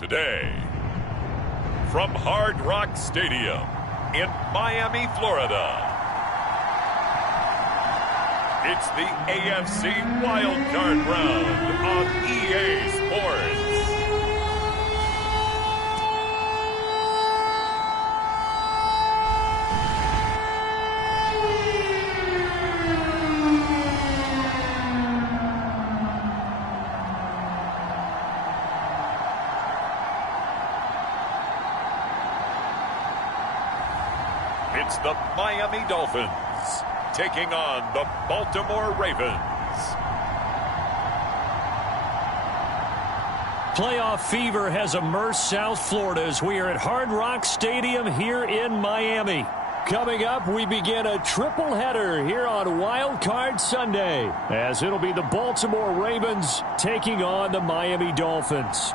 today, from Hard Rock Stadium in Miami, Florida, it's the AFC Wild Card Round on EA Sports. It's the Miami Dolphins taking on the Baltimore Ravens. Playoff fever has immersed South Florida as we are at Hard Rock Stadium here in Miami. Coming up, we begin a triple header here on Wild Card Sunday, as it'll be the Baltimore Ravens taking on the Miami Dolphins.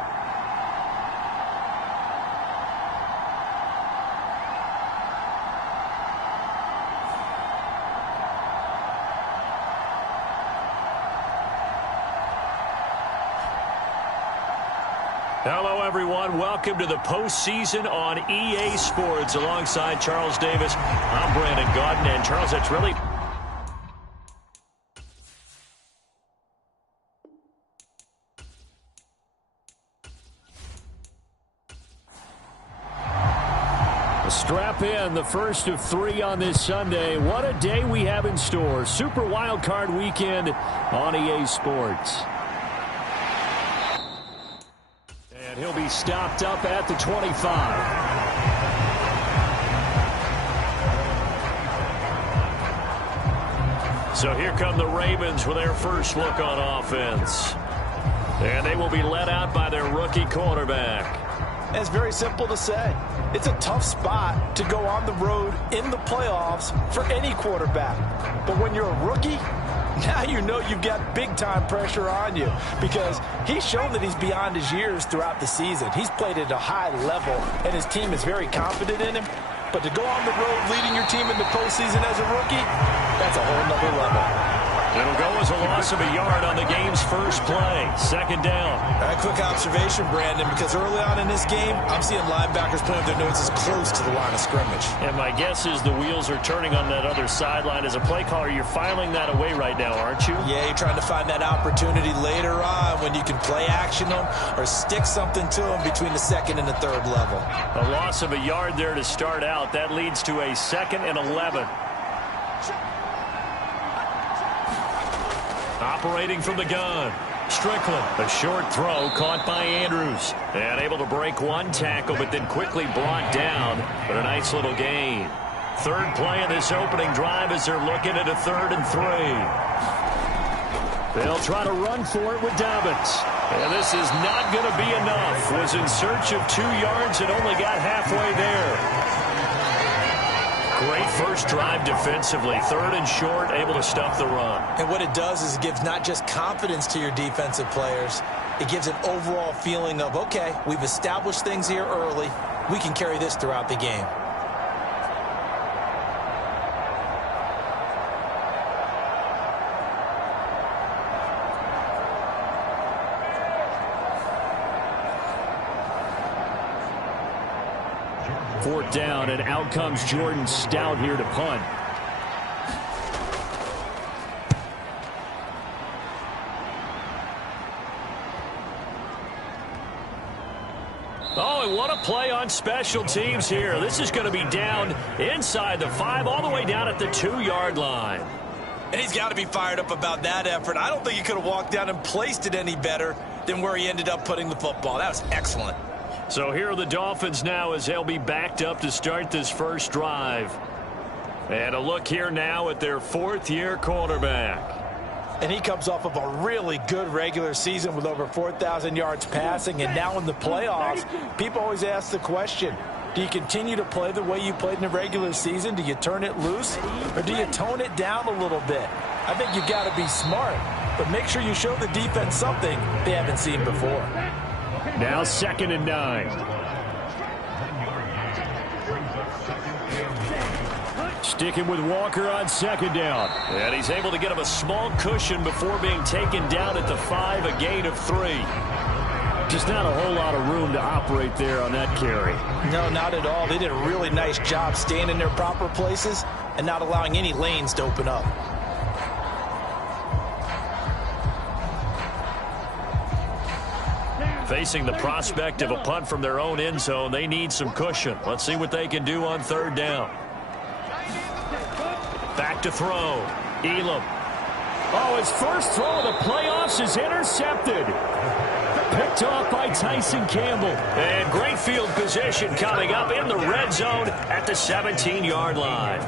Hello, everyone. Welcome to the postseason on EA Sports. Alongside Charles Davis, I'm Brandon Gaudin. And Charles, that's really... Strap in, the first of three on this Sunday. What a day we have in store. Super Wild Card Weekend on EA Sports. And he'll be stopped up at the 25. So here come the Ravens with their first look on offense. And they will be led out by their rookie quarterback. It's very simple to say. It's a tough spot to go on the road in the playoffs for any quarterback. But when you're a rookie, now you know you've got big-time pressure on you because he's shown that he's beyond his years throughout the season. He's played at a high level, and his team is very confident in him. But to go on the road leading your team in the postseason as a rookie, that's a whole nother level. It'll go as a loss of a yard on the game's first play. Second down. A quick observation, Brandon, because early on in this game, I'm seeing linebackers putting their noses close to the line of scrimmage. And my guess is the wheels are turning on that other sideline. As a play caller, you're filing that away right now, aren't you? Yeah, you're trying to find that opportunity later on when you can play action them or stick something to them between the second and the third level. A loss of a yard there to start out. That leads to a 2nd and 11. Operating from the gun, Strickland. A short throw caught by Andrews. And able to break one tackle, but then quickly brought down. But a nice little gain. Third play of this opening drive as they're looking at a 3rd and 3. They'll try to run for it with Dobbins. And this is not going to be enough. Was in search of 2 yards and only got halfway there. Great first drive defensively. 3rd and short, able to stuff the run. And what it does is it gives not just confidence to your defensive players, it gives an overall feeling of, okay, we've established things here early. We can carry this throughout the game. Fourth down, and out comes Jordan Stout here to punt. Oh, and what a play on special teams here. This is going to be down inside the 5, all the way down at the 2-yard line. And he's got to be fired up about that effort. I don't think he could have walked down and placed it any better than where he ended up putting the football. That was excellent. So here are the Dolphins now as they'll be backed up to start this first drive. And a look here now at their 4th-year quarterback. And he comes off of a really good regular season with over 4,000 yards passing. And now in the playoffs, people always ask the question, do you continue to play the way you played in the regular season? Do you turn it loose? Or do you tone it down a little bit? I think you've got to be smart. But make sure you show the defense something they haven't seen before. Now 2nd and 9. Sticking with Walker on 2nd down. And he's able to get him a small cushion before being taken down at the 5, a gain of 3. Just not a whole lot of room to operate there on that carry. No, not at all. They did a really nice job staying in their proper places and not allowing any lanes to open up. Facing the prospect of a punt from their own end zone, they need some cushion. Let's see what they can do on third down. Back to throw. Elam. Oh, his first throw of the playoffs is intercepted. Picked off by Tyson Campbell. And great field position coming up in the red zone at the 17-yard line.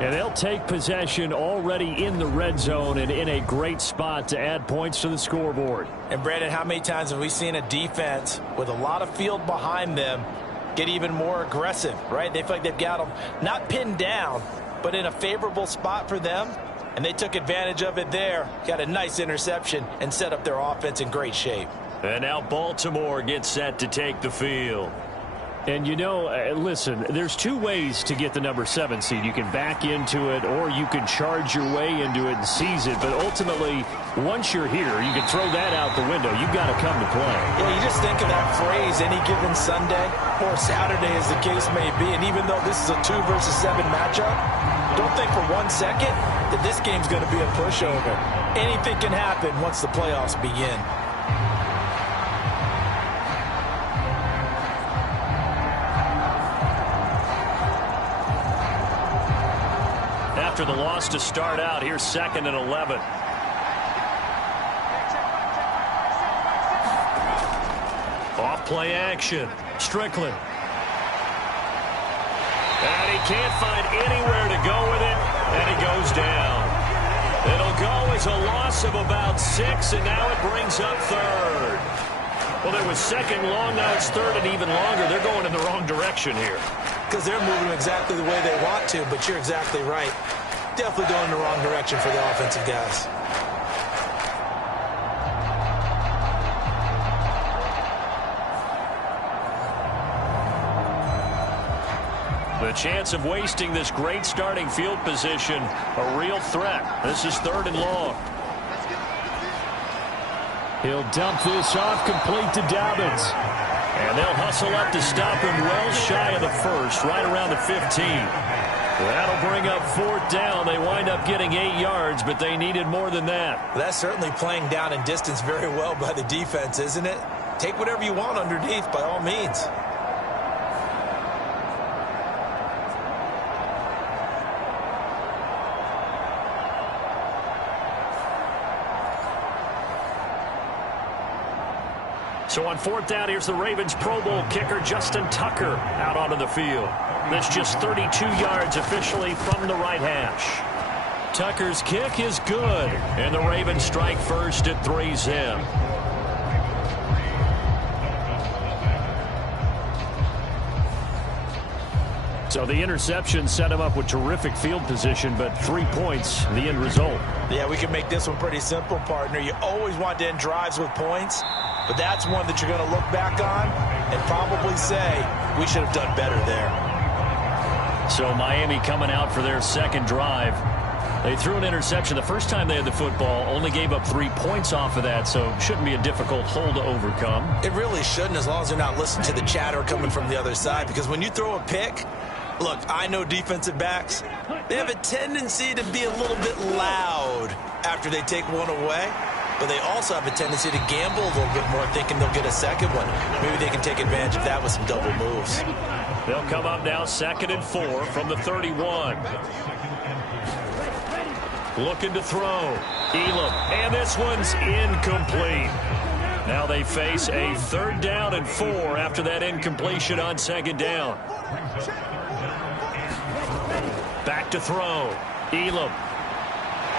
And they'll take possession already in the red zone and in a great spot to add points to the scoreboard. And Brandon, how many times have we seen a defense with a lot of field behind them get even more aggressive, right? They feel like they've got them not pinned down, but in a favorable spot for them. And they took advantage of it there, got a nice interception, and set up their offense in great shape. And now Baltimore gets set to take the field. And, you know, listen, there's two ways to get the number 7 seed. You can back into it or you can charge your way into it and seize it. But ultimately, once you're here, you can throw that out the window. You've got to come to play. Yeah, you just think of that phrase, any given Sunday or Saturday as the case may be. And even though this is a 2 versus 7 matchup, don't think for 1 second that this game's going to be a pushover. Anything can happen once the playoffs begin. After the loss to start out, here's 2nd and 11. Off play action. Strickland. And he can't find anywhere to go with it, and he goes down. It'll go as a loss of about 6, and now it brings up 3rd. Well, there was 2nd long, now it's 3rd and even longer. They're going in the wrong direction here. Because they're moving exactly the way they want to, but you're exactly right. Definitely going in the wrong direction for the offensive guys. The chance of wasting this great starting field position, a real threat. This is 3rd and long. He'll dump this off, complete to Dobbins. And they'll hustle up to stop him well shy of the 1st, right around the 15. That'll bring up 4th down. They wind up getting 8 yards, but they needed more than that. That's certainly playing down in distance very well by the defense, isn't it? Take whatever you want underneath, by all means. So on 4th down, here's the Ravens Pro Bowl kicker Justin Tucker out onto the field. That's just 32 yards officially from the right hash. Tucker's kick is good, and the Ravens strike first at 3-zip. So the interception set him up with terrific field position, but 3 points, the end result. Yeah, we can make this one pretty simple, partner. You always want to end drives with points, but that's one that you're going to look back on and probably say, we should have done better there. So Miami coming out for their 2nd drive. They threw an interception the first time they had the football, only gave up 3 points off of that, so shouldn't be a difficult hole to overcome. It really shouldn't, as long as they're not listening to the chatter coming from the other side, because when you throw a pick, look, I know defensive backs, they have a tendency to be a little bit loud after they take one away, but they also have a tendency to gamble a little bit more, thinking they'll get a 2nd one. Maybe they can take advantage of that with some double moves. They'll come up now 2nd and 4 from the 31. Looking to throw. Elam. And this one's incomplete. Now they face a 3rd down and 4 after that incompletion on 2nd down. Back to throw. Elam.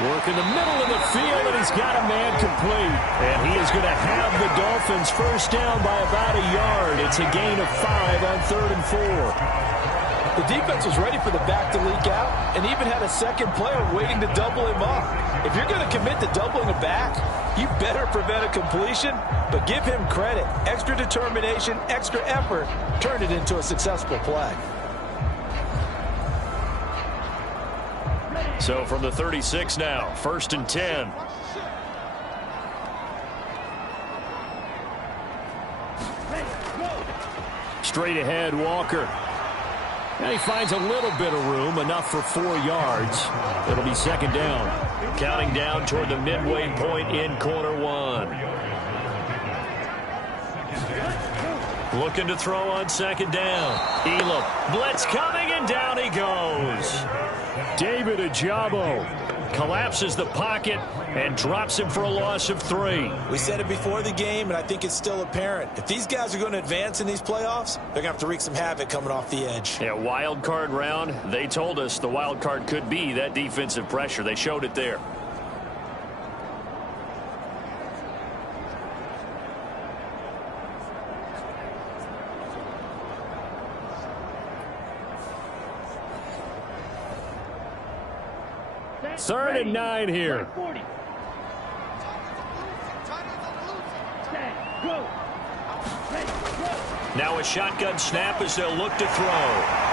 Work in the middle of the field, and he's got a man complete. And he is going to have the Dolphins first down by about a yard. It's a gain of 5 on 3rd and 4. The defense was ready for the back to leak out and even had a 2nd player waiting to double him up. If you're going to commit to doubling a back, you better prevent a completion, but give him credit. Extra determination, extra effort turned it into a successful play. So from the 36 now, 1st and 10. straight ahead, Walker. And he finds a little bit of room, enough for 4 yards. It'll be second down. Counting down toward the midway point in quarter one. Looking to throw on second down. Elam. Blitz coming, and down he goes. David Ajabo collapses the pocket and drops him for a loss of 3. We said it before the game, and I think it's still apparent. If these guys are going to advance in these playoffs, they're going to have to wreak some havoc coming off the edge. Yeah, wild card round. They told us the wild card could be that defensive pressure. They showed it there. Third and 9 here. Now a shotgun snap as they'll look to throw.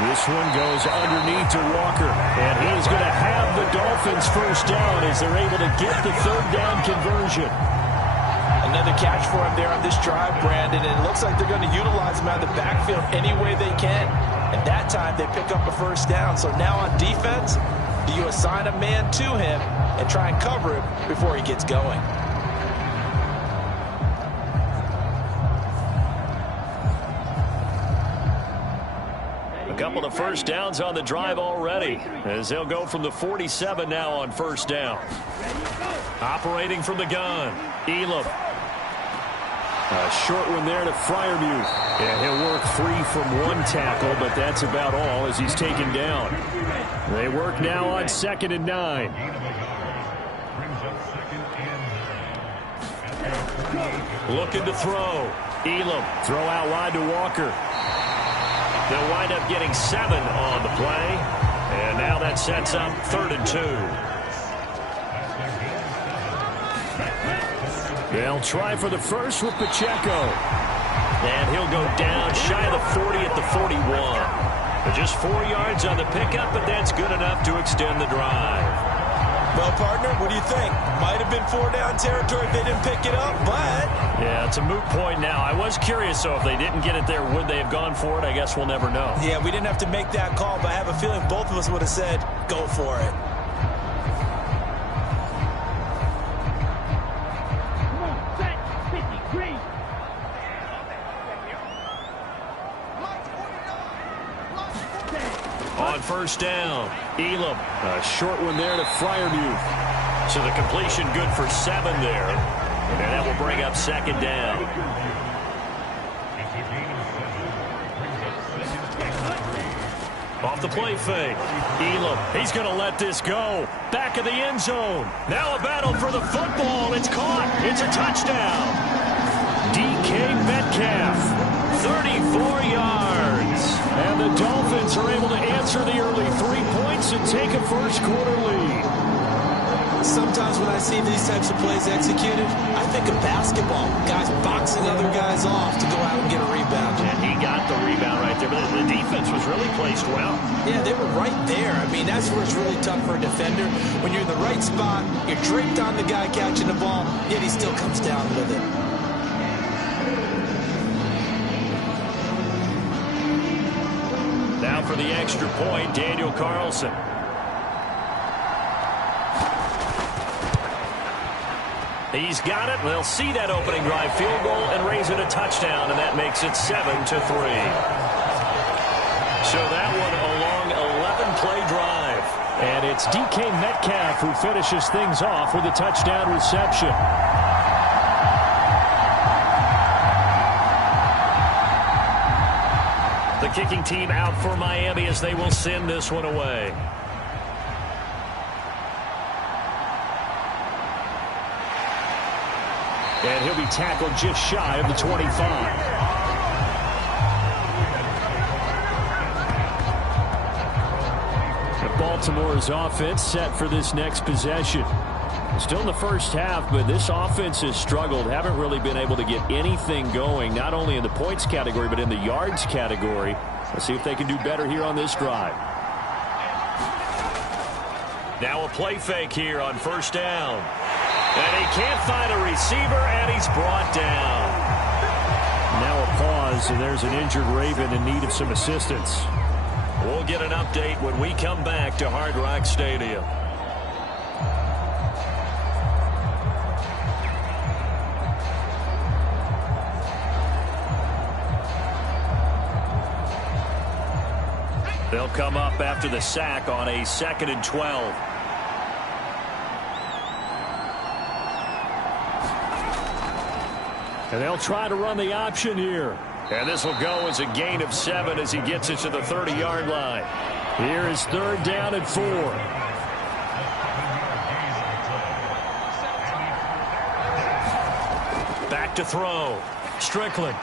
This one goes underneath to Walker. And he is going to have the Dolphins first down as they're able to get the third down conversion. Another catch for him there on this drive, Brandon, and it looks like they're going to utilize him out of the backfield any way they can. And that time they pick up a first down. So now on defense, do you assign a man to him and try and cover him before he gets going? A couple of first downs on the drive already as they'll go from the 47 now on first down. Operating from the gun, Elam. A short one there to Freiermuth. And he'll work 3 from 1 tackle, but that's about all as he's taken down. They work now on second and 9. Looking to throw. Elam. Throw out wide to Walker. They'll wind up getting 7 on the play. And now that sets up third and 2. They'll try for the first with Pacheco. And he'll go down shy of the 40 at the 41. But just 4 yards on the pickup, but that's good enough to extend the drive. Well, partner, what do you think? Might have been 4-down territory if they didn't pick it up, but... Yeah, it's a moot point now. I was curious, so if they didn't get it there, would they have gone for it? I guess we'll never know. Yeah, we didn't have to make that call, but I have a feeling both of us would have said, go for it. On first down, Elam. A short one there to Freiermuth. So the completion good for 7 there. And that will bring up second down. Off the play fake. Elam, he's going to let this go. Back of the end zone. Now a battle for the football. It's caught. It's a touchdown. DK Metcalf, 34 yards. And the Dolphins are able to answer the early 3 points and take a first quarter lead. Sometimes when I see these types of plays executed, I think of basketball. Guys boxing other guys off to go out and get a rebound. And he got the rebound right there, but the defense was really placed well. Yeah, they were right there. I mean, that's where it's really tough for a defender. When you're in the right spot, you're draped on the guy catching the ball, yet he still comes down with it. Now for the extra point, Daniel Carlson. He's got it. They'll see that opening drive field goal and raise it a touchdown, and that makes it 7-3. So that one a long 11-play drive. And it's DK Metcalf who finishes things off with a touchdown reception. The kicking team out for Miami as they will send this one away. And he'll be tackled just shy of the 25. Baltimore's offense set for this next possession. Still in the first half, but this offense has struggled. Haven't really been able to get anything going, not only in the points category, but in the yards category. Let's see if they can do better here on this drive. Now a play fake here on first down. And he can't find a receiver, and he's brought down. Now a pause, and there's an injured Raven in need of some assistance. We'll get an update when we come back to Hard Rock Stadium. They'll come up after the sack on a 2nd and 12. And they'll try to run the option here. And this will go as a gain of 7 as he gets it to the 30-yard line. Here is 3rd down and 4. Back to throw. Strickland.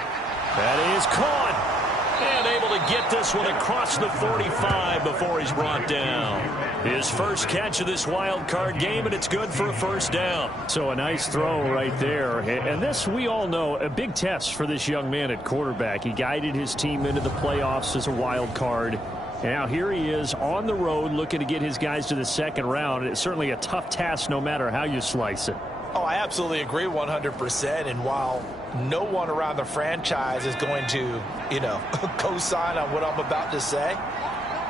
That is caught. And able to get this one across the 45 before he's brought down. His first catch of this wild card game, and it's good for a 1st down. So a nice throw right there. And this, we all know, a big test for this young man at quarterback. He guided his team into the playoffs as a wild card. And now here he is on the road looking to get his guys to the 2nd round. It's certainly a tough task no matter how you slice it. Oh, I absolutely agree 100%. And while no one around the franchise is going to, co-sign on what I'm about to say,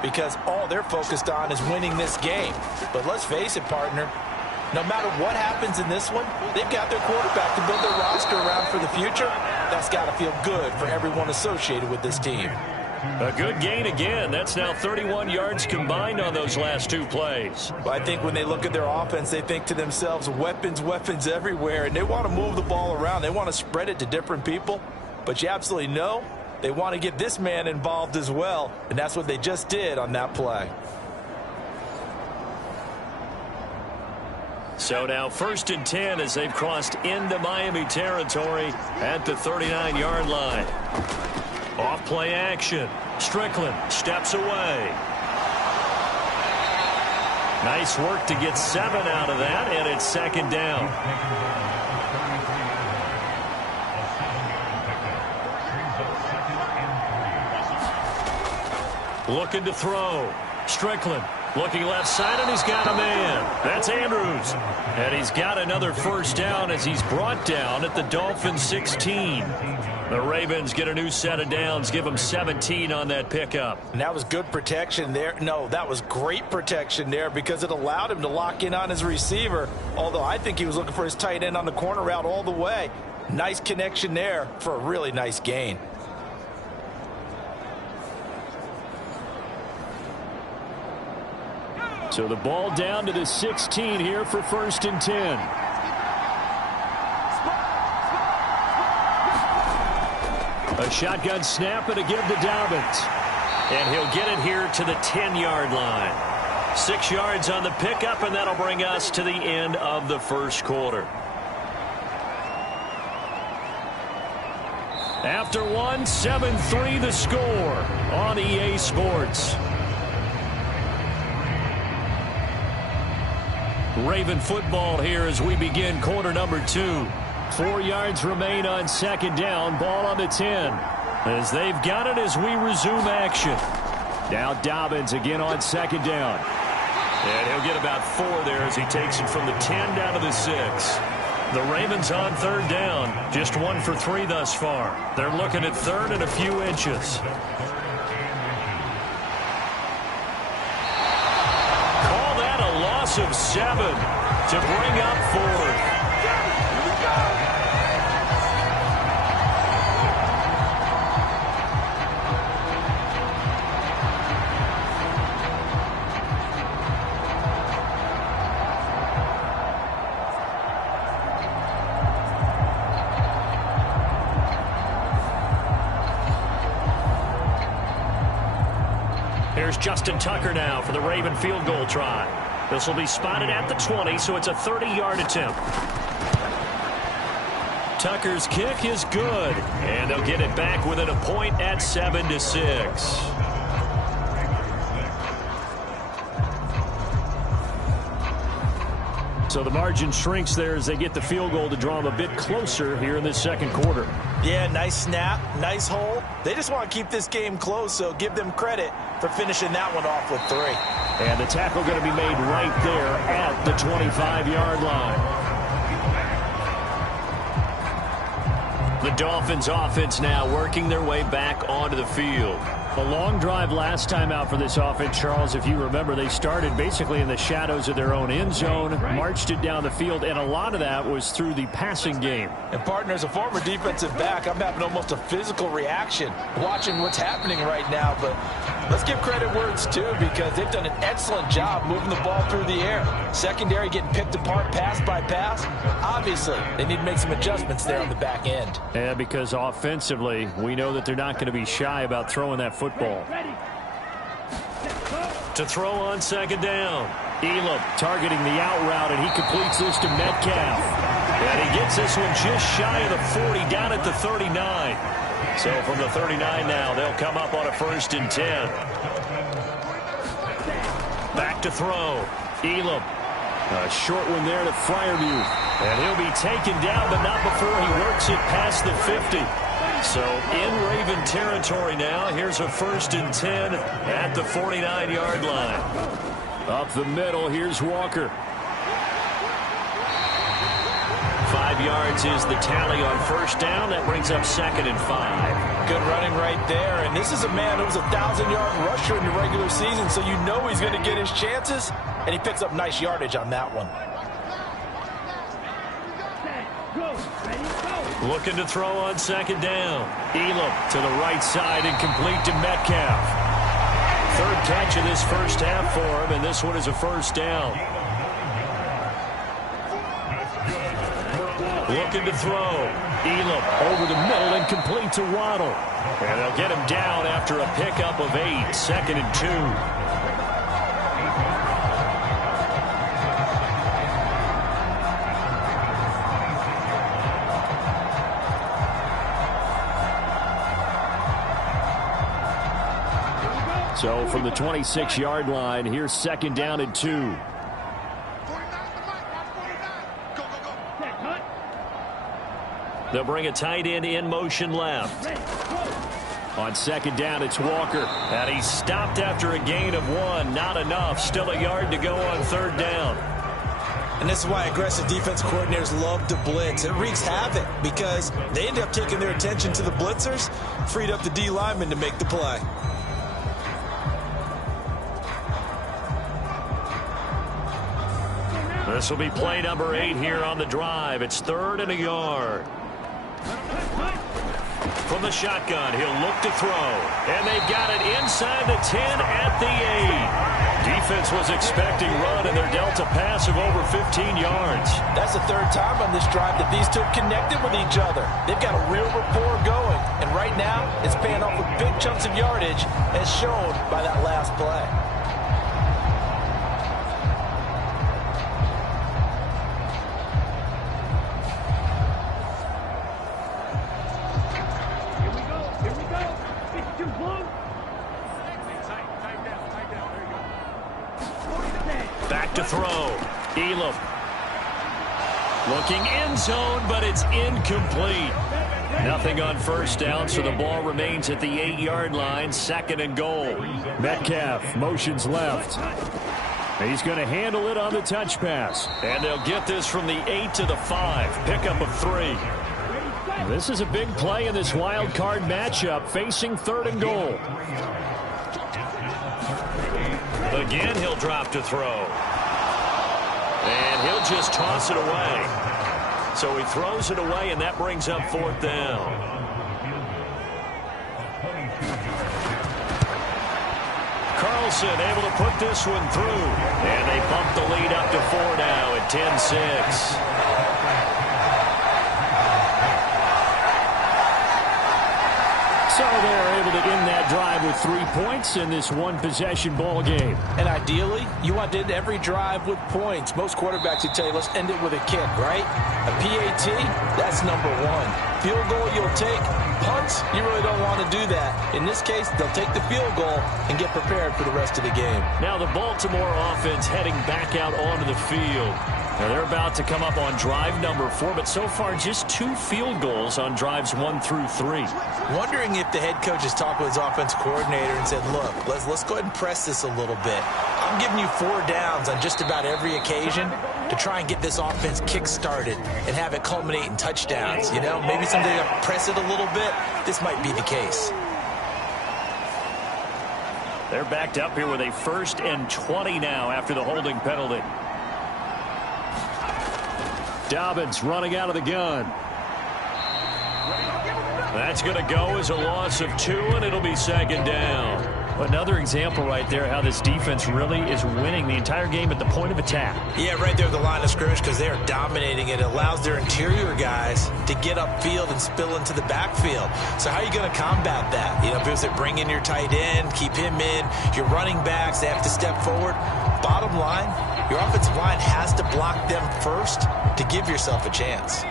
because all they're focused on is winning this game. But let's face it, partner, no matter what happens in this one, they've got their quarterback to build their roster around for the future. That's got to feel good for everyone associated with this team. A good gain again. That's now 31 yards combined on those last 2 plays. Well, I think when they look at their offense, they think to themselves, weapons, weapons everywhere, and they want to move the ball around. They want to spread it to different people, but you absolutely know they want to get this man involved as well, and that's what they just did on that play. So now 1st and 10 as they've crossed into Miami territory at the 39-yard line. Off play action. Strickland steps away. Nice work to get 7 out of that, and it's 2nd down. Looking to throw. Strickland looking left side, and he's got a man. That's Andrews. And he's got another 1st down as he's brought down at the Dolphins 16. The Ravens get a new set of downs, give them 17 on that pickup. And that was good protection there. No, that was great protection there because it allowed him to lock in on his receiver, although I think he was looking for his tight end on the corner route all the way. Nice connection there for a really nice gain. So the ball down to the 16 here for 1st and 10. A shotgun snap and a give to Dobbins. And he'll get it here to the 10-yard line. 6 yards on the pickup, and that'll bring us to the end of the 1st quarter. After one, 7-3 the score on EA Sports. Raven football here as we begin quarter number 2. 4 yards remain on 2nd down. Ball on the 10. As they've got it as we resume action. Now Dobbins again on 2nd down. And he'll get about 4 there as he takes it from the 10 down to the 6. The Ravens on 3rd down. Just 1 for 3 thus far. They're looking at 3rd and a few inches. Call that a loss of 7 to bring up 4th. Here's Justin Tucker now for the Raven field goal try. This will be spotted at the 20, so it's a 30-yard attempt. Tucker's kick is good, and they'll get it back within a point at 7-6. So the margin shrinks there as they get the field goal to draw them a bit closer here in this 2nd quarter. Yeah, nice snap, nice hole. They just want to keep this game close, so give them credit for finishing that one off with 3. And the tackle going to be made right there at the 25-yard line. The Dolphins offense now working their way back onto the field. A long drive last time out for this offense, Charles. If you remember, they started basically in the shadows of their own end zone, marched it down the field, and a lot of that was through the passing game. And, partner, as a former defensive back, I'm having almost a physical reaction watching what's happening right now. But let's give credit where it's due, because they've done an excellent job moving the ball through the air. Secondary getting picked apart pass by pass. Obviously, they need to make some adjustments there on the back end. Yeah, because offensively, we know that they're not going to be shy about throwing that football. To throw on second down. Elam targeting the out route, and he completes this to Metcalf. And he gets this one just shy of the 40, down at the 39. So from the 39 now, they'll come up on a 1st and 10. Back to throw. Elam. A short one there to Fryermuth. And he'll be taken down, but not before he works it past the 50. So in Raven territory now. Here's a 1st and 10 at the 49-yard line. Up the middle, here's Walker. 5 yards is the tally on 1st down. That brings up 2nd and 5. Good running right there. And this is a man who was a 1,000-yard rusher in the regular season, so you know he's going to get his chances. And he picks up nice yardage on that one. Looking to throw on 2nd down. Elam to the right side and complete to Metcalf. 3rd catch of this 1st half for him, and this one is a 1st down. Looking to throw. Elam over the middle and complete to Waddle. And they'll get him down after a pickup of 8. 2nd and 2. So from the 26-yard line, here's 2nd down and 2. They'll bring a tight end in motion left. On 2nd down, it's Walker. And he's stopped after a gain of 1. Not enough. Still a yard to go on 3rd down. And this is why aggressive defense coordinators love to blitz. It wreaks havoc because they end up taking their attention to the blitzers, freed up the D lineman to make the play. This will be play number 8 here on the drive. It's 3rd and a yard. From the shotgun, he'll look to throw. And they've got it inside the 10 at the 8. Defense was expecting run, and they're dealt a pass of over 15 yards. That's the 3rd time on this drive that these two have connected with each other. They've got a real rapport going. And right now, it's paying off with big chunks of yardage, as shown by that last play. Back to throw. Elam. Looking end zone, but it's incomplete. Nothing on 1st down, so the ball remains at the 8-yard line. 2nd and goal. Metcalf motions left. He's going to handle it on the touch pass. And they'll get this from the 8 to the 5. Pickup of 3. This is a big play in this wild card matchup, facing 3rd and goal. Again, he'll drop to throw. And he'll just toss it away. So he throws it away, and that brings up 4th down. Carlson able to put this one through. And they bump the lead up to 4 now at 10-6. So they're able to end that drive with 3 points in this one-possession ball game. And ideally, you want to end every drive with points. Most quarterbacks would tell you, let's end it with a kick, right? A PAT, that's number 1. Field goal you'll take. Punts, you really don't want to do that. In this case, they'll take the field goal and get prepared for the rest of the game. Now the Baltimore offense heading back out onto the field. Now they're about to come up on drive number 4, but so far just 2 field goals on drives 1 through 3. Wondering if the head coach has talked with his offense coordinator and said, look, let's go ahead and press this a little bit. I'm giving you 4 downs on just about every occasion. to try and get this offense kick-started and have it culminate in touchdowns. You know, maybe someday to press it a little bit. This might be the case. They're backed up here with a 1st and 20 now after the holding penalty. Dobbins running out of the gun. That's going to go as a loss of 2, and it'll be 2nd down. Another example right there how this defense really is winning the entire game at the point of attack. Yeah, right there at the line of scrimmage because they are dominating it. It allows their interior guys to get upfield and spill into the backfield. So how are you going to combat that? You know, people say bring in your tight end, keep him in. Your running backs, they have to step forward. Bottom line, your offensive line has to block them first to give yourself a chance.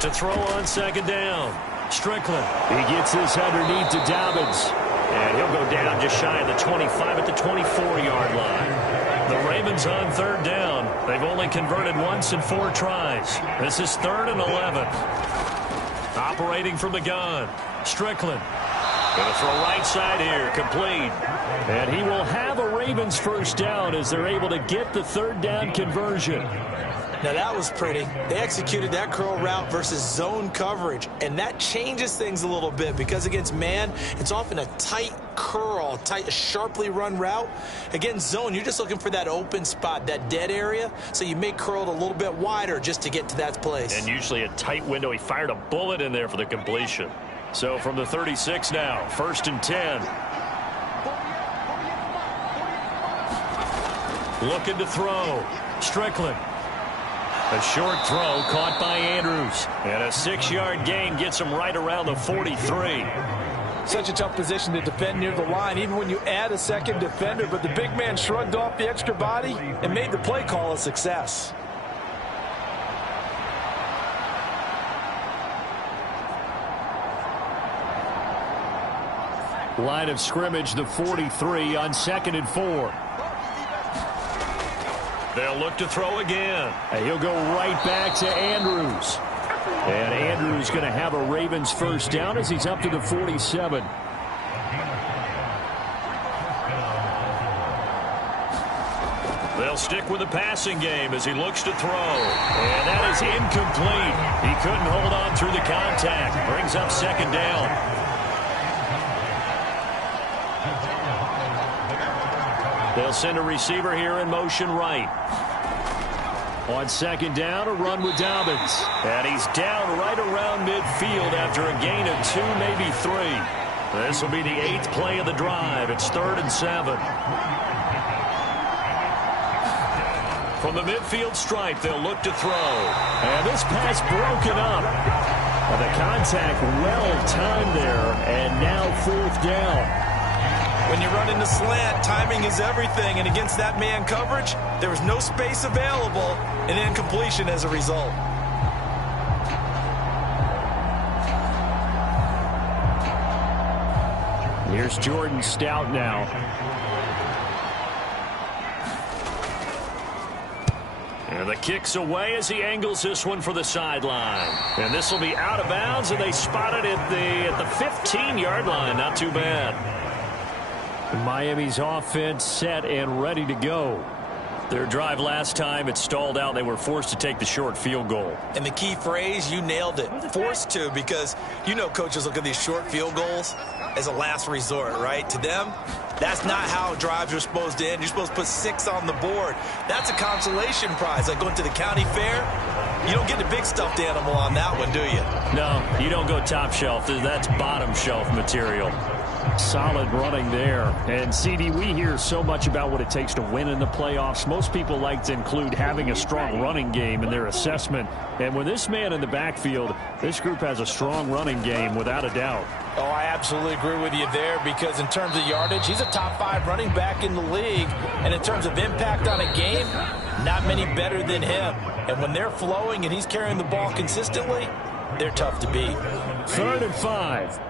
To throw on 2nd down. Strickland. He gets this underneath to Dobbins. And he'll go down just shy of the 25 at the 24-yard line. The Ravens on 3rd down. They've only converted once in 4 tries. This is 3rd and 11. Operating from the gun. Strickland. Going to throw right side here. Complete. And he will have a Ravens 1st down as they're able to get the 3rd down conversion. Now that was pretty. They executed that curl route versus zone coverage, and that changes things a little bit because against man, it's often a tight curl, a sharply run route. Against zone, you're just looking for that open spot, that dead area, so you may curl it a little bit wider just to get to that place. And usually a tight window. He fired a bullet in there for the completion. So from the 36 now, 1st and 10. Looking to throw. Strickland. A short throw caught by Andrews. And a 6-yard gain gets him right around the 43. Such a tough position to defend near the line, even when you add a second defender. But the big man shrugged off the extra body and made the play call a success. Line of scrimmage, the 43 on 2nd and 4. They'll look to throw again. And he'll go right back to Andrews. And Andrews going to have a Ravens 1st down as he's up to the 47. They'll stick with the passing game as he looks to throw. And that is incomplete. He couldn't hold on through the contact. Brings up 2nd down. They'll send a receiver here in motion right. On 2nd down, a run with Dobbins. And he's down right around midfield after a gain of 2, maybe 3. This will be the 8th play of the drive. It's 3rd and 7. From the midfield stripe, they'll look to throw. And this pass broken up. And the contact well timed there. And now 4th down. When you run in the slant, timing is everything, and against that man coverage, there was no space available, and incompletion as a result. Here's Jordan Stout now. And the kick's away as he angles this one for the sideline. And this will be out of bounds, and they spot it at the 15-yard line. Not too bad. Miami's offense set and ready to go. Their drive last time, it stalled out. They were forced to take the short field goal. And the key phrase, you nailed it, forced to, because you know coaches look at these short field goals as a last resort, right? To them, that's not how drives are supposed to end. You're supposed to put 6 on the board. That's a consolation prize. Like going to the county fair, you don't get the big stuffed animal on that one, do you? No, you don't go top shelf. That's bottom shelf material. Solid running there. And, CD, we hear so much about what it takes to win in the playoffs. Most people like to include having a strong running game in their assessment. And with this man in the backfield, this group has a strong running game without a doubt. Oh, I absolutely agree with you there, because in terms of yardage, he's a top 5 running back in the league. And in terms of impact on a game, not many better than him. And when they're flowing and he's carrying the ball consistently, they're tough to beat. 3rd and 5.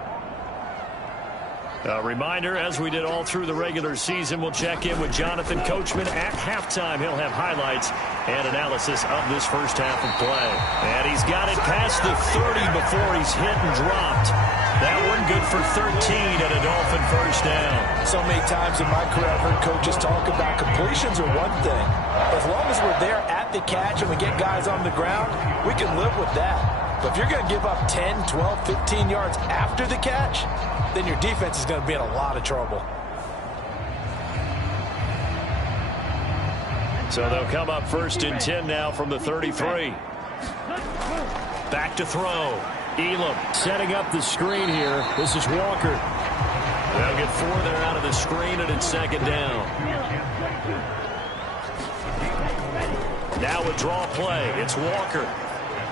A reminder, as we did all through the regular season, we'll check in with Jonathan Coachman at halftime. He'll have highlights and analysis of this first half of play. And he's got it past the 30 before he's hit and dropped. That one good for 13 and a Dolphin first down. So many times in my career, I've heard coaches talk about completions are one thing. As long as we're there at the catch and we get guys on the ground, we can live with that. But if you're going to give up 10, 12, 15 yards after the catch, then your defense is going to be in a lot of trouble. So they'll come up first and 10 now from the 33. Back to throw. Elam setting up the screen here. This is Walker. They'll get 4 there out of the screen, and it's second down. Now a draw play. It's Walker.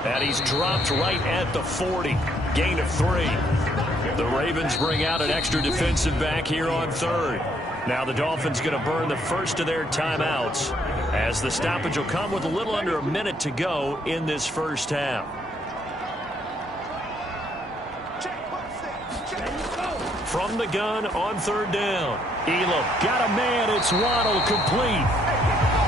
And he's dropped right at the 40. Gain of 3. The Ravens bring out an extra defensive back here on third. Now the Dolphins going to burn the first of their timeouts as the stoppage will come with a little under a minute to go in this first half. From the gun on third down. Elam got a man. It's Waddle complete.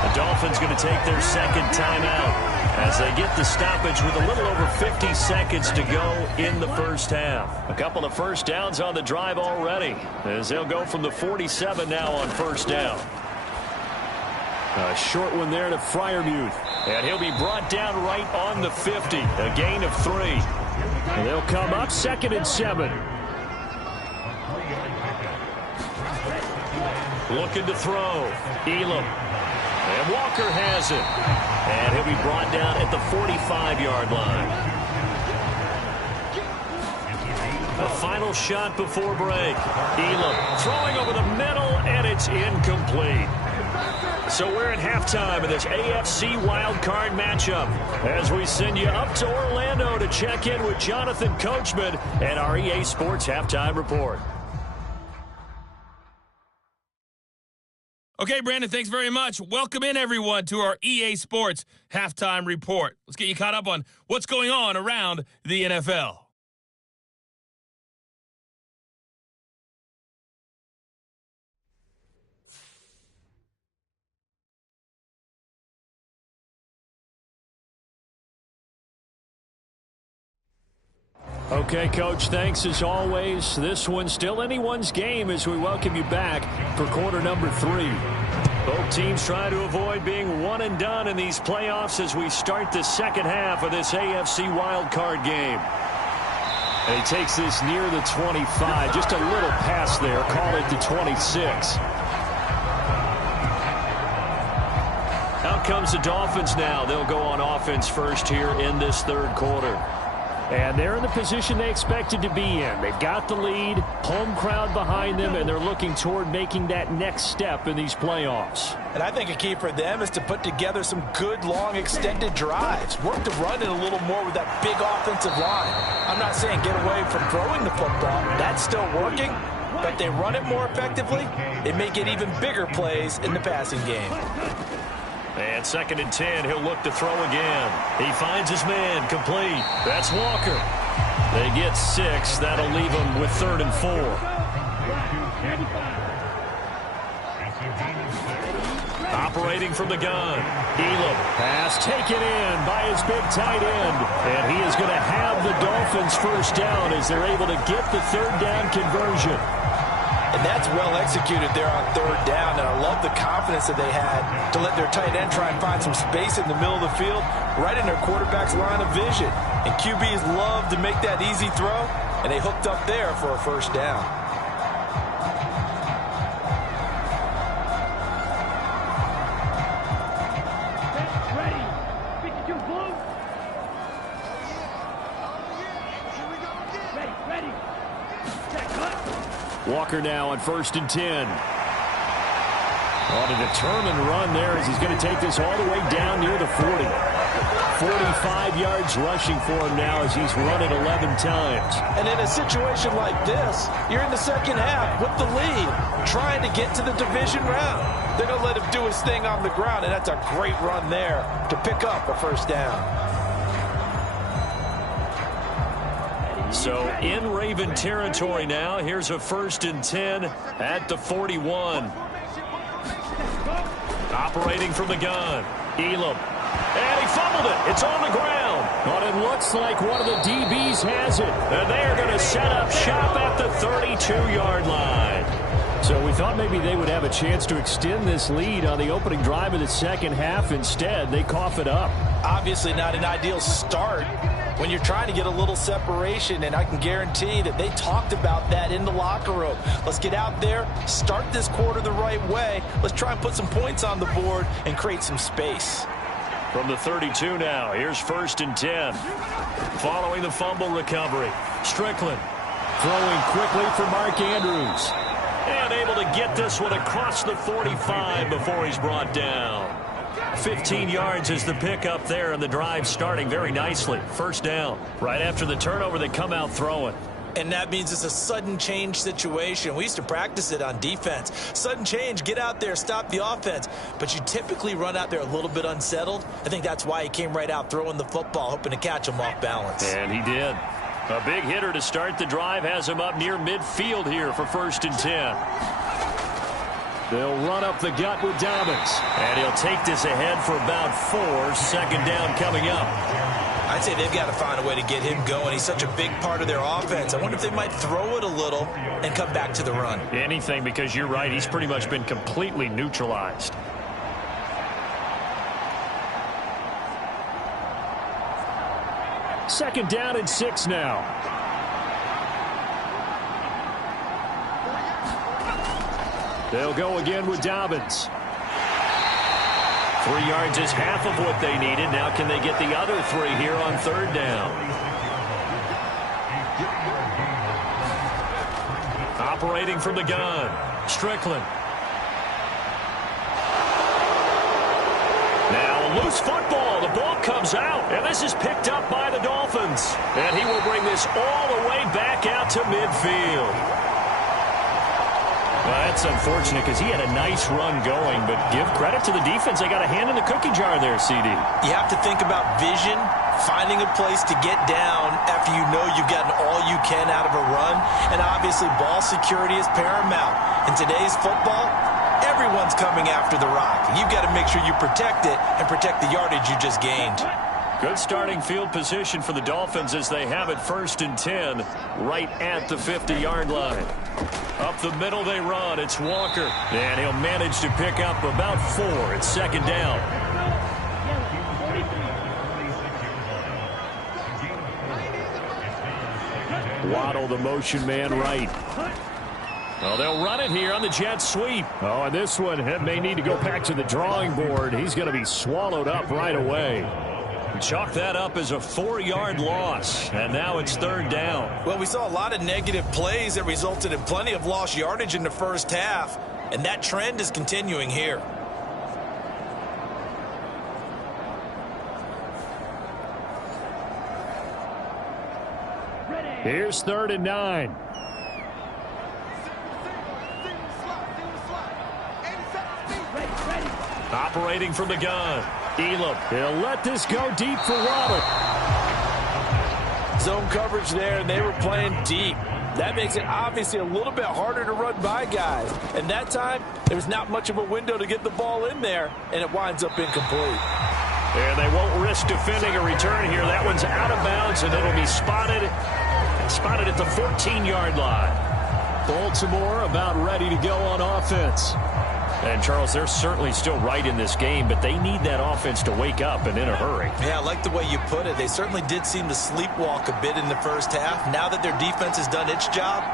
The Dolphins going to take their second timeout as they get the stoppage with a little over 50 seconds to go in the first half. A couple of first downs on the drive already as they'll go from the 47 now on first down. A short one there to Freiermuth. And he'll be brought down right on the 50. A gain of 3. And they'll come up second and 7. Looking to throw. Elam. And Walker has it. And he'll be brought down at the 45-yard line. A final shot before break. Elam throwing over the middle, and it's incomplete. So we're at halftime of this AFC wildcard matchup as we send you up to Orlando to check in with Jonathan Coachman and our EA Sports Halftime Report. Okay, Brandon, thanks very much. Welcome in, everyone, to our EA Sports Halftime Report. Let's get you caught up on what's going on around the NFL. Okay, Coach, thanks as always. This one's still anyone's game as we welcome you back for quarter number 3. Both teams try to avoid being one and done in these playoffs as we start the second half of this AFC wildcard game. And he takes this near the 25. Just a little pass there. Call it the 26. Out comes the Dolphins now. They'll go on offense first here in this third quarter. And they're in the position they expected to be in. They've got the lead, home crowd behind them, and they're looking toward making that next step in these playoffs. And I think a key for them is to put together some good, long, extended drives. Work the run in a little more with that big offensive line. I'm not saying get away from throwing the football. That's still working. But they run it more effectively, it may get even bigger plays in the passing game. And second and 10, he'll look to throw again. He finds his man, complete. That's Walker. They get 6. That'll leave them with third and 4. Operating from the gun. Elam. Pass taken in by his big tight end. And he is going to have the Dolphins first down as they're able to get the third down conversion. And that's well executed there on third down. And I love the confidence that they had to let their tight end try and find some space in the middle of the field, right in their quarterback's line of vision. And QBs love to make that easy throw, and they hooked up there for a first down. Walker now on first and 10. On a determined run there as he's going to take this all the way down near the 40. 45 yards rushing for him now as he's run it 11 times. And in a situation like this, you're in the second half with the lead, trying to get to the division round. They're going to let him do his thing on the ground, and that's a great run there to pick up a first down. So in Raven territory now. Here's a 1st and 10 at the 41. Operating from the gun. Elam. And he fumbled it. It's on the ground. But it looks like one of the DBs has it. And they are going to set up shop at the 32-yard line. So we thought maybe they would have a chance to extend this lead on the opening drive of the second half. Instead, they cough it up. Obviously not an ideal start when you're trying to get a little separation, and I can guarantee that they talked about that in the locker room. Let's get out there, start this quarter the right way. Let's try and put some points on the board and create some space. From the 32 now, here's 1st and 10. Following the fumble recovery, Strickland throwing quickly for Mark Andrews. And able to get this one across the 45 before he's brought down. 15 yards is the pickup there, and the drive starting very nicely. 1st down. Right after the turnover, they come out throwing. And that means it's a sudden change situation. We used to practice it on defense. Sudden change, get out there, stop the offense. But you typically run out there a little bit unsettled. I think that's why he came right out throwing the football, hoping to catch him off balance. And he did. A big hitter to start the drive has him up near midfield here for 1st and 10. They'll run up the gut with Dobbins. And he'll take this ahead for about 4. 2nd down coming up. I'd say they've got to find a way to get him going. He's such a big part of their offense. I wonder if they might throw it a little and come back to the run. Anything, because you're right. He's pretty much been completely neutralized. Second down and 6 now. They'll go again with Dobbins. 3 yards is half of what they needed. Now can they get the other 3 here on 3rd down? Operating from the gun, Strickland. Now a loose football. The ball comes out, and this is picked up by the Dolphins. And he will bring this all the way back out to midfield. Well, that's unfortunate because he had a nice run going, but give credit to the defense. They got a hand in the cookie jar there, CD. You have to think about vision, finding a place to get down after you know you've gotten all you can out of a run, and obviously ball security is paramount. In today's football, everyone's coming after the rock. You've got to make sure you protect it and protect the yardage you just gained. Good starting field position for the Dolphins as they have it 1st and 10 right at the 50-yard line. Up the middle they run. It's Walker. And he'll manage to pick up about 4. It's 2nd down. Waddle, the motion man, right. Well, they'll run it here on the jet sweep. Oh, and this one may need to go back to the drawing board. He's going to be swallowed up right away. Chalk that up as a 4-yard loss, and now it's 3rd down. Well, we saw a lot of negative plays that resulted in plenty of lost yardage in the first half, and that trend is continuing here. Here's 3rd and 9. Operating from the gun. Elam. He'll let this go deep for Robert. Zone coverage there, and they were playing deep. That makes it obviously a little bit harder to run by guys. And that time, there was not much of a window to get the ball in there, and it winds up incomplete. And they won't risk defending a return here. That one's out of bounds, and it'll be spotted at the 14-yard line. Baltimore about ready to go on offense. And, Charles, they're certainly still right in this game, but they need that offense to wake up and in a hurry. Yeah, I like the way you put it. They certainly did seem to sleepwalk a bit in the first half. Now that their defense has done its job,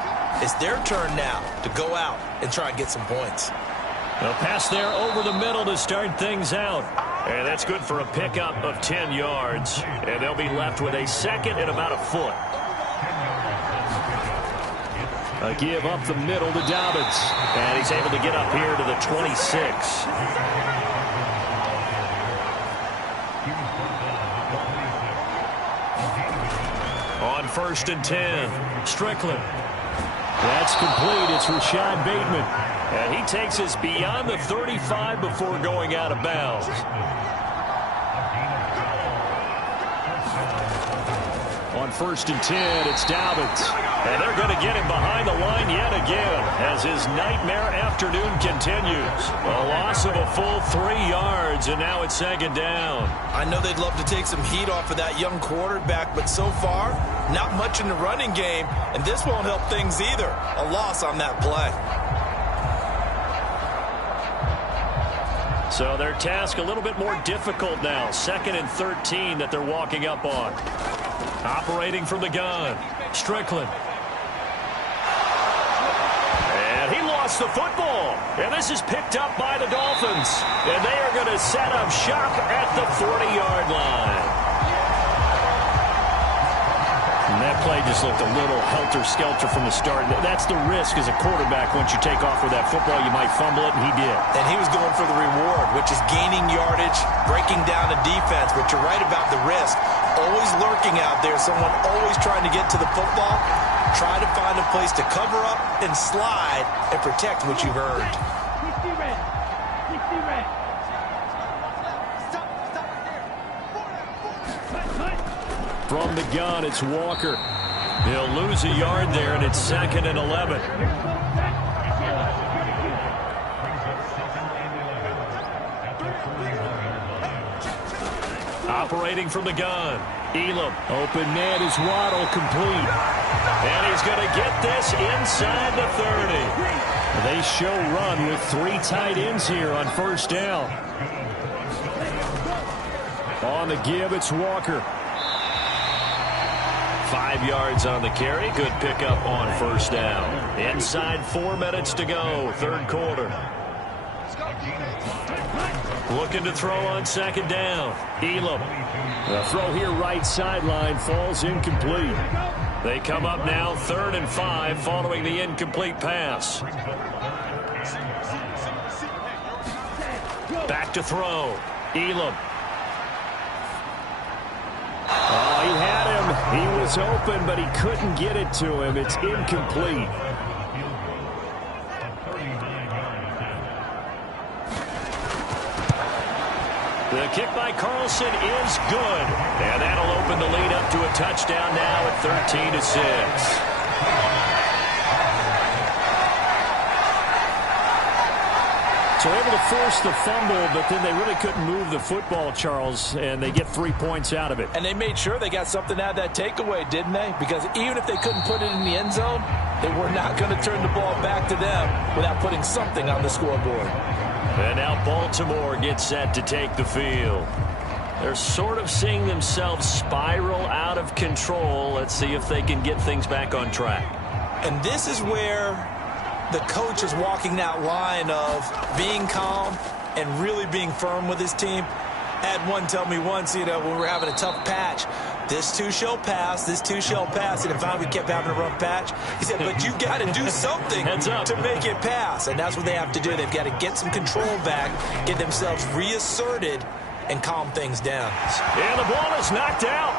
it's their turn now to go out and try and get some points. A pass there over the middle to start things out. And that's good for a pickup of 10 yards. And they'll be left with a 2nd and about a foot. A give up the middle to Dobbins. And he's able to get up here to the 26. On 1st and 10, Strickland. That's complete. It's Rashad Bateman. And he takes us beyond the 35 before going out of bounds. On 1st and 10, it's Dobbins. And they're going to get him behind the line yet again as his nightmare afternoon continues. A loss of a full 3 yards, and now it's 2nd down. I know they'd love to take some heat off of that young quarterback, but so far, not much in the running game, and this won't help things either. A loss on that play. So their task a little bit more difficult now. 2nd and 13 that they're walking up on. Operating from the gun, Strickland. And he lost the football. And this is picked up by the Dolphins. And they are going to set up shop at the 40-yard line. And that play just looked a little helter-skelter from the start. That's the risk as a quarterback. Once you take off with that football, you might fumble it, and he did. And he was going for the reward, which is gaining yardage, breaking down a defense. But you're right about the risk. Always lurking out there, someone always trying to get to the football. Try to find a place to cover up and slide and protect what you've earned. From the gun, it's Walker. He'll lose a yard there, and it's 2nd and 11. Operating from the gun, Elam. Open man is Waddle, complete. And he's going to get this inside the 30. They show run with 3 tight ends here on 1st down. On the give, it's Walker. 5 yards on the carry. Good pickup on 1st down. Inside 4 minutes to go, 3rd quarter. Looking to throw on 2nd down. Elam. The throw here right sideline falls incomplete. They come up now 3rd and 5 following the incomplete pass. Back to throw. Elam. Oh, he had him. He was open, but he couldn't get it to him. It's incomplete. The kick by Carlson is good. And that'll open the lead up to a touchdown now at 13-6. So able to force the fumble, but then they really couldn't move the football, Charles, and they get 3 points out of it. And they made sure they got something out of that takeaway, didn't they? Because even if they couldn't put it in the end zone, they were not going to turn the ball back to them without putting something on the scoreboard. And now Baltimore gets set to take the field. They're sort of seeing themselves spiral out of control. Let's see if they can get things back on track. And this is where the coach is walking that line of being calm and really being firm with his team. I had one tell me once, when we were having a tough patch, this too shall pass, this too shall pass. And finally we kept having a rough patch. He said, but you got to do something to make it pass. And that's what they have to do. They've got to get some control back, get themselves reasserted, and calm things down. And the ball is knocked out.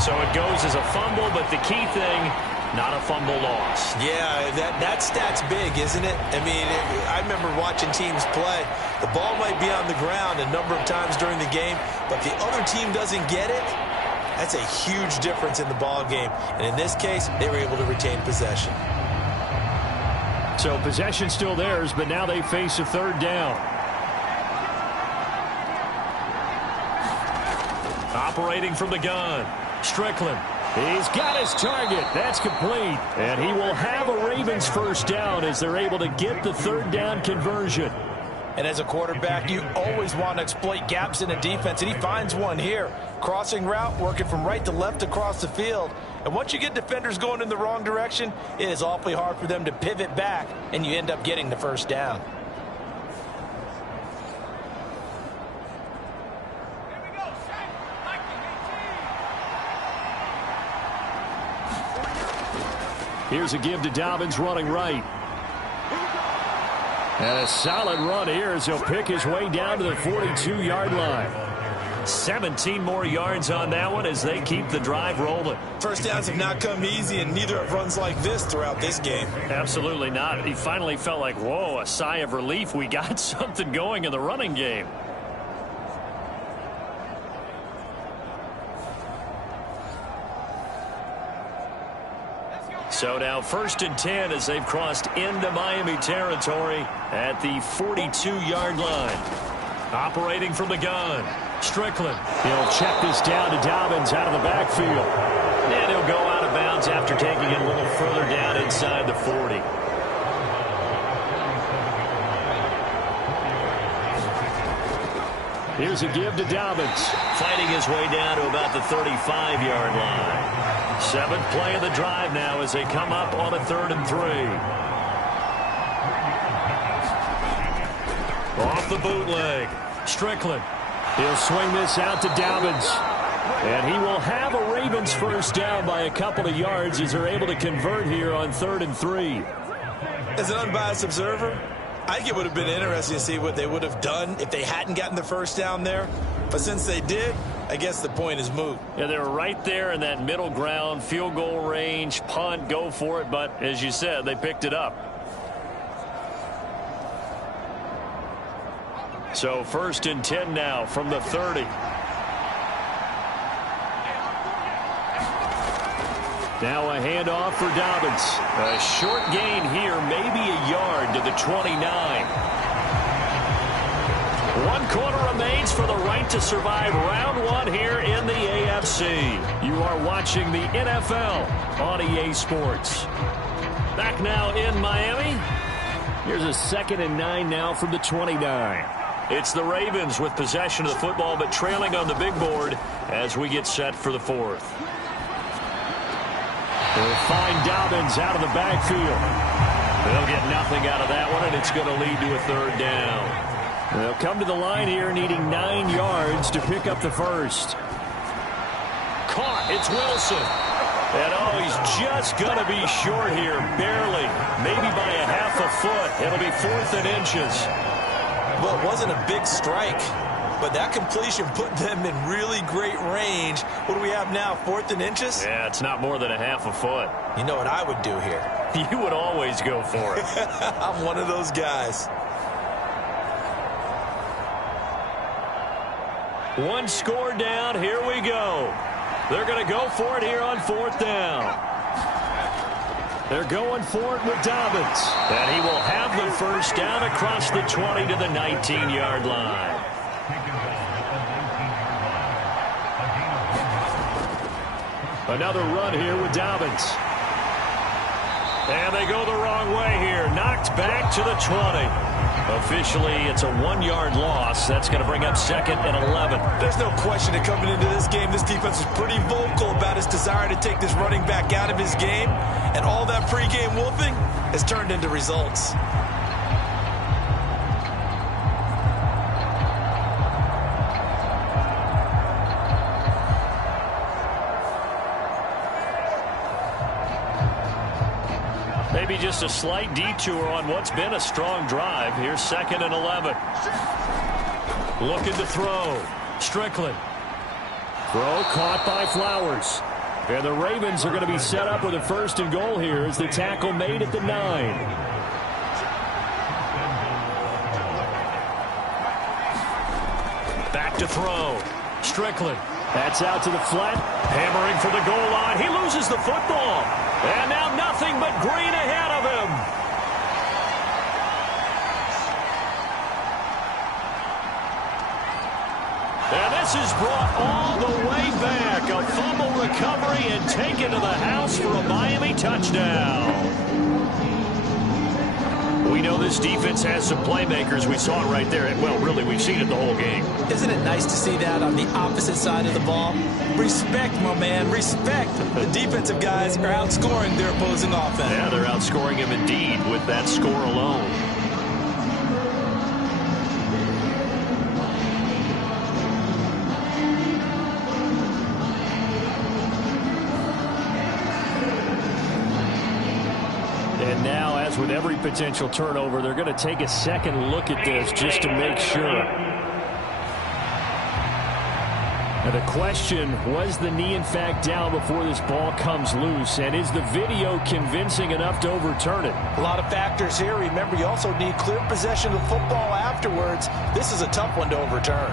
So it goes as a fumble, but the key thing, not a fumble loss. Yeah, that stat's big, isn't it? I mean, I remember watching teams play. The ball might be on the ground a number of times during the game, but if the other team doesn't get it, that's a huge difference in the ball game. And in this case, they were able to retain possession. So possession still theirs, but now they face a 3rd down. Operating from the gun, Strickland. He's got his target. That's complete. And he will have a Ravens 1st down as they're able to get the 3rd down conversion. And as a quarterback, you always want to exploit gaps in a defense, and he finds one here. Crossing route, working from right to left across the field. And once you get defenders going in the wrong direction, it is awfully hard for them to pivot back, and you end up getting the 1st down. Here's a give to Dobbins running right. And a solid run here as he'll pick his way down to the 42-yard line. 17 more yards on that one as they keep the drive rolling. First downs have not come easy, and neither have runs like this throughout this game. Absolutely not. He finally felt like, whoa, a sigh of relief. We got something going in the running game. So now 1st and 10 as they've crossed into Miami territory at the 42-yard line. Operating from the gun, Strickland. He'll check this down to Dobbins out of the backfield. And he'll go out of bounds after taking it a little further down inside the 40. Here's a give to Dobbins. Fighting his way down to about the 35-yard line. 7th play of the drive now as they come up on a 3rd and 3. Off the bootleg, Strickland. He'll swing this out to Dobbins. And he will have a Ravens first down by a couple of yards as they're able to convert here on 3rd and 3. As an unbiased observer, I think it would have been interesting to see what they would have done if they hadn't gotten the first down there. But since they did, I guess the point is moot. Yeah, they were right there in that middle ground, field goal range, punt, go for it. But as you said, they picked it up. So 1st and 10 now from the 30. Now a handoff for Dobbins. A short gain here, maybe a yard to the 29. 1 quarter remains for the right to survive round 1 here in the AFC. You are watching the NFL on EA Sports. Back now in Miami. Here's a 2nd and 9 now from the 29. It's the Ravens with possession of the football, but trailing on the big board as we get set for the 4th. They'll find Dobbins out of the backfield. They'll get nothing out of that one, and it's going to lead to a 3rd down. They'll come to the line here needing 9 yards to pick up the first. Caught. It's Wilson. And oh, he's just going to be short here, barely. Maybe by a half a foot. It'll be 4th and inches. Well, it wasn't a big strike, but that completion put them in really great range. What do we have now, 4th and inches? Yeah, it's not more than a half a foot. You know what I would do here? You would always go for it. I'm one of those guys. 1 score down. Here we go. They're going to go for it here on 4th down. They're going for it with Dobbins. And he will have the first down across the 20 to the 19-yard line. Another run here with Dobbins. And they go the wrong way here. Knocked back to the 20. Officially, it's a 1-yard loss. That's going to bring up 2nd and 11. There's no question that coming into this game, this defense is pretty vocal about his desire to take this running back out of his game. And all that pregame wolfing has turned into results. Maybe just a slight detour on what's been a strong drive. Here's 2nd and 11. Looking to throw. Strickland. Throw caught by Flowers. And the Ravens are going to be set up with a 1st and goal here as the tackle made at the 9. Back to throw. Strickland. That's out to the flat. Hammering for the goal line. He loses the football. And now nothing but green ahead of him. And this is brought all the way back. A fumble recovery and taken to the house for a Miami touchdown. We know this defense has some playmakers. We saw it right there. Well, really, we've seen it the whole game. Isn't it nice to see that on the opposite side of the ball? Respect, my man, respect. The defensive guys are outscoring their opposing offense. Yeah, they're outscoring him indeed with that score alone. And now, as with every potential turnover, they're going to take a second look at this just to make sure. And the question, was the knee in fact down before this ball comes loose? And is the video convincing enough to overturn it? A lot of factors here. Remember, you also need clear possession of the football afterwards. This is a tough one to overturn.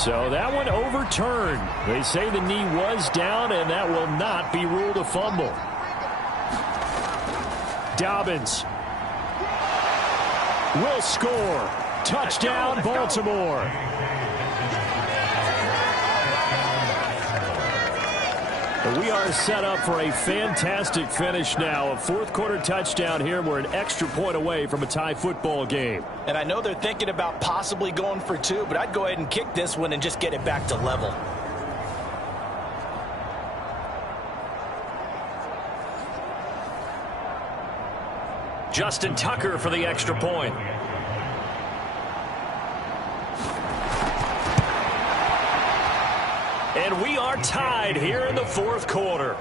So that one overturned. They say the knee was down, and that will not be ruled a fumble. Dobbins will score. Touchdown, Baltimore. We are set up for a fantastic finish now. A fourth-quarter touchdown here. We're an extra point away from a tie football game. And I know they're thinking about possibly going for two, but I'd go ahead and kick this one and just get it back to level. Justin Tucker for the extra point. And we are tied here in the fourth quarter.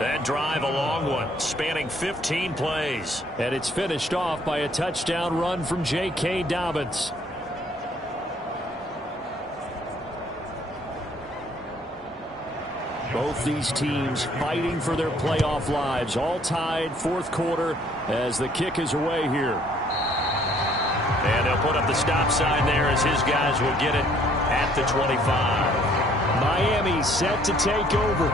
That drive, a long one, spanning 15 plays. And it's finished off by a touchdown run from J.K. Dobbins. Both these teams fighting for their playoff lives. All tied, fourth quarter, as the kick is away here. And they'll put up the stop sign there as his guys will get it at the 25. Miami set to take over.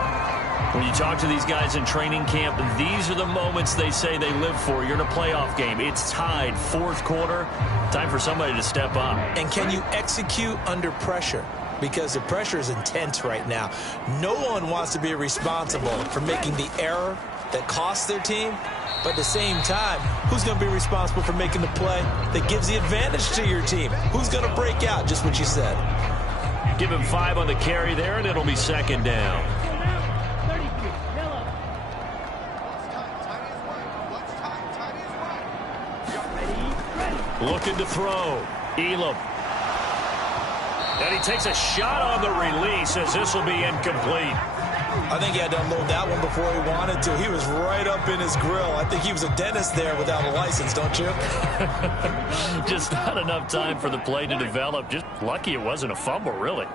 When you talk to these guys in training camp, these are the moments they say they live for. You're in a playoff game. It's tied, fourth quarter. Time for somebody to step up. And can you execute under pressure? Because the pressure is intense right now. No one wants to be responsible for making the error that costs their team. But at the same time, who's going to be responsible for making the play that gives the advantage to your team? Who's going to break out? Just what you said. Give him 5 on the carry there, and it'll be second down. Looking to throw. Elam. And he takes a shot on the release as this will be incomplete. I think he had to unload that one before he wanted to. He was right up in his grill. I think he was a dentist there without a license, don't you? Just not enough time for the play to develop. Just lucky it wasn't a fumble, really.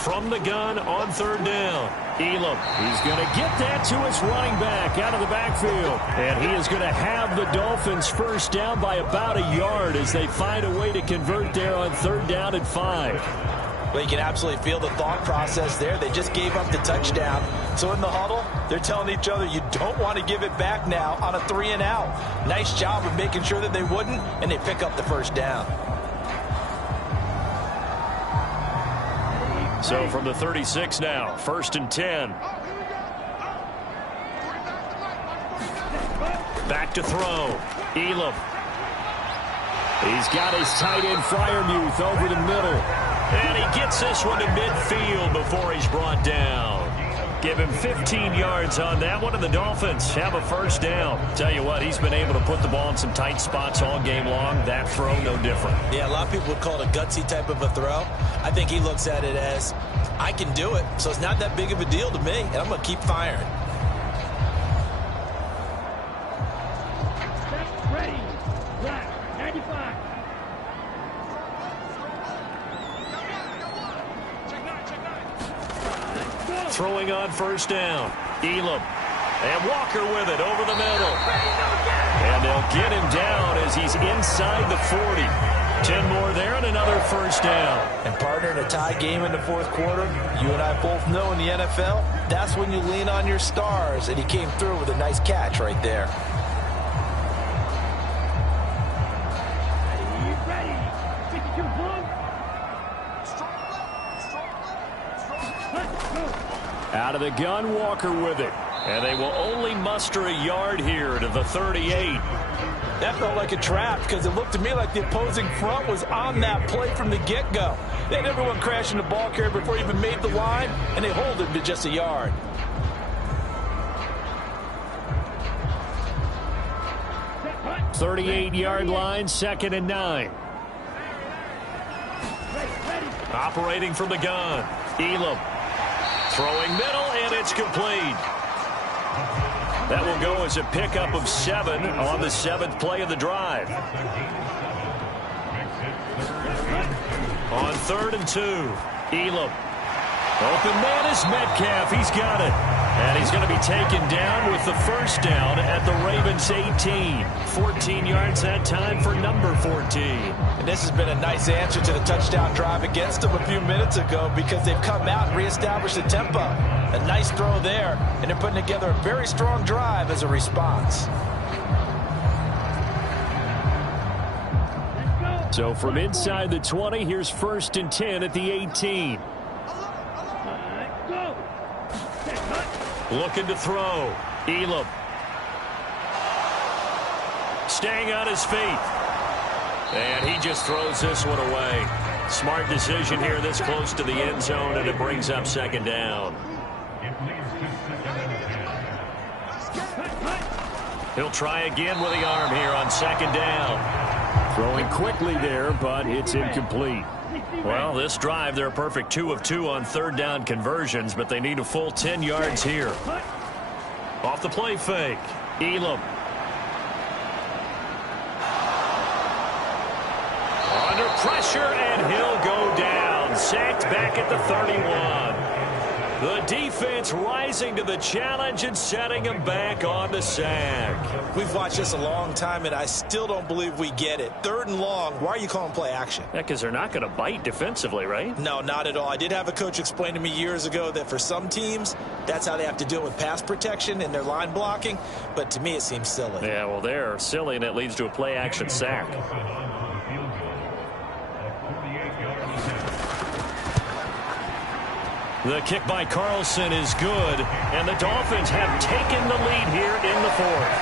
From the gun on third down. Elam. He's going to get that to his running back out of the backfield. And he is going to have the Dolphins first down by about a yard as they find a way to convert there on third down and 5. Well, you can absolutely feel the thought process there. They just gave up the touchdown. So in the huddle, they're telling each other, you don't want to give it back now on a 3-and-out. Nice job of making sure that they wouldn't, and they pick up the first down. So from the 36 now, first and 10. Back to throw. Elam. He's got his tight end Freiermuth over the middle. And he gets this one to midfield before he's brought down. Give him 15 yards on that one, and the Dolphins have a first down. Tell you what, he's been able to put the ball in some tight spots all game long. That throw, no different. Yeah, a lot of people would call it a gutsy type of a throw. I think he looks at it as, I can do it, so it's not that big of a deal to me, and I'm going to keep firing. Ready. Black. 95. Throwing on first down. Elam. And Walker with it over the middle. And they'll get him down as he's inside the 40. 10 more there and another first down. And partner, in a tie game in the fourth quarter, you and I both know in the NFL, that's when you lean on your stars. And he came through with a nice catch right there. Ready. 52 points. Out of the gun, Walker with it. And they will only muster a yard here to the 38. That felt like a trap because it looked to me like the opposing front was on that play from the get-go. They had everyone crashing the ball carrier before he even made the line, and they hold him to just a yard. What? 38-yard line, second and 9. Ready. Operating from the gun. Elam. Throwing middle, and it's complete. That will go as a pickup of 7 on the 7th play of the drive. On 3rd and 2, Elam. Open man is Metcalf. He's got it. And he's going to be taken down with the first down at the Ravens 18. 14 yards that time for number 14. And this has been a nice answer to the touchdown drive against them a few minutes ago because they've come out and reestablished the tempo. A nice throw there, and they're putting together a very strong drive as a response. So from inside the 20, here's 1st and 10 at the 18. Go. Set, cut. Looking to throw. Elam. Staying on his feet. And he just throws this one away. Smart decision here this close to the end zone, and it brings up 2nd down. He'll try again with the arm here on 2nd down. Throwing quickly there, but it's incomplete. Well, this drive, they're a perfect 2 of 2 on 3rd down conversions, but they need a full 10 yards here. Off the play fake, Elam. Under pressure, and he'll go down. Sacked back at the 31. The defense rising to the challenge and setting him back on the sack. We've watched this a long time, and I still don't believe we get it. 3rd and long, why are you calling play action? Yeah, because they're not going to bite defensively, right? No, not at all. I did have a coach explain to me years ago that for some teams, that's how they have to deal with pass protection and their line blocking, but to me it seems silly. Yeah, well, they're silly, and it leads to a play action sack. The kick by Carlson is good, and the Dolphins have taken the lead here in the 4th.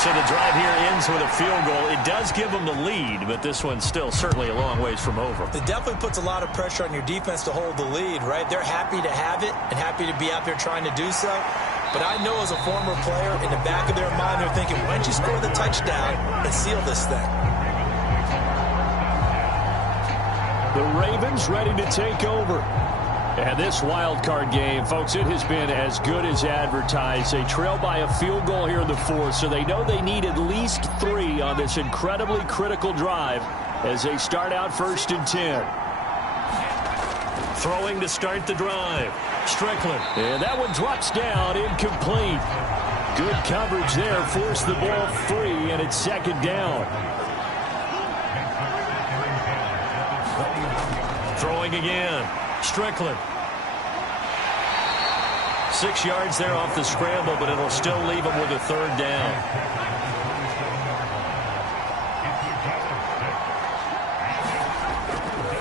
So the drive here ends with a field goal. It does give them the lead, but this one's still certainly a long ways from over. It definitely puts a lot of pressure on your defense to hold the lead, right? They're happy to have it and happy to be out there trying to do so. But I know as a former player, in the back of their mind, they're thinking, why don't you score the touchdown and seal this thing? The Ravens ready to take over. And this wild card game, folks, it has been as good as advertised. They trail by a field goal here in the 4th, so they know they need at least 3 on this incredibly critical drive as they start out 1st and 10. Throwing to start the drive. Strickland. And that one drops down, incomplete. Good coverage there, forced the ball free, and it's 2nd down. Throwing again. Strickland. 6 yards there off the scramble, but it'll still leave him with a 3rd down.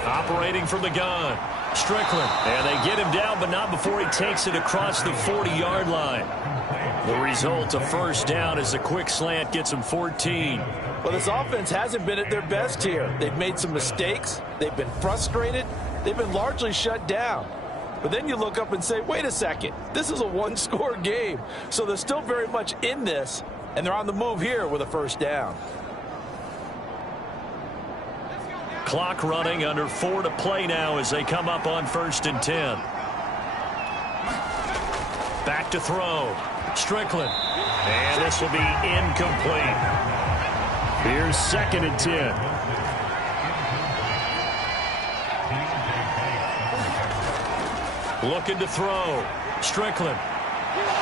Operating from the gun. Strickland. And they get him down, but not before he takes it across the 40-yard line. The result, a 1st down as the quick slant gets him 14. Well, this offense hasn't been at their best here. They've made some mistakes. They've been frustrated. They've been largely shut down. But then you look up and say, wait a second, this is a 1-score game. So they're still very much in this, and they're on the move here with a 1st down. Clock running, under 4 to play now as they come up on 1st and 10. Back to throw. Strickland. And this will be incomplete. Here's 2nd and 10. Looking to throw. Strickland.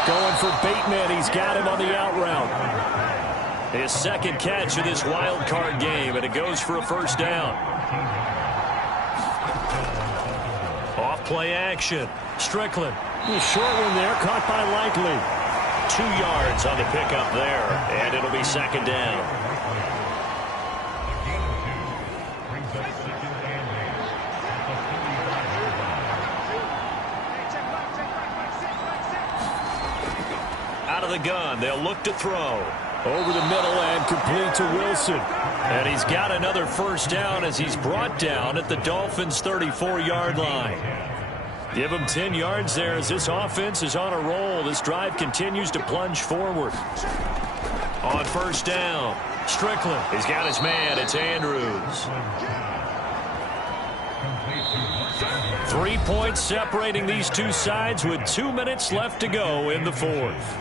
Going for Bateman. He's got him on the out route. His 2nd catch of this wild card game, and it goes for a 1st down. Off play action. Strickland. Short one there, caught by Likely. 2 yards on the pickup there, and it'll be 2nd down. Out of the gun, they'll look to throw. Over the middle and complete to Wilson. And he's got another 1st down as he's brought down at the Dolphins' 34-yard line. Give him 10 yards there as this offense is on a roll. This drive continues to plunge forward. On 1st down, Strickland. He's got his man. It's Andrews. 3 points separating these two sides with 2 minutes left to go in the fourth.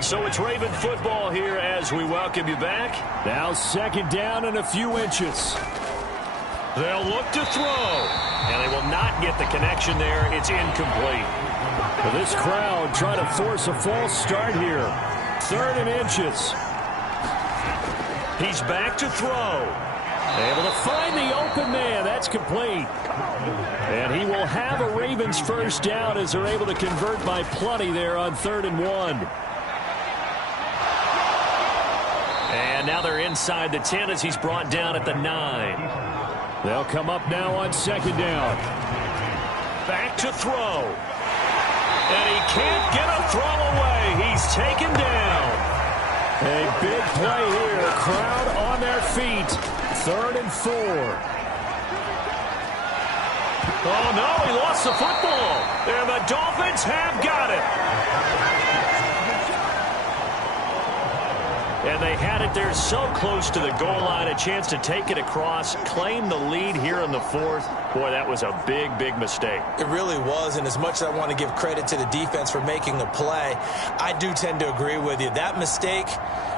So it's Raven football here as we welcome you back. Now second down and a few inches. They'll look to throw, and they will not get the connection there. It's incomplete. Well, this crowd trying to force a false start here. 3rd and inches. He's back to throw. Able to find the open man. That's complete. And he will have a Ravens first down as they're able to convert by plenty there on 3rd and 1. And now they're inside the 10 as he's brought down at the 9. They'll come up now on 2nd down. Back to throw. And he can't get a throw away. He's taken down. A big play here. Crowd on their feet. 3rd and 4. Oh, no, he lost the football. And the Dolphins have got it. And they had it there so close to the goal line, a chance to take it across, claim the lead here in the fourth. Boy, that was a big, big mistake. It really was, and as much as I want to give credit to the defense for making the play, I do tend to agree with you. That mistake,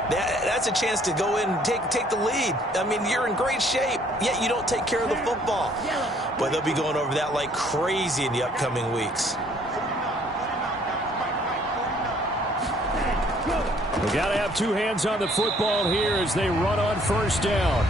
that's a chance to go in and take the lead. I mean, you're in great shape, yet you don't take care of the football. But they'll be going over that like crazy in the upcoming weeks. We got to have two hands on the football here as they run on first down.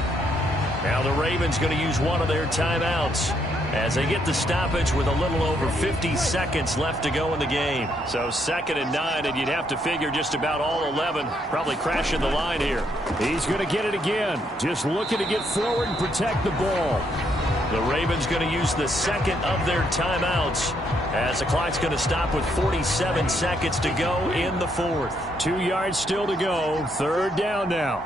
Now the Ravens going to use one of their timeouts as they get the stoppage with a little over 50 seconds left to go in the game. So 2nd and 9, and you'd have to figure just about all 11 probably crashing the line here. He's going to get it again. Just looking to get forward and protect the ball. The Ravens going to use the second of their timeouts as the clock's going to stop with 47 seconds to go in the fourth. 2 yards still to go. 3rd down now.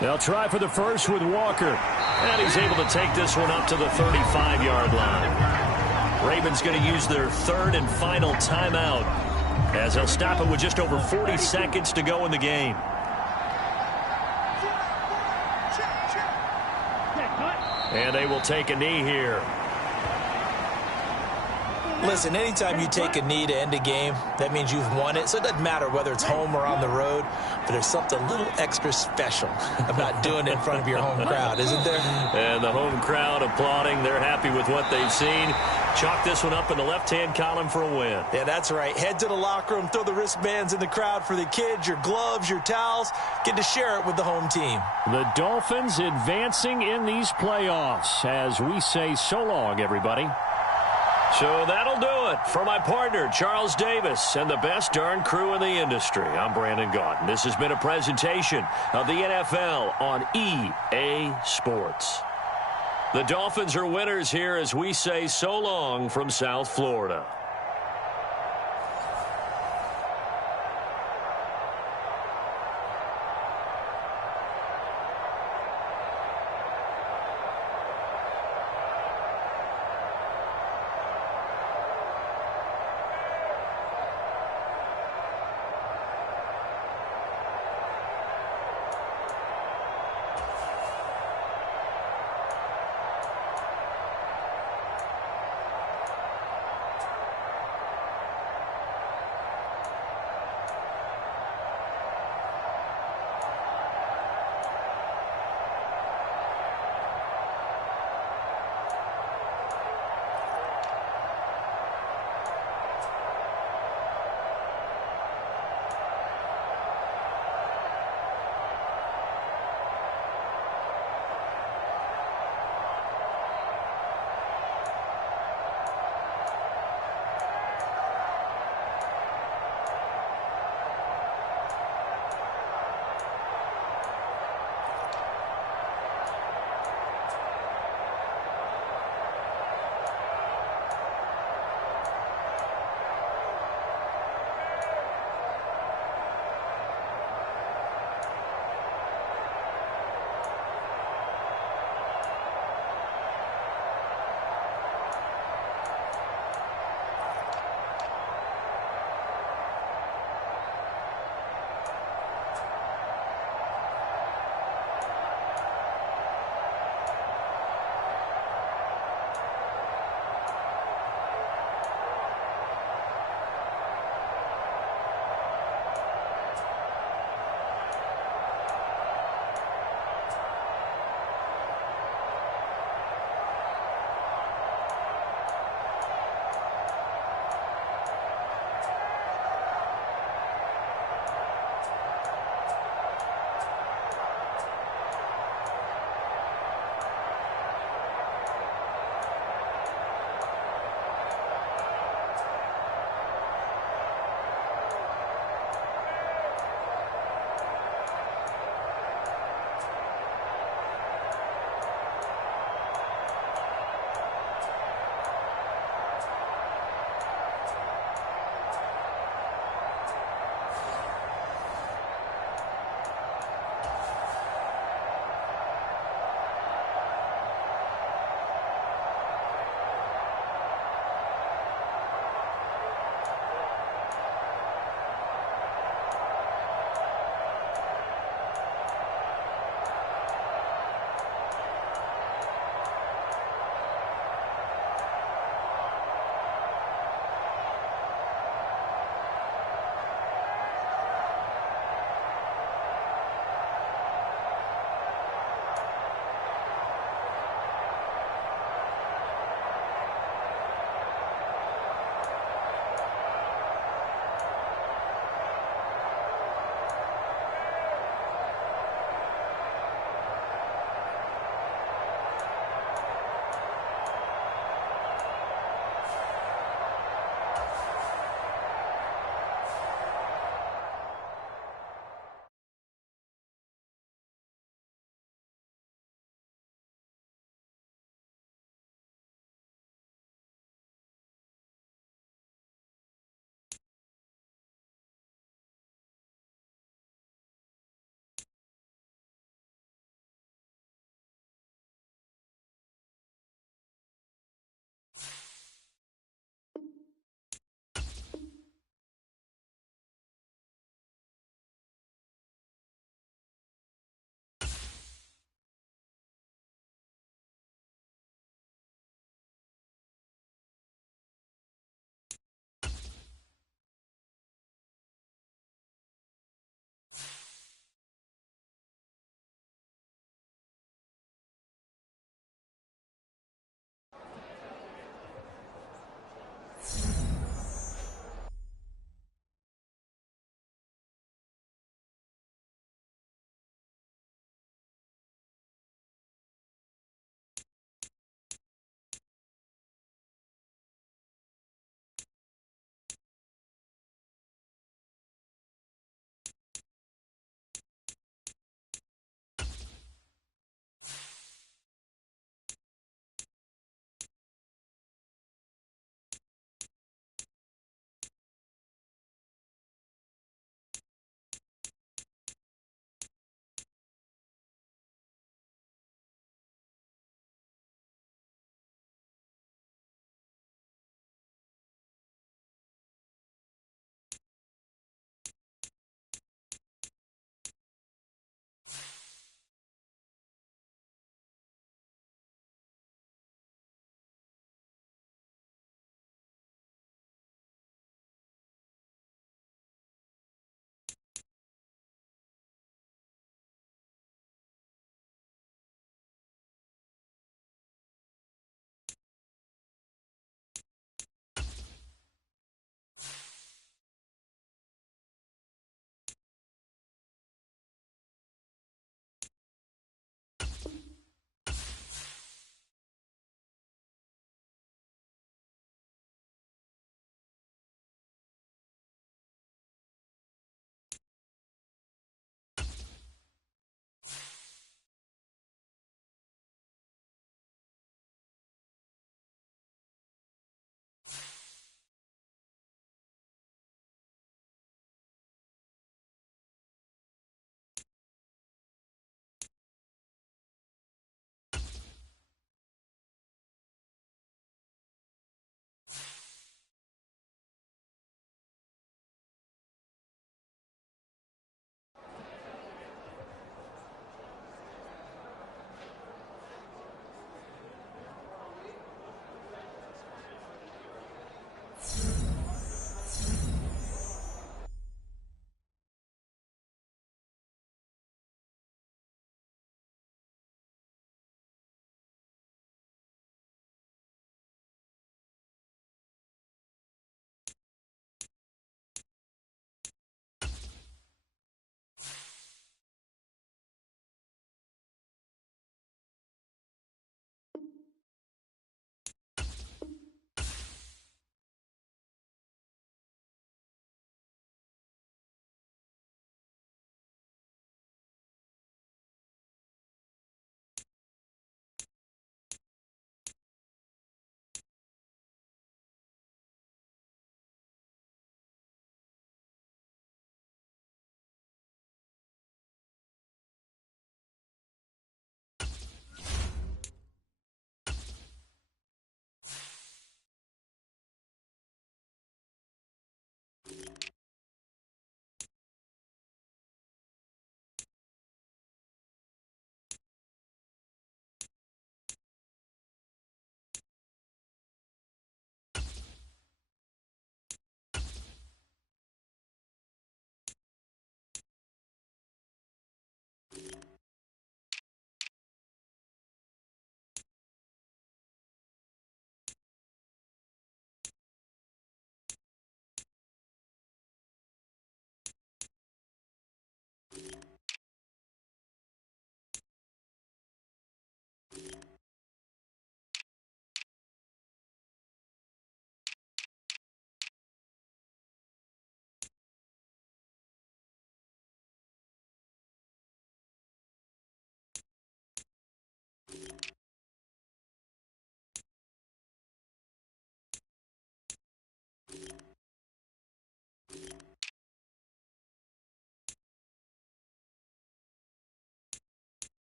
They'll try for the first with Walker. And he's able to take this one up to the 35-yard line. Ravens going to use their 3rd and final timeout as they'll stop it with just over 40 seconds to go in the game. And they will take a knee here. Listen, anytime you take a knee to end a game, that means you've won it. So it doesn't matter whether it's home or on the road, but there's something a little extra special about doing it in front of your home crowd, isn't there? And the home crowd applauding. They're happy with what they've seen. Chalk this one up in the left-hand column for a win. Yeah, that's right. Head to the locker room, throw the wristbands in the crowd for the kids, your gloves, your towels. Get to share it with the home team. The Dolphins advancing in these playoffs as we say so long, everybody. So that'll do it for my partner, Charles Davis, and the best darn crew in the industry. I'm Brandon Gaudin. This has been a presentation of the NFL on EA Sports. The Dolphins are winners here as we say so long from South Florida.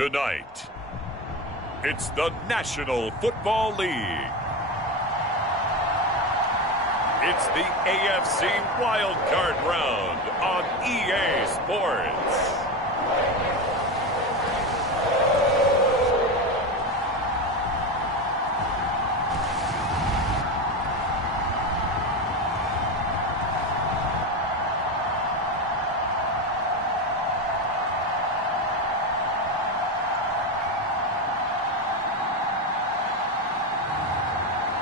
Tonight, it's the National Football League. It's the AFC Wildcard Round on EA Sports.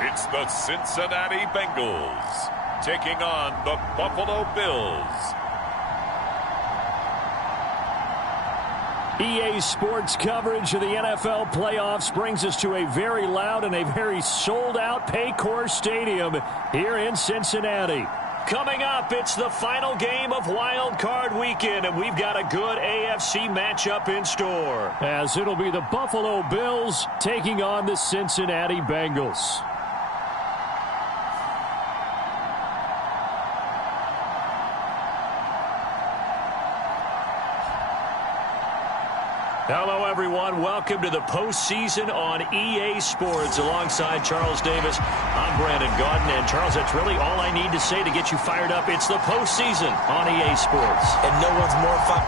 It's the Cincinnati Bengals taking on the Buffalo Bills. EA Sports coverage of the NFL playoffs brings us to a very loud and a very sold-out Paycor Stadium here in Cincinnati. Coming up, it's the final game of Wild Card Weekend, and we've got a good AFC matchup in store, as it'll be the Buffalo Bills taking on the Cincinnati Bengals. Hello, everyone. Welcome to the postseason on EA Sports. Alongside Charles Davis, I'm Brandon Gaudin. And, Charles, that's really all I need to say to get you fired up. It's the postseason on EA Sports. And no one's more fun.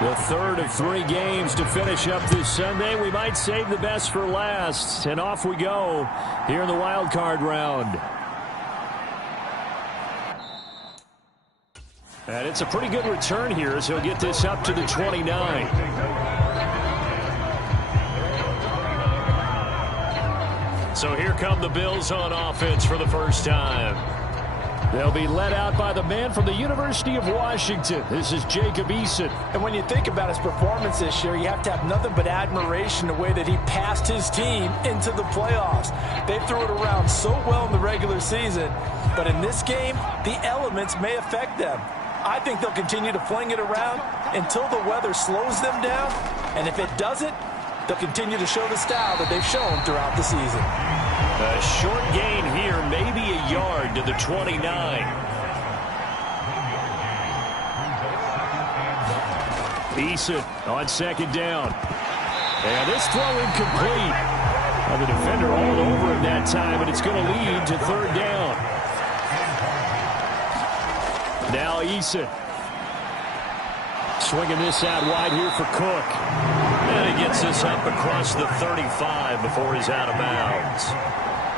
The third of 3 games to finish up this Sunday. We might save the best for last. And off we go here in the wild card round. And it's a pretty good return here as he'll get this up to the 29. So here come the Bills on offense for the first time. They'll be led out by the man from the University of Washington. This is Jacob Eason. And when you think about his performance this year, you have to have nothing but admiration the way that he passed his team into the playoffs. They threw it around so well in the regular season, but in this game, the elements may affect them. I think they'll continue to fling it around until the weather slows them down, and if it doesn't, they'll continue to show the style that they've shown throughout the season. A short gain here, maybe a yard to the 29. Eason on second down. And this throw incomplete. Well, the defender all over him that time, and it's going to lead to third down. Now Eason. Swinging this out wide here for Cook. And he gets this up across the 35 before he's out of bounds.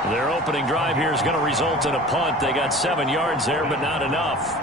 Their opening drive here is going to result in a punt. They got 7 yards there, but not enough.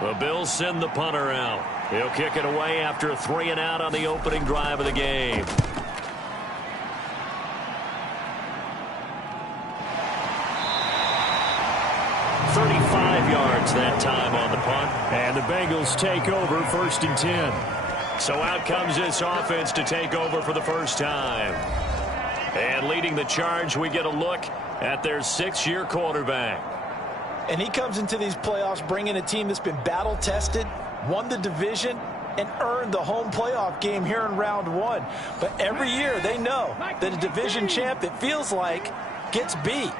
The Bills send the punter out. He'll kick it away after a 3 and out on the opening drive of the game. Yards that time on the punt. And the Bengals take over 1st and 10. So out comes this offense to take over for the first time. And leading the charge, we get a look at their 6-year quarterback. And he comes into these playoffs bringing a team that's been battle-tested, won the division, and earned the home playoff game here in round 1. But every year they know that a division champ, it feels like, gets beat.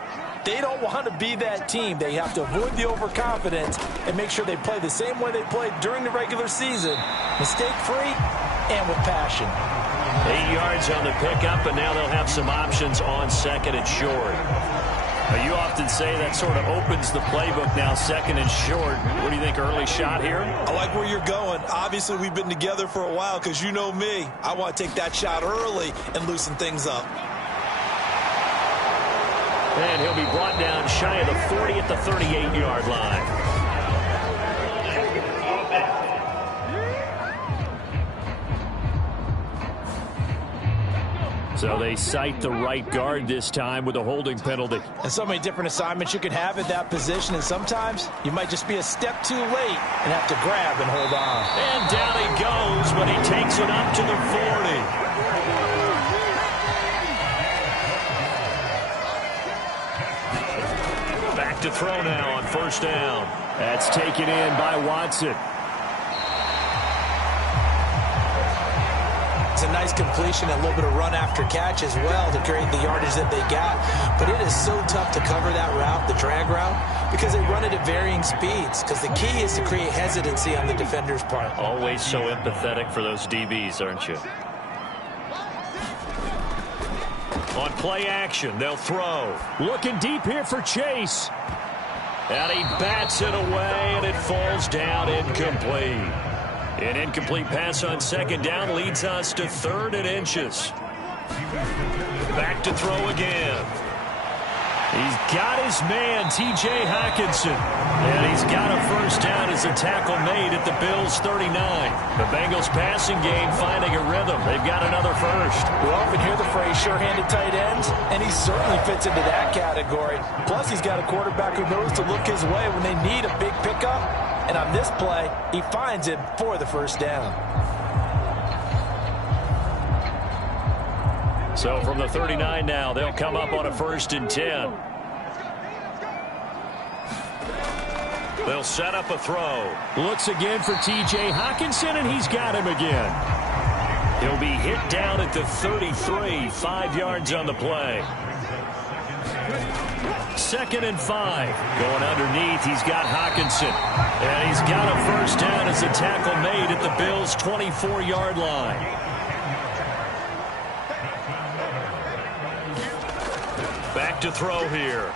They don't want to be that team. They have to avoid the overconfidence and make sure they play the same way they played during the regular season, mistake-free and with passion. 8 yards on the pickup, and now they'll have some options on second and short. Now, you often say that sort of opens the playbook now, second and short. What do you think, early shot here? I like where you're going. Obviously, we've been together for a while because you know me. I want to take that shot early and loosen things up. And he'll be brought down shy of the 40 at the 38-yard line. So they cite the right guard this time with a holding penalty. And so many different assignments you can have at that position, and sometimes you might just be a step too late and have to grab and hold on. And down he goes, but he takes it up to the 40. Back to throw now on first down. That's taken in by Watson. It's a nice completion, a little bit of run after catch as well to create the yardage that they got. But it is so tough to cover that route, the drag route, because they run it at varying speeds. Because the key is to create hesitancy on the defender's part. Always so empathetic for those DBs, aren't you? On play action, they'll throw. Looking deep here for Chase. And he bats it away, and it falls down incomplete. An incomplete pass on second down leads us to 3rd and inches. Back to throw again. He's got his man, T.J. Hockenson. And he's got a first down as a tackle made at the Bills' 39. The Bengals passing game finding a rhythm. They've got another first. We often hear the phrase sure-handed tight ends, and he certainly fits into that category. Plus, he's got a quarterback who knows to look his way when they need a big pickup. And on this play, he finds it for the first down. So from the 39 now, they'll come up on a 1st and 10. They'll set up a throw. Looks again for T.J. Hockenson, and he's got him again. He'll be hit down at the 33, 5 yards on the play. 2nd and 5. Going underneath, he's got Hockenson. And he's got a first down as a tackle made at the Bills' 24-yard line. Back to throw here.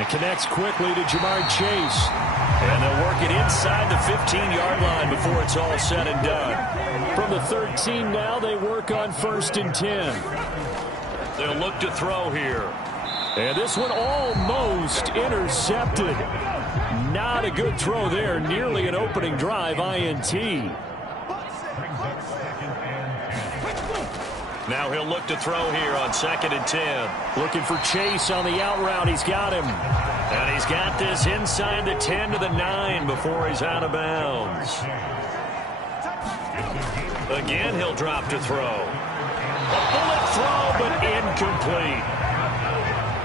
It connects quickly to Jamar Chase. And they'll work it inside the 15-yard line before it's all said and done. From the 13 now, they work on 1st and 10. They'll look to throw here. And this one almost intercepted. Not a good throw there. Nearly an opening drive INT. Now he'll look to throw here on 2nd and 10. Looking for Chase on the out route. He's got him. And he's got this inside the 10 to the 9 before he's out of bounds. Again, he'll drop to throw. A bullet throw, but incomplete.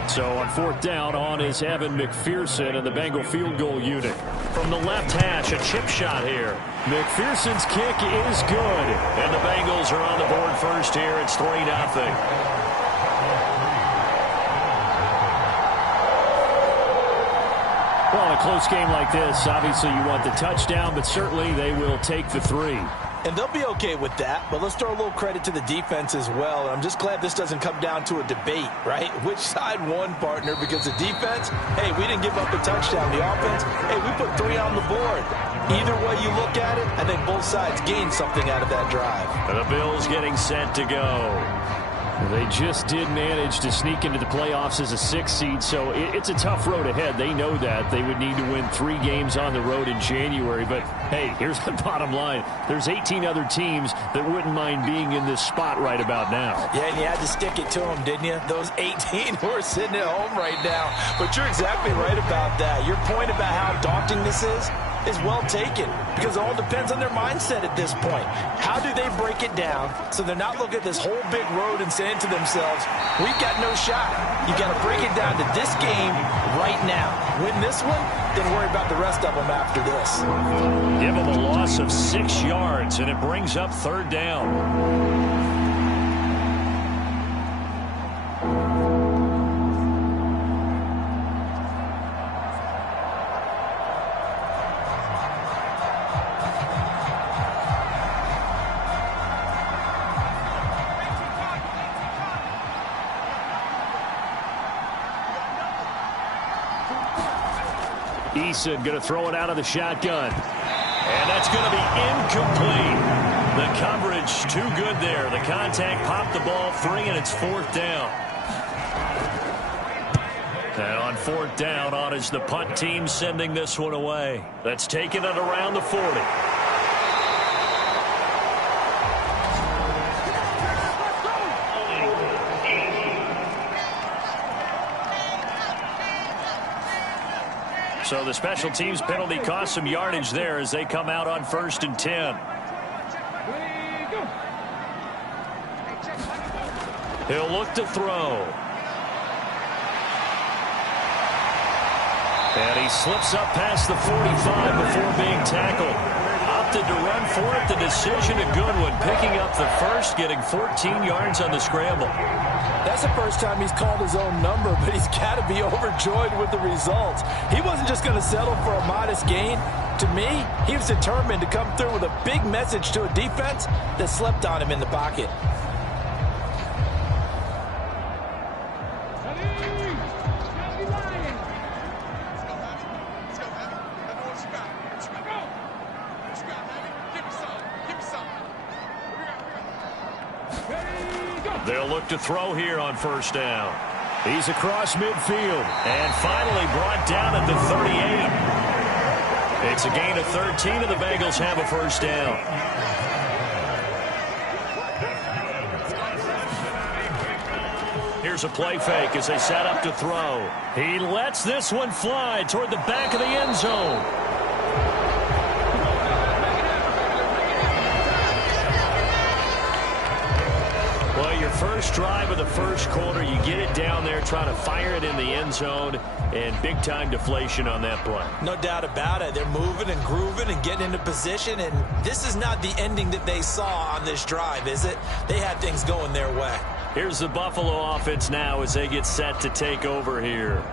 So on 4th down, on is Evan McPherson and the Bengal field goal unit. From the left hash, a chip shot here. McPherson's kick is good. And the Bengals are on the board first here. It's 3-0. Well, in a close game like this, obviously you want the touchdown, but certainly they will take the 3. And they'll be okay with that, but let's throw a little credit to the defense as well. And I'm just glad this doesn't come down to a debate, right? Which side won, partner? Because the defense, hey, we didn't give up a touchdown. The offense, hey, we put 3 on the board. Either way you look at it, I think both sides gained something out of that drive. And the Bills getting set to go. They just did manage to sneak into the playoffs as a 6th seed, so it's a tough road ahead. They know that. They would need to win 3 games on the road in January. But, hey, here's the bottom line. There's 18 other teams that wouldn't mind being in this spot right about now. Yeah, and you had to stick it to them, didn't you? Those 18 who are sitting at home right now. But you're exactly right about that. Your point about how daunting this is well taken, because it all depends on their mindset at this point. How do they break it down so they're not looking at this whole big road and saying to themselves, we've got no shot. You got to break it down to this game right now. Win this one, then worry about the rest of them after this. Give them a loss of 6 yards, and it brings up 3rd down. Eason going to throw it out of the shotgun. And that's going to be incomplete. The coverage too good there. The contact popped the ball free, and it's 4th down. And on 4th down, on is the punt team sending this one away. That's taking it around the 40. So the special teams penalty cost some yardage there as they come out on 1st and 10. He'll look to throw. And he slips up past the 45 before being tackled. Opted to run for it. The decision a good one. Picking up the first, getting 14 yards on the scramble. That's the first time he's called his own number, but he's got to be overjoyed with the results. He wasn't just going to settle for a modest gain. To me, he was determined to come through with a big message to a defense that slept on him in the pocket. They'll look to throw here on 1st down. He's across midfield and finally brought down at the 38. It's a gain of 13 and the Bengals have a 1st down. Here's a play fake as they set up to throw. He lets this one fly toward the back of the end zone. Well, your first drive of the first quarter, you get it down there, try to fire it in the end zone, and big-time deflation on that play. No doubt about it. They're moving and grooving and getting into position, and this is not the ending that they saw on this drive, is it? They had things going their way. Here's the Buffalo offense now as they get set to take over here.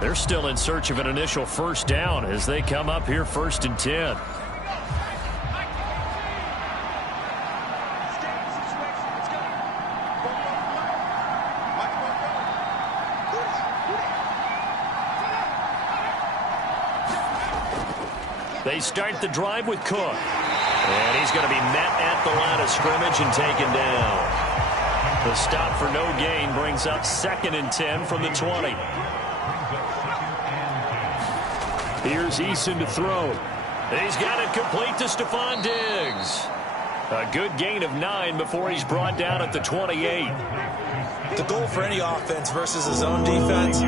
They're still in search of an initial 1st down as they come up here 1st and 10. They start the drive with Cook. And he's going to be met at the line of scrimmage and taken down. The stop for no gain brings up 2nd and 10 from the 20. Here's Eason to throw. He's got it complete to Stephon Diggs. A good gain of 9 before he's brought down at the 28. The goal for any offense versus his own defense,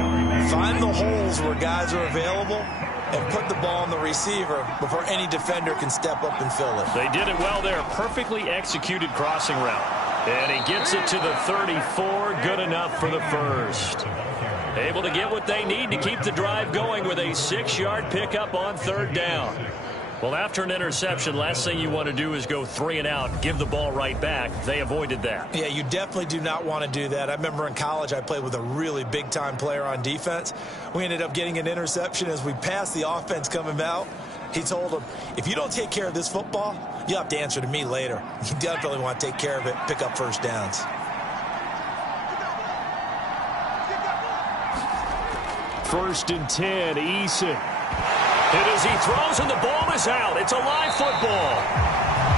find the holes where guys are available and put the ball on the receiver before any defender can step up and fill it. They did it well there. Perfectly executed crossing route. And he gets it to the 34. Good enough for the first. Able to get what they need to keep the drive going with a 6-yard pickup on 3rd down. Well, after an interception, last thing you want to do is go 3 and out, give the ball right back. They avoided that. Yeah, you definitely do not want to do that. I remember in college I played with a really big-time player on defense. We ended up getting an interception as we passed the offense coming out. He told him, if you don't take care of this football, you'll have to answer to me later. You definitely want to take care of it, pick up 1st downs. First and 10, Eason. And as he throws and the ball is out, it's a live football.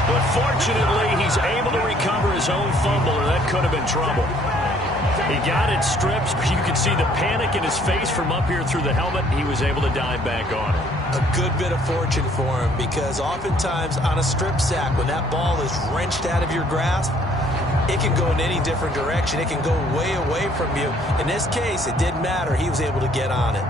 But fortunately, he's able to recover his own fumble, or that could have been trouble. He got it stripped. You could see the panic in his face from up here through the helmet. He was able to dive back on it. A good bit of fortune for him, because oftentimes on a strip sack, when that ball is wrenched out of your grasp, it can go in any different direction. It can go way away from you. In this case, it didn't matter. He was able to get on it.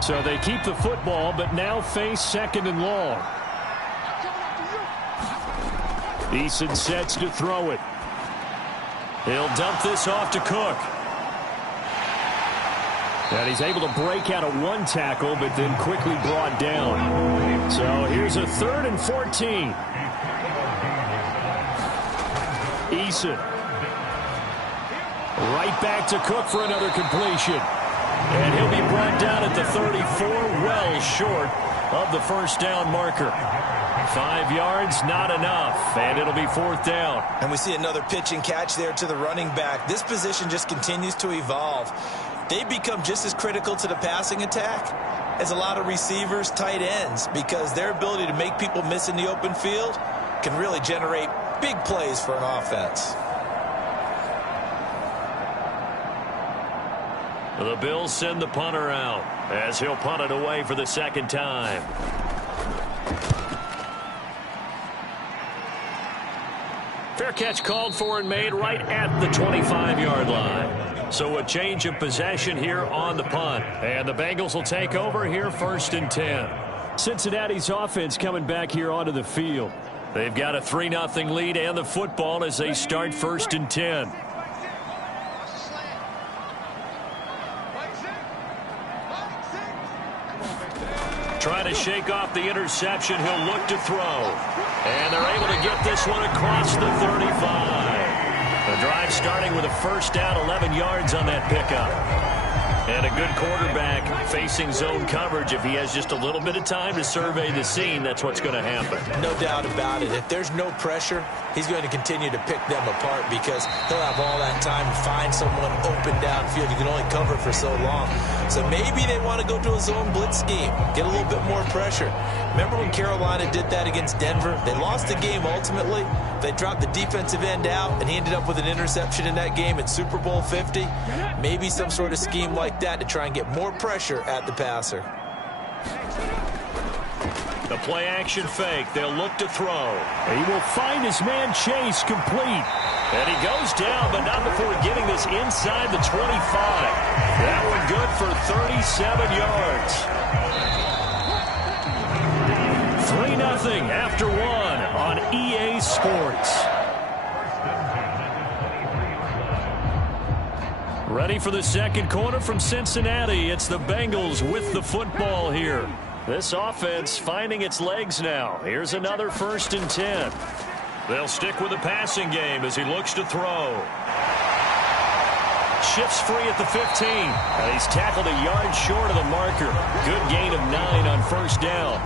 So they keep the football, but now face 2nd and long. Eason sets to throw it. He'll dump this off to Cook. And he's able to break out of 1 tackle, but then quickly brought down. So here's a 3rd and 14. Eason. Right back to Cook for another completion. And he'll be brought down at the 34, well short of the 1st down marker. 5 yards, not enough, and it'll be 4th down. And we see another pitch and catch there to the running back. This position just continues to evolve. They become just as critical to the passing attack as a lot of receivers, tight ends, because their ability to make people miss in the open field can really generate big plays for an offense. The Bills send the punter out as he'll punt it away for the 2nd time. Fair catch called for and made right at the 25-yard line. So a change of possession here on the punt. And the Bengals will take over here 1st and 10. Cincinnati's offense coming back here onto the field. They've got a 3-0 lead and the football as they start 1st and 10. Trying to shake off the interception. He'll look to throw. And they're able to get this one across the 35. The drive starting with a 1st down, 11 yards on that pickup. And a good quarterback facing zone coverage. If he has just a little bit of time to survey the scene, that's what's going to happen. No doubt about it. If there's no pressure, he's going to continue to pick them apart because he'll have all that time to find someone open downfield. You can only cover for so long. So maybe they want to go to a zone blitz scheme, get a little bit more pressure. Remember when Carolina did that against Denver? They lost the game ultimately. They dropped the defensive end out, and he ended up with an interception in that game in Super Bowl 50. Maybe some sort of scheme like that to try and get more pressure at the passer. The play action fake. They'll look to throw. He will find his man Chase complete. And he goes down, but not before getting this inside the 25. That one good for 37 yards. 3-0 after 1 on EA Sports. Ready for the second quarter from Cincinnati. It's the Bengals with the football here. This offense finding its legs now. Here's another 1st and 10. They'll stick with the passing game as he looks to throw. Shifts free at the 15. And he's tackled a yard short of the marker. Good gain of 9 on 1st down.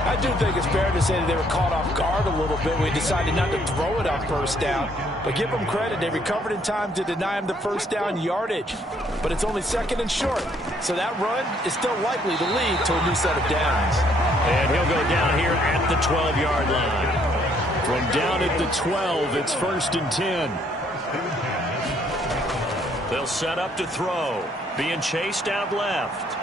I do think it's fair to say that they were caught off guard a little bit when we decided not to throw it on 1st down. But give them credit. They recovered in time to deny him the 1st down yardage. But it's only 2nd and short. So that run is still likely to lead to a new set of downs. And he'll go down here at the 12-yard line. From down at the 12, it's 1st and 10. They'll set up to throw. Being chased out left.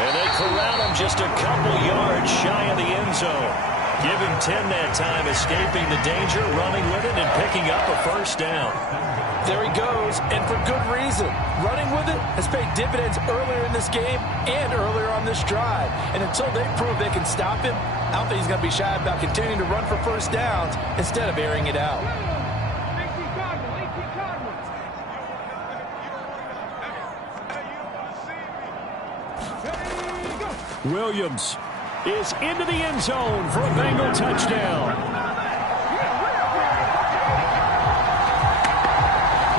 And they corral him just a couple yards shy of the end zone. Give him 10 that time, escaping the danger, running with it, and picking up a 1st down. There he goes, and for good reason. Running with it has paid dividends earlier in this game and earlier on this drive. And until they prove they can stop him, I don't think he's going to be shy about continuing to run for 1st downs instead of airing it out. Williams is into the end zone for a Bengal touchdown.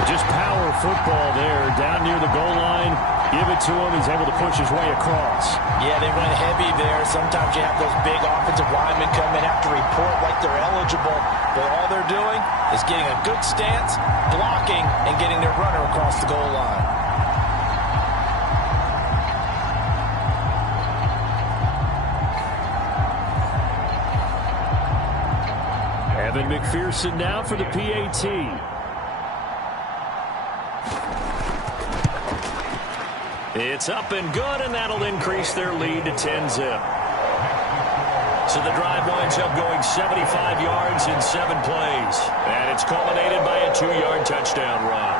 Just power football there down near the goal line. Give it to him. He's able to push his way across. Yeah, they went heavy there. Sometimes you have those big offensive linemen come in, have to report like they're eligible. But all they're doing is getting a good stance, blocking, and getting their runner across the goal line. Evan McPherson now for the PAT. It's up and good, and that'll increase their lead to 10-zip. So the drive winds up going 75 yards in 7 plays. And it's culminated by a 2-yard touchdown run.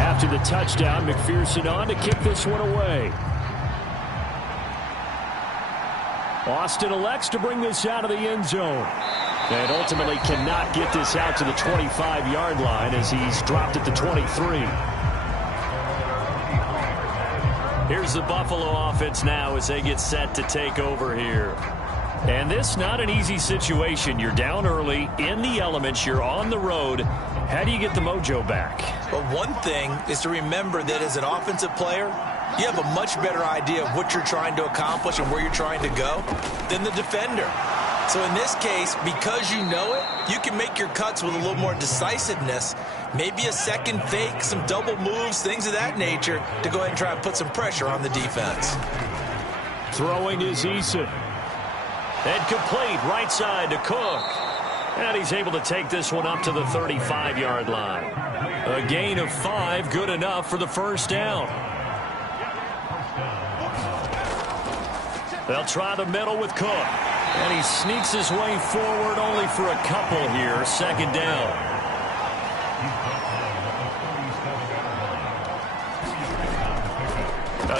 After the touchdown, McPherson on to kick this one away. Austin elects to bring this out of the end zone. And ultimately cannot get this out to the 25-yard line as he's dropped at the 23. Here's the Buffalo offense now as they get set to take over here. And this not an easy situation. You're down early, in the elements, you're on the road. How do you get the mojo back? Well, one thing is to remember that as an offensive player, you have a much better idea of what you're trying to accomplish and where you're trying to go than the defender. So in this case, because you know it, you can make your cuts with a little more decisiveness. Maybe a second fake, some double moves, things of that nature to go ahead and try and put some pressure on the defense. Throwing is Eason. And complete right side to Cook. And he's able to take this one up to the 35-yard line. A gain of 5, good enough for the 1st down. They'll try the middle with Cook. And he sneaks his way forward only for a couple here. Second down.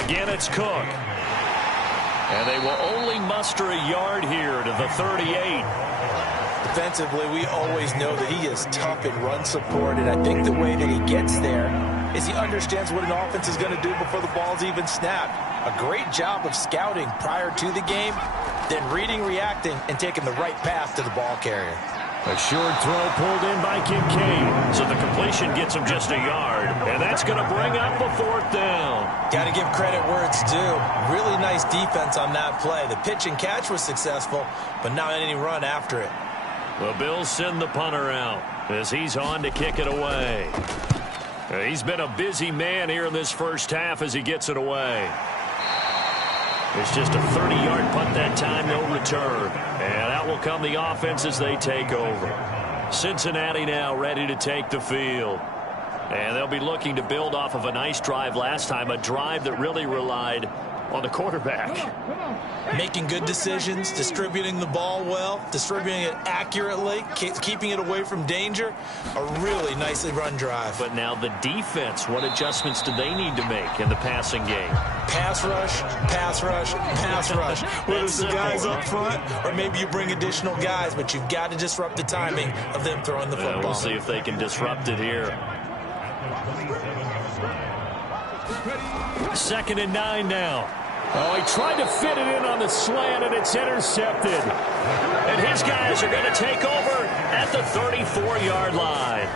Again, it's Cook. And they will only muster a yard here to the 38. Defensively, we always know that he is tough in run support, and I think the way that he gets there is he understands what an offense is going to do before the ball's even snapped. A great job of scouting prior to the game, then reading, reacting, and taking the right path to the ball carrier. A short throw pulled in by Kincaid. So the completion gets him just a yard, and that's going to bring up a fourth down. Got to give credit where it's due. Really nice defense on that play. The pitch and catch was successful, but not any run after it. The Bills send the punter out as he's on to kick it away. He's been a busy man here in this first half as he gets it away. It's just a 30-yard punt that time, no return. And out will come the offense as they take over. Cincinnati now ready to take the field. And they'll be looking to build off of a nice drive last time, a drive that really relied on the quarterback. Making good decisions, distributing the ball well, distributing it accurately, keeping it away from danger. A really nicely run drive. But now the defense, what adjustments do they need to make in the passing game? Pass rush, pass rush, pass rush. Whether it's the guys up front or maybe you bring additional guys, but you've got to disrupt the timing of them throwing the football. We'll see if they can disrupt it here. 2nd and 9 now. Oh, he tried to fit it in on the slant, and it's intercepted. And his guys are going to take over at the 34-yard line.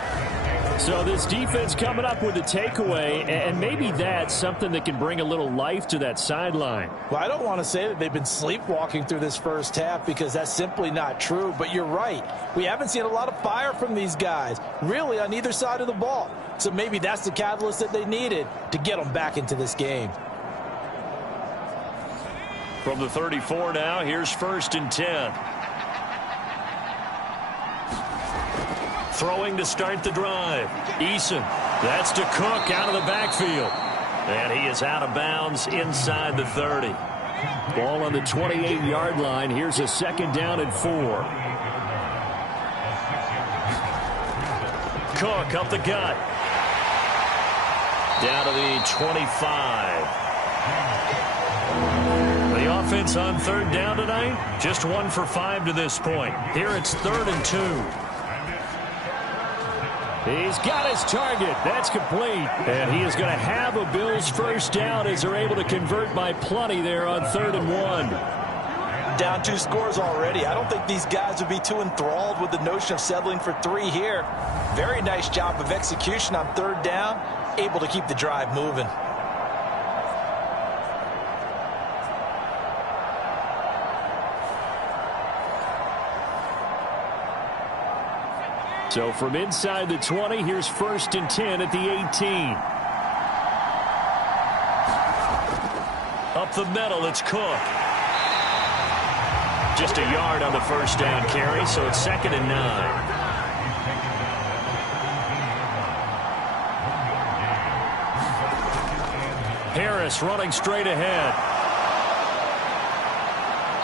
So this defense coming up with a takeaway, and maybe that's something that can bring a little life to that sideline. Well, I don't want to say that they've been sleepwalking through this first half because that's simply not true, but you're right. We haven't seen a lot of fire from these guys, really, on either side of the ball. So maybe that's the catalyst that they needed to get them back into this game. From the 34 now, here's 1st and 10. Throwing to start the drive. Eason. That's to Cook out of the backfield. And he is out of bounds inside the 30. Ball on the 28-yard line. Here's a 2nd down and 4. Cook up the gut. Down to the 25. The offense on 3rd down tonight, just 1 for 5 to this point. Here it's 3rd and 2. He's got his target. That's complete. And he is going to have a Bills first down as they're able to convert by plenty there on 3rd and 1. Down 2 scores already. I don't think these guys would be too enthralled with the notion of settling for 3 here. Very nice job of execution on 3rd down, able to keep the drive moving. So from inside the 20, here's 1st and 10 at the 18. Up the middle, it's Cook. Just a yard on the first down carry, so it's 2nd and 9. Harris running straight ahead.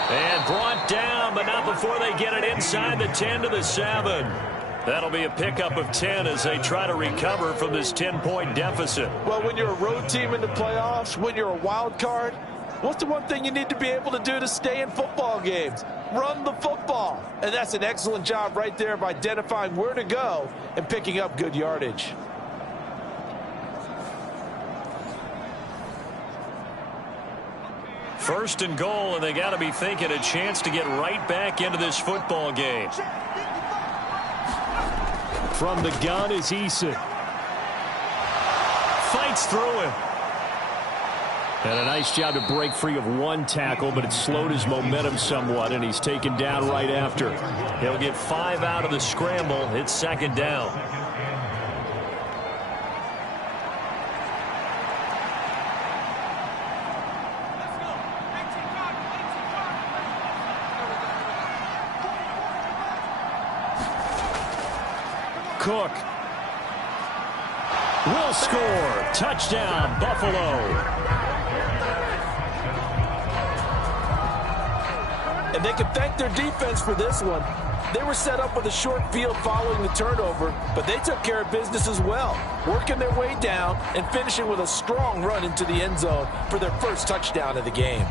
And brought down, but not before they get it inside the 10 to the 7. That'll be a pickup of 10 as they try to recover from this 10-point deficit. Well, when you're a road team in the playoffs, when you're a wild card, what's the one thing you need to be able to do to stay in football games? Run the football. And that's an excellent job right there of identifying where to go and picking up good yardage. First and goal, and they got to be thinking a chance to get right back into this football game. From the gun is Eason. Fights through him. And a nice job to break free of 1 tackle, but it slowed his momentum somewhat, and he's taken down right after. He'll get 5 out of the scramble. It's 2nd down. Cook will score. Touchdown, Buffalo. And they can thank their defense for this one. They were set up with a short field following the turnover, but they took care of business as well, working their way down and finishing with a strong run into the end zone for their first touchdown of the game.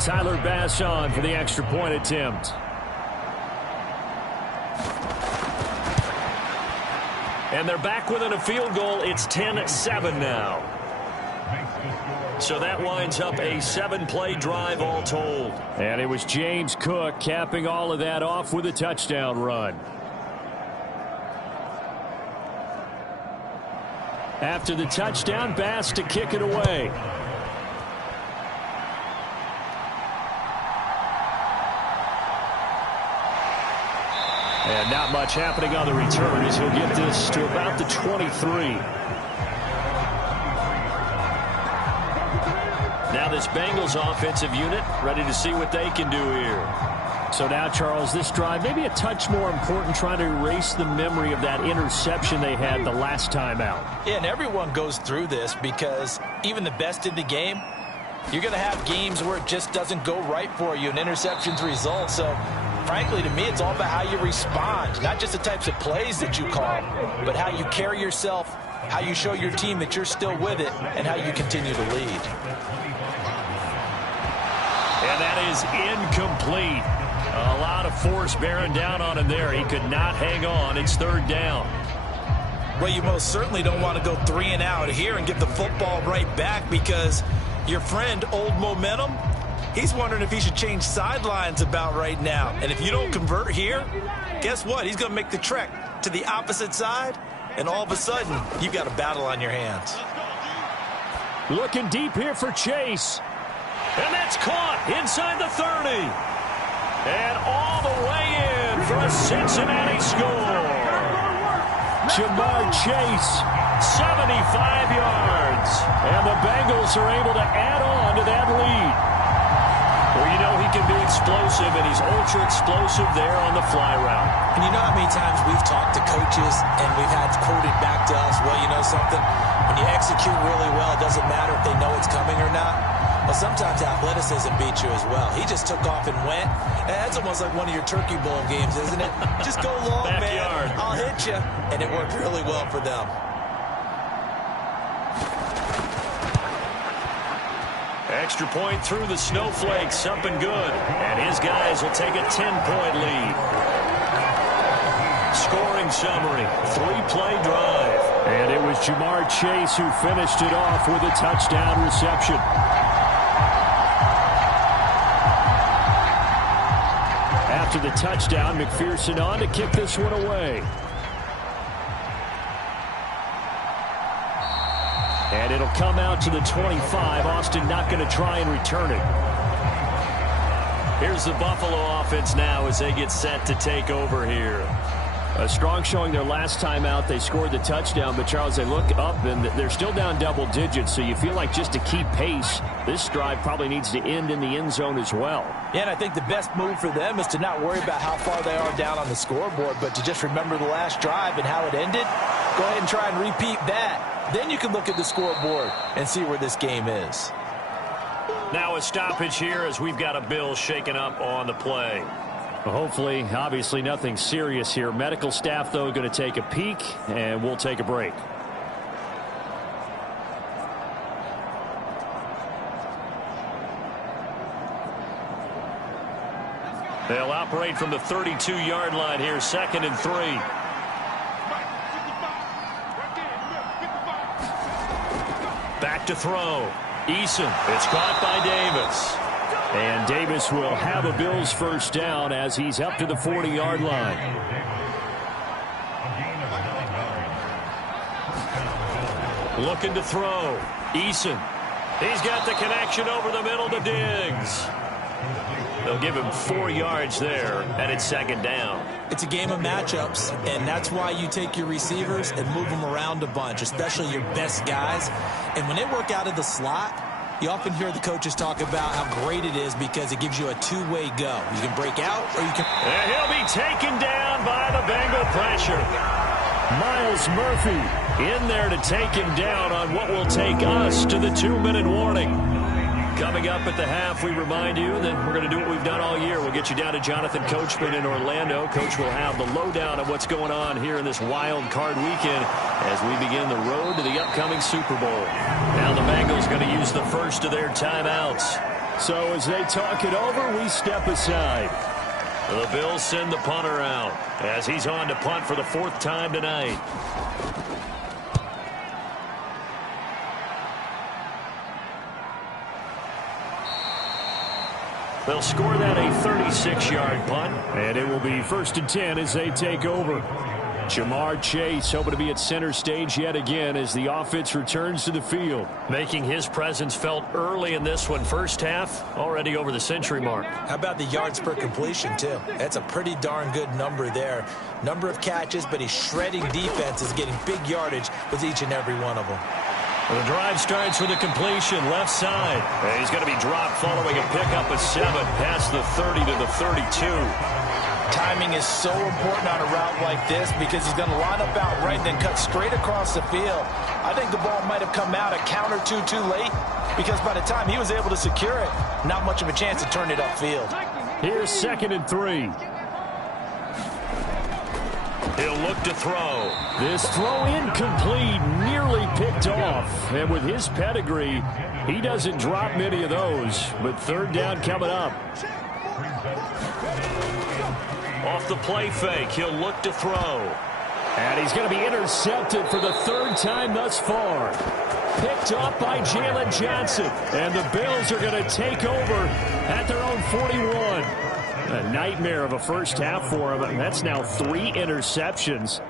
Tyler Bass on for the extra point attempt. And they're back within a field goal. It's 10-7 now. So that winds up a 7-play drive all told. And it was James Cook capping all of that off with a touchdown run. After the touchdown, Bass to kick it away. And not much happening on the return as he'll get this to about the 23. Now this Bengals offensive unit ready to see what they can do here. So now, Charles, this drive maybe a touch more important, trying to erase the memory of that interception they had the last time out. Yeah, and everyone goes through this because even the best in the game, you're going to have games where it just doesn't go right for you and interceptions result. So frankly, to me, it's all about how you respond, not just the types of plays that you call, but how you carry yourself, how you show your team that you're still with it, and how you continue to lead. And that is incomplete. A lot of force bearing down on him there. He could not hang on. It's third down. Well, you most certainly don't want to go 3 and out here and get the football right back, because your friend, Old Momentum, he's wondering if he should change sidelines about right now. And if you don't convert here, guess what? He's going to make the trek to the opposite side, and all of a sudden, you've got a battle on your hands. Looking deep here for Chase. And that's caught inside the 30. And all the way in for a Cincinnati score. Jamar Chase, 75 yards. And the Bengals are able to add on to that lead. Well, you know he can be explosive, and he's ultra-explosive there on the fly route. And you know how many times we've talked to coaches and we've had quoted back to us, well, you know something? When you execute really well, it doesn't matter if they know it's coming or not. Well, sometimes athleticism beats you as well. He just took off and went. And that's almost like one of your Turkey Bowl games, isn't it? Just go long, Backyard. man. I'll hit you. And it worked really well for them. Extra point through the snowflakes, up and good. And his guys will take a 10-point lead. Scoring summary, 3-play drive. And it was Jamar Chase who finished it off with a touchdown reception. After the touchdown, McPherson on to kick this one away. And it'll come out to the 25. Austin not going to try and return it. Here's the Buffalo offense now as they get set to take over here. A strong showing their last time out. They scored the touchdown, but Charles, they look up and they're still down double digits, so you feel like just to keep pace, this drive probably needs to end in the end zone as well. Yeah, and I think the best move for them is to not worry about how far they are down on the scoreboard, but to just remember the last drive and how it ended. Go ahead and try and repeat that. Then you can look at the scoreboard and see where this game is. Now a stoppage here as we've got a Bill shaken up on the play. Hopefully, obviously nothing serious here. Medical staff, though, going to take a peek, and we'll take a break. They'll operate from the 32-yard line here, 2nd and 3. Back to throw. Eason. It's caught by Davis. And Davis will have a Bills first down as he's up to the 40-yard line. Looking to throw. Eason. He's got the connection over the middle to Diggs. They'll give him 4 yards there, and it's second down. It's a game of matchups, and that's why you take your receivers and move them around a bunch, especially your best guys. And when they work out of the slot, you often hear the coaches talk about how great it is because it gives you a two-way go. You can break out or you can... And he'll be taken down by the Bengal pressure. Miles Murphy in there to take him down on what will take us to the 2-minute warning. Coming up at the half, we remind you that we're going to do what we've done all year. We'll get you down to Jonathan Coachman in Orlando. Coach will have the lowdown of what's going on here in this wild card weekend as we begin the road to the upcoming Super Bowl. Now the Bengals going to use the first of their timeouts. So as they talk it over, we step aside. The Bills send the punter out as he's on to punt for the 4th time tonight. They'll score that a 36-yard punt, and it will be 1st and 10 as they take over. Jamar Chase hoping to be at center stage yet again as the offense returns to the field. Making his presence felt early in this one. First half, already over the century mark. How about the yards per completion, too? That's a pretty darn good number there. Number of catches, but he's shredding defenses, getting big yardage with each and every one of them. The drive starts with a completion left side. And he's going to be dropped following a pickup of 7 past the 30 to the 32. Timing is so important on a route like this because he's going to line up out right and then cut straight across the field. I think the ball might have come out a count or two too late because by the time he was able to secure it, not much of a chance to turn it upfield. Here's 2nd and 3. He'll look to throw. This throw incomplete, nearly picked off. And with his pedigree, he doesn't drop many of those. But 3rd down coming up. Off the play fake, he'll look to throw. And he's going to be intercepted for the 3rd time thus far. Picked off by Jalen Johnson. And the Bills are going to take over at their own 41. A nightmare of a first half for him. That's now 3 interceptions.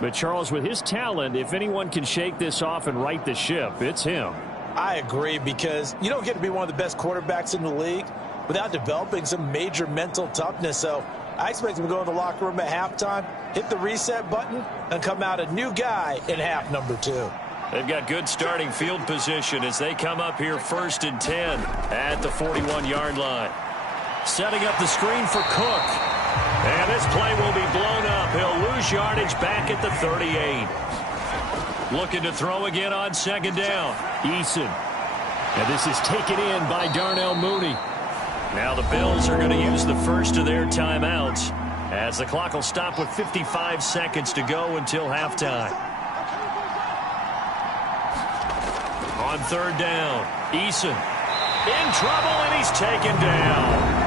But, Charles, with his talent, if anyone can shake this off and right the ship, it's him. I agree because you don't get to be one of the best quarterbacks in the league without developing some major mental toughness. So I expect him to go in the locker room at halftime, hit the reset button, and come out a new guy in half number 2. They've got good starting field position as they come up here 1st and 10 at the 41-yard line. Setting up the screen for Cook. And this play will be blown up. He'll lose yardage back at the 38. Looking to throw again on 2nd down. Eason. And this is taken in by Darnell Mooney. Now the Bills are going to use the first of their timeouts as the clock will stop with 55 seconds to go until halftime. On 3rd down, Eason in trouble, and he's taken down.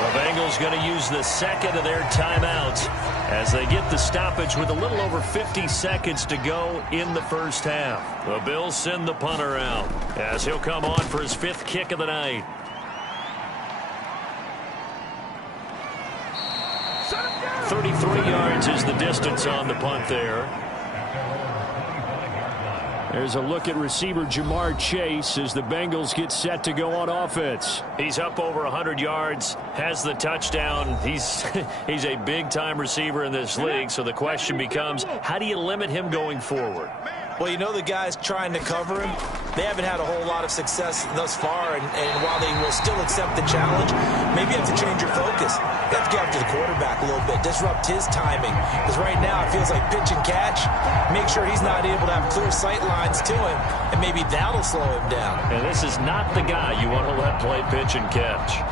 The Bengals going to use the 2nd of their timeouts as they get the stoppage with a little over 50 seconds to go in the first half. The Bills send the punter out as he'll come on for his 5th kick of the night. .33 yards is the distance on the punt there. There's a look at receiver Jamar Chase as the Bengals get set to go on offense. He's up over 100 yards, has the touchdown. He's a big-time receiver in this league, so the question becomes, how do you limit him going forward? Well, you know the guys trying to cover him, they haven't had a whole lot of success thus far, and while they will still accept the challenge, maybe you have to change your focus. You have to get after the quarterback a little bit, disrupt his timing, because right now it feels like pitch and catch. Make sure he's not able to have clear sight lines to him, and maybe that'll slow him down. And this is not the guy you want to let play pitch and catch.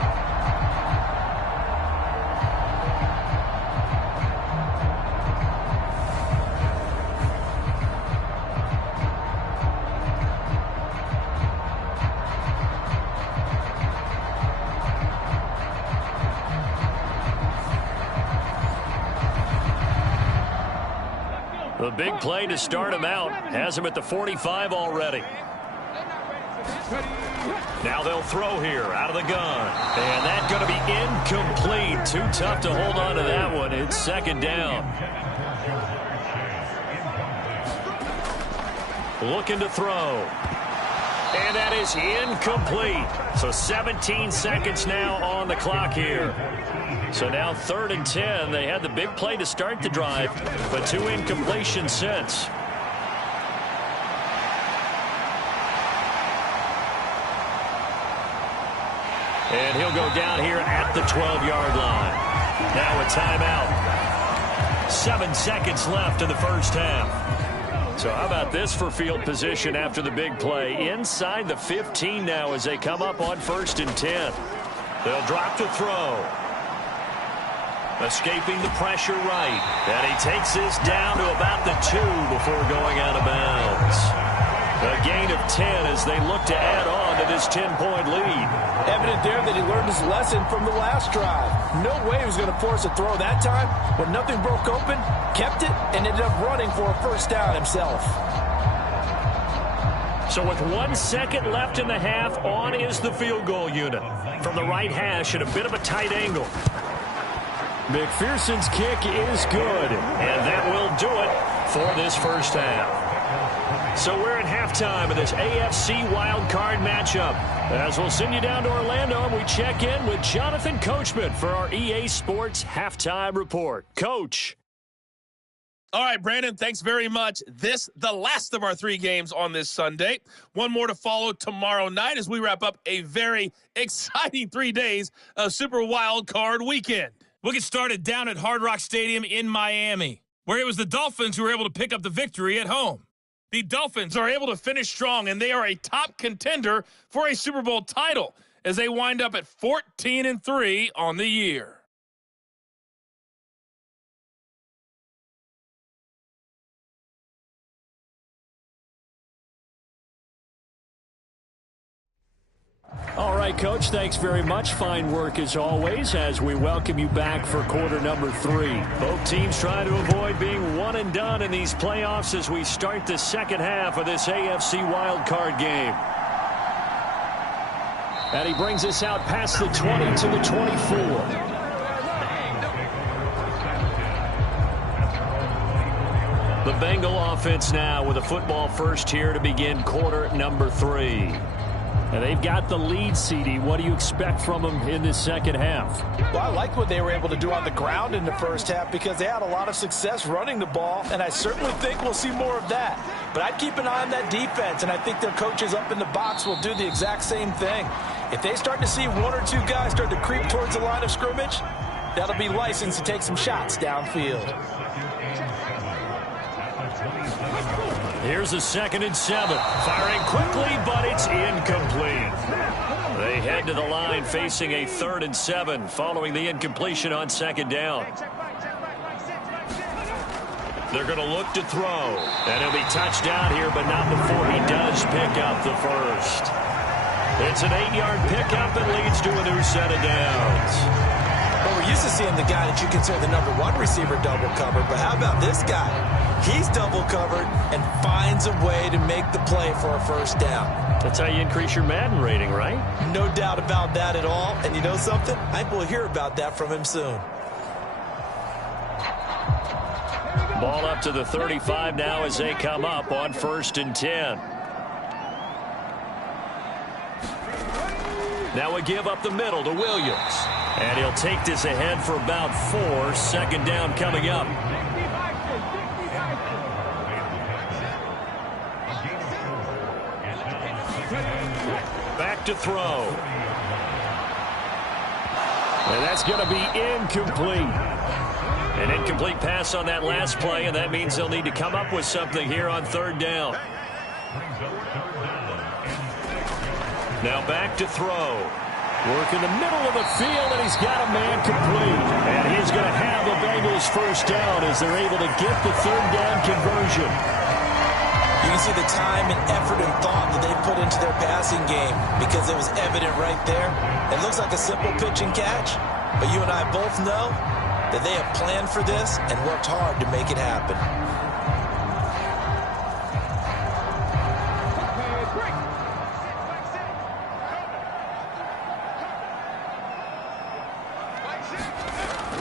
The big play to start him out has him at the 45 already. Now they'll throw here out of the gun. And that's going to be incomplete. Too tough to hold on to that one. It's 2nd down. Looking to throw. And that is incomplete. So 17 seconds now on the clock here. So now 3rd and 10. They had the big play to start the drive, but 2 incompletions since. And he'll go down here at the 12-yard line. Now a timeout. 7 seconds left in the first half. So how about this for field position after the big play? Inside the 15 now as they come up on 1st and 10. They'll drop to throw. Escaping the pressure right. And he takes this down to about the 2 before going out of bounds. A gain of 10 as they look to add on to this 10-point lead. Evident there that he learned his lesson from the last drive. No way he was going to force a throw that time. When nothing broke open, kept it, and ended up running for a first down himself. So with 1 second left in the half, on is the field goal unit. From the right hash at a bit of a tight angle. McPherson's kick is good, and that will do it for this first half. So we're at halftime of this AFC wildcard matchup. As we'll send you down to Orlando, and we check in with Jonathan Coachman for our EA Sports Halftime Report. Coach. All right, Brandon, thanks very much. The last of our 3 games on this Sunday. One more to follow tomorrow night as we wrap up a very exciting 3 days of Super Wild Card weekend. We'll get started down at Hard Rock Stadium in Miami, where it was the Dolphins who were able to pick up the victory at home. The Dolphins are able to finish strong, and they are a top contender for a Super Bowl title as they wind up at 14-3 on the year. All right, Coach, thanks very much. Fine work as always as we welcome you back for quarter number 3. Both teams trying to avoid being one and done in these playoffs as we start the second half of this AFC wildcard game. And he brings us out past the 20 to the 24. The Bengal offense now with a football first here to begin quarter number 3. And they've got the lead, CD. What do you expect from them in this second half? Well, I like what they were able to do on the ground in the first half because they had a lot of success running the ball, and I certainly think we'll see more of that. But I'd keep an eye on that defense, and I think their coaches up in the box will do the exact same thing. If they start to see 1 or 2 guys start to creep towards the line of scrimmage, that'll be licensed to take some shots downfield. Here's a 2nd and 7. Firing quickly, but it's incomplete. They head to the line facing a 3rd and 7 following the incompletion on 2nd down. They're going to look to throw. And he'll be touched down here, but not before he does pick up the first. It's an 8-yard pickup and leads to a new set of downs. Well, we're used to seeing the guy that you consider the number 1 receiver double covered, but how about this guy? He's double covered and finds a way to make the play for a first down. That's how you increase your Madden rating, right? No doubt about that at all. And you know something? I think we'll hear about that from him soon. Ball up to the 35 now as they come up on 1st and 10. Now a give up the middle to Williams. And he'll take this ahead for about 4. 2nd down coming up. Back to throw. And that's going to be incomplete. An incomplete pass on that last play, and that means they'll need to come up with something here on 3rd down. Now back to throw. Work in the middle of the field, and he's got a man complete. And he's going to have the Bengals first down as they're able to get the 3rd down conversion. You can see the time and effort and thought that they put into their passing game because it was evident right there. It looks like a simple pitch and catch, but you and I both know that they have planned for this and worked hard to make it happen.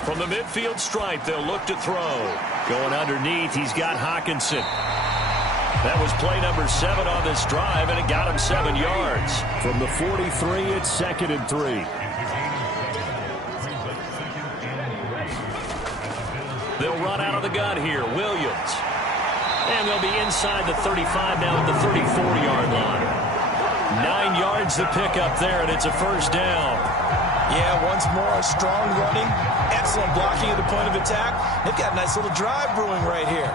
From the midfield stripe, they'll look to throw. Going underneath, he's got Hawkinson. That was play number 7 on this drive, and it got him 7 yards. From the 43, it's 2nd and 3. They'll run out of the gun here. Williams. And they'll be inside the 35 now at the 34-yard line. 9 yards to pick up there, and it's a first down. Yeah, once more, strong running, excellent blocking at the point of attack. They've got a nice little drive brewing right here.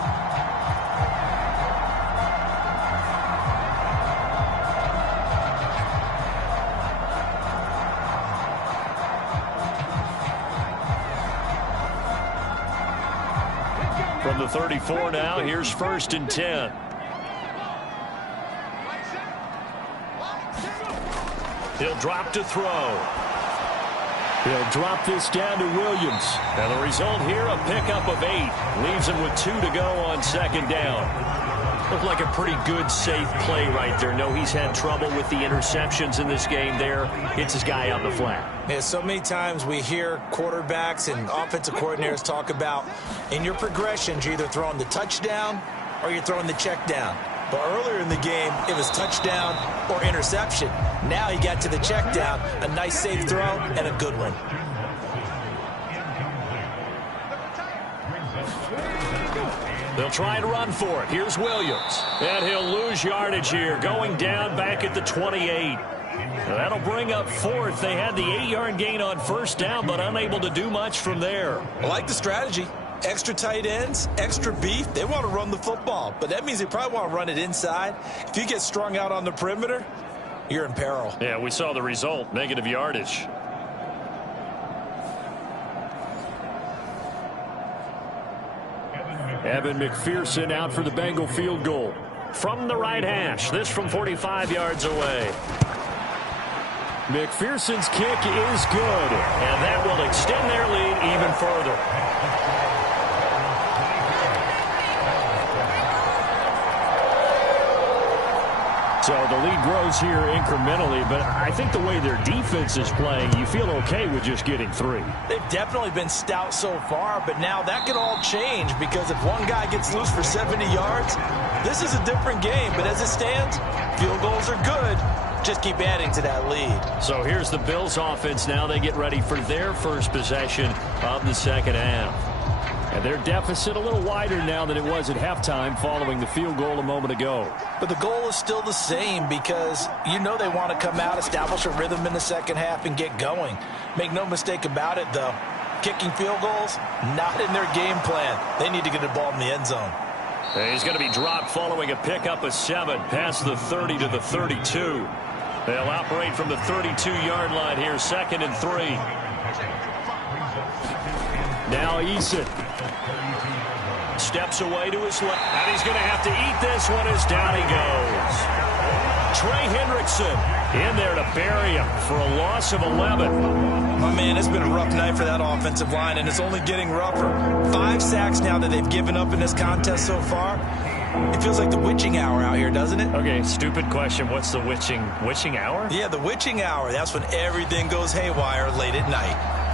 From the 34 now, here's 1st and 10. He'll drop to throw. He'll drop this down to Williams. And the result here, a pickup of 8. Leaves him with 2 to go on 2nd down. Looked like a pretty good, safe play right there. No, he's had trouble with the interceptions in this game there. Hits his guy out in the flat. Yeah, so many times we hear quarterbacks and offensive coordinators talk about in your progressions, you're either throwing the touchdown or you're throwing the check down. But earlier in the game, it was touchdown or interception. Now he got to the check down, a nice safe throw, and a good one. They'll try and run for it. Here's Williams. And he'll lose yardage here, going down back at the 28. That'll bring up 4th. They had the 8-yard gain on 1st down, but unable to do much from there. I like the strategy. Extra tight ends, extra beef. They want to run the football, but that means they probably want to run it inside. If you get strung out on the perimeter, you're in peril. Yeah, we saw the result, negative yardage. Evan McPherson out for the Bengal field goal. From the right hash, this from 45 yards away. McPherson's kick is good, and that will extend their lead even further. So the lead grows here incrementally, but I think the way their defense is playing, you feel okay with just getting 3. They've definitely been stout so far, but now that could all change because if one guy gets loose for 70 yards, this is a different game. But as it stands, field goals are good. Just keep adding to that lead. So here's the Bills offense now. They get ready for their first possession of the 2nd half. And their deficit a little wider now than it was at halftime following the field goal a moment ago. But the goal is still the same because you know they want to come out, establish a rhythm in the 2nd half, and get going. Make no mistake about it, though. Kicking field goals, not in their game plan. They need to get the ball in the end zone. And he's going to be dropped following a pickup of 7 past the 30 to the 32. They'll operate from the 32-yard line here, 2nd and 3. Now Eason steps away to his left, and he's going to have to eat this one as down he goes. Trey Hendrickson in there to bury him for a loss of 11. Oh, man, it's been a rough night for that offensive line, and it's only getting rougher. 5 sacks now that they've given up in this contest so far. It feels like the witching hour out here, doesn't it? Okay, stupid question. What's the witching hour? Yeah, the witching hour. That's when everything goes haywire late at night.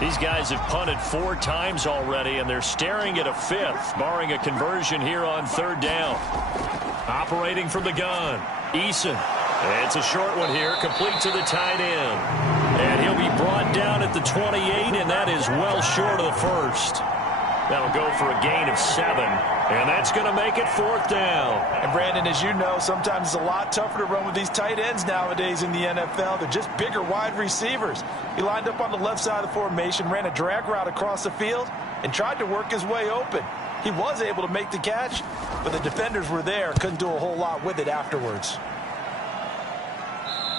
These guys have punted 4 times already, and they're staring at a 5th, barring a conversion here on 3rd down. Operating from the gun, Eason. It's a short one here, complete to the tight end. And he'll be brought down at the 28, and that is well short of the 1st. That'll go for a gain of 7, and that's going to make it 4th down. And Brandon, as you know, sometimes it's a lot tougher to run with these tight ends nowadays in the NFL. They're just bigger wide receivers. He lined up on the left side of the formation, ran a drag route across the field, and tried to work his way open. He was able to make the catch, but the defenders were there, couldn't do a whole lot with it afterwards.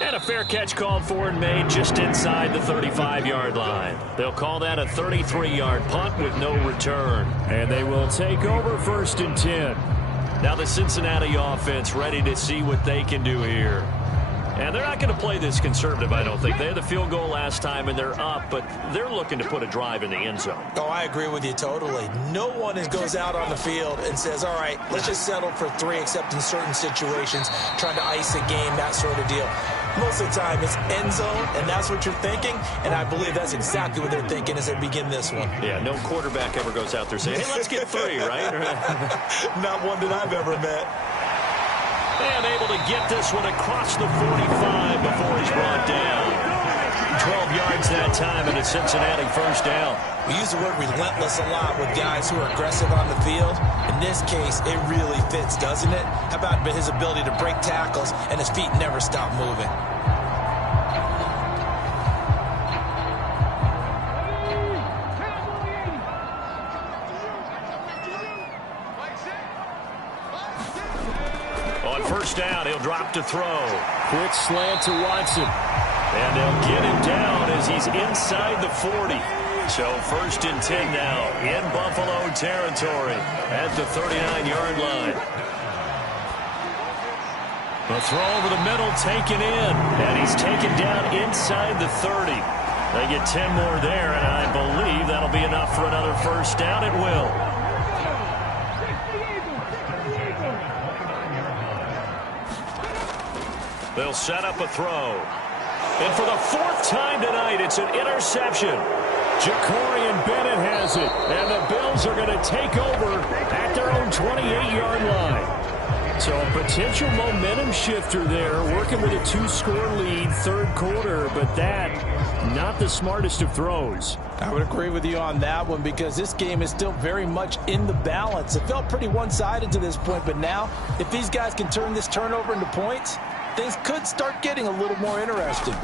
And a fair catch called for and made just inside the 35-yard line. They'll call that a 33-yard punt with no return. And they will take over 1st and 10. Now the Cincinnati offense ready to see what they can do here. And they're not going to play this conservative, I don't think. They had the field goal last time, and they're up, but they're looking to put a drive in the end zone. Oh, I agree with you totally. No one goes out on the field and says, all right, let's just settle for 3, except in certain situations, trying to ice a game, that sort of deal. Most of the time, it's end zone, and that's what you're thinking, and I believe that's exactly what they're thinking as they begin this one. Yeah, no quarterback ever goes out there saying, hey, let's get 3, right? Not one that I've ever met. And able to get this one across the 45 before he's brought down. 12 yards that time, and it's Cincinnati first down. We use the word relentless a lot with guys who are aggressive on the field. In this case, it really fits, doesn't it? How about his ability to break tackles and his feet never stop moving? On first down, he'll drop to throw. Quick slant to Watson. And they'll get him down as he's inside the 40. So first and 10 now in Buffalo territory at the 39-yard line. The throw over the middle taken in, and he's taken down inside the 30. They get 10 more there, and I believe that'll be enough for another first down. It will. They'll set up a throw. And for the 4th time tonight, it's an interception. Jacorian Bennett has it, and the Bills are going to take over at their own 28-yard line. So a potential momentum shifter there, working with a 2-score lead, 3rd quarter, but that, not the smartest of throws. I would agree with you on that one because this game is still very much in the balance. It felt pretty one-sided to this point, but now, if these guys can turn this turnover into points, things could start getting a little more interesting.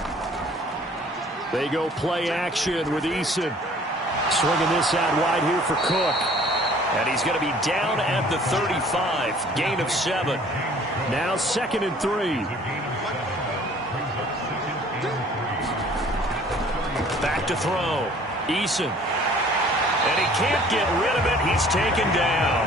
They go play action with Eason. Swinging this out wide here for Cook. And he's going to be down at the 35. Gain of 7. Now 2nd and 3. Back to throw. Eason. And he can't get rid of it. He's taken down.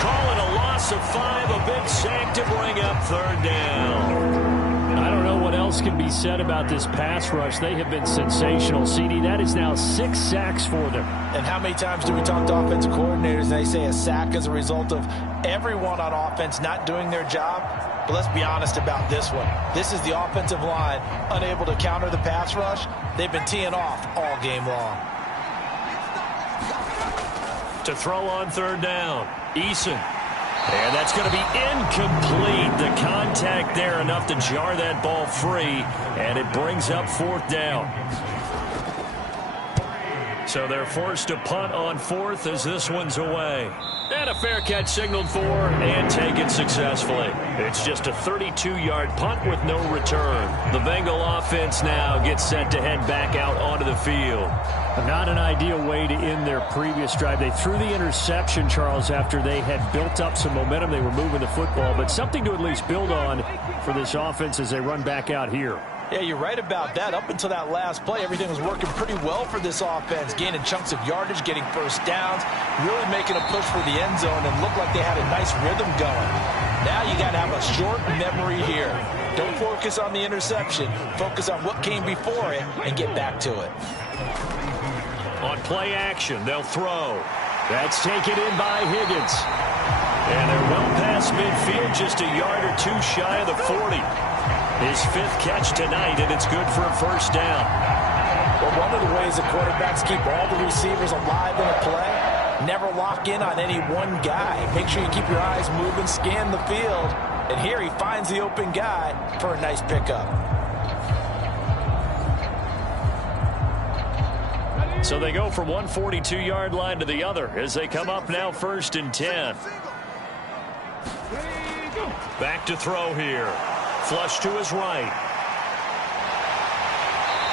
Call it a loss of 5. A big sack to bring up 3rd down. I don't know what else can be said about this pass rush. They have been sensational. CD, that is now 6 sacks for them. And how many times do we talk to offensive coordinators and they say a sack as a result of everyone on offense not doing their job? But let's be honest about this one. This is the offensive line unable to counter the pass rush. They've been teeing off all game long. To throw on 3rd down, Eason. And that's going to be incomplete. The contact there enough to jar that ball free, and it brings up 4th down. So they're forced to punt on 4th as this one's away. And a fair catch signaled for and taken successfully. It's just a 32-yard punt with no return. The Bengal offense now gets set to head back out onto the field. Not an ideal way to end their previous drive. They threw the interception, Charles, after they had built up some momentum. They were moving the football, but something to at least build on for this offense as they run back out here. Yeah, you're right about that. Up until that last play, everything was working pretty well for this offense, gaining chunks of yardage, getting first downs, really making a push for the end zone, and looked like they had a nice rhythm going. Now you got to have a short memory here. Don't focus on the interception. Focus on what came before it and get back to it. On play action, they'll throw. That's taken in by Higgins. And they're well past midfield, just a yard or 2 shy of the 40. His 5th catch tonight, and it's good for a first down. Well, one of the ways the quarterbacks keep all the receivers alive in a play, never lock in on any one guy. Make sure you keep your eyes moving, scan the field. And here he finds the open guy for a nice pickup. So they go from one 42-yard line to the other as they come up now 1st and 10. Back to throw here. Flush to his right.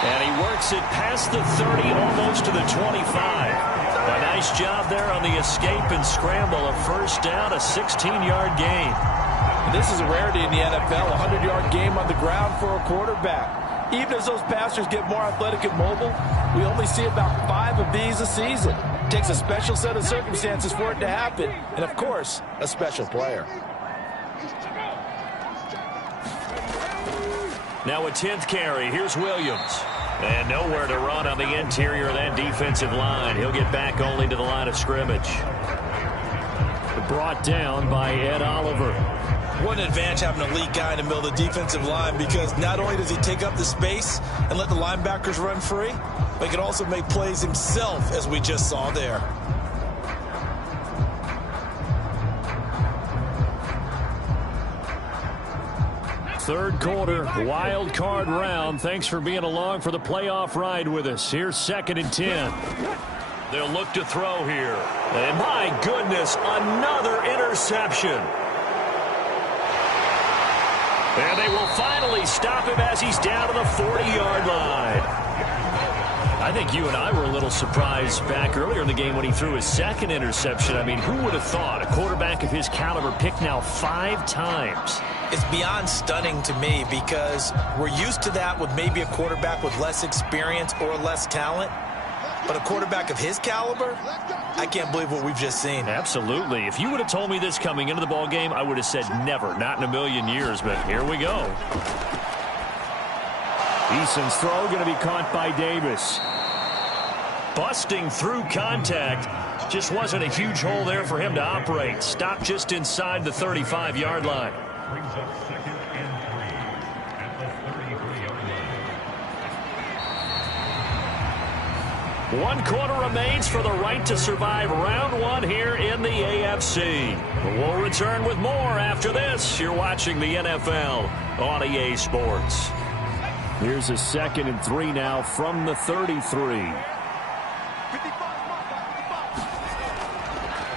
And he works it past the 30, almost to the 25. A nice job there on the escape and scramble. A first down, a 16-yard gain. This is a rarity in the NFL, a 100-yard game on the ground for a quarterback. Even as those passers get more athletic and mobile, we only see about 5 of these a season. It takes a special set of circumstances for it to happen, and of course, a special player. Now a 10th carry. Here's Williams. And nowhere to run on the interior of that defensive line. He'll get back only to the line of scrimmage. Brought down by Ed Oliver. What an advantage having an elite guy in the middle of the defensive line, because not only does he take up the space and let the linebackers run free, but he can also make plays himself, as we just saw there. Third quarter, wild card round. Thanks for being along for the playoff ride with us. Here's 2nd and 10. They'll look to throw here. And my goodness, another interception. And they will finally stop him as he's down to the 40-yard line. I think you and I were a little surprised back earlier in the game when he threw his 2nd interception. I mean, who would have thought a quarterback of his caliber picked now 5 times? It's beyond stunning to me, because we're used to that with maybe a quarterback with less experience or less talent. But a quarterback of his caliber, I can't believe what we've just seen. Absolutely. If you would have told me this coming into the ball game, I would have said never, not in a million years. But here we go. Eason's throw going to be caught by Davis. Busting through contact. Just wasn't a huge hole there for him to operate. Stopped just inside the 35-yard line. Brings up 2nd and 3 at the 33-yard line. 1 quarter remains for the right to survive round 1 here in the AFC. We'll return with more after this. You're watching the NFL on EA Sports. Here's a 2nd and 3 now from the 33.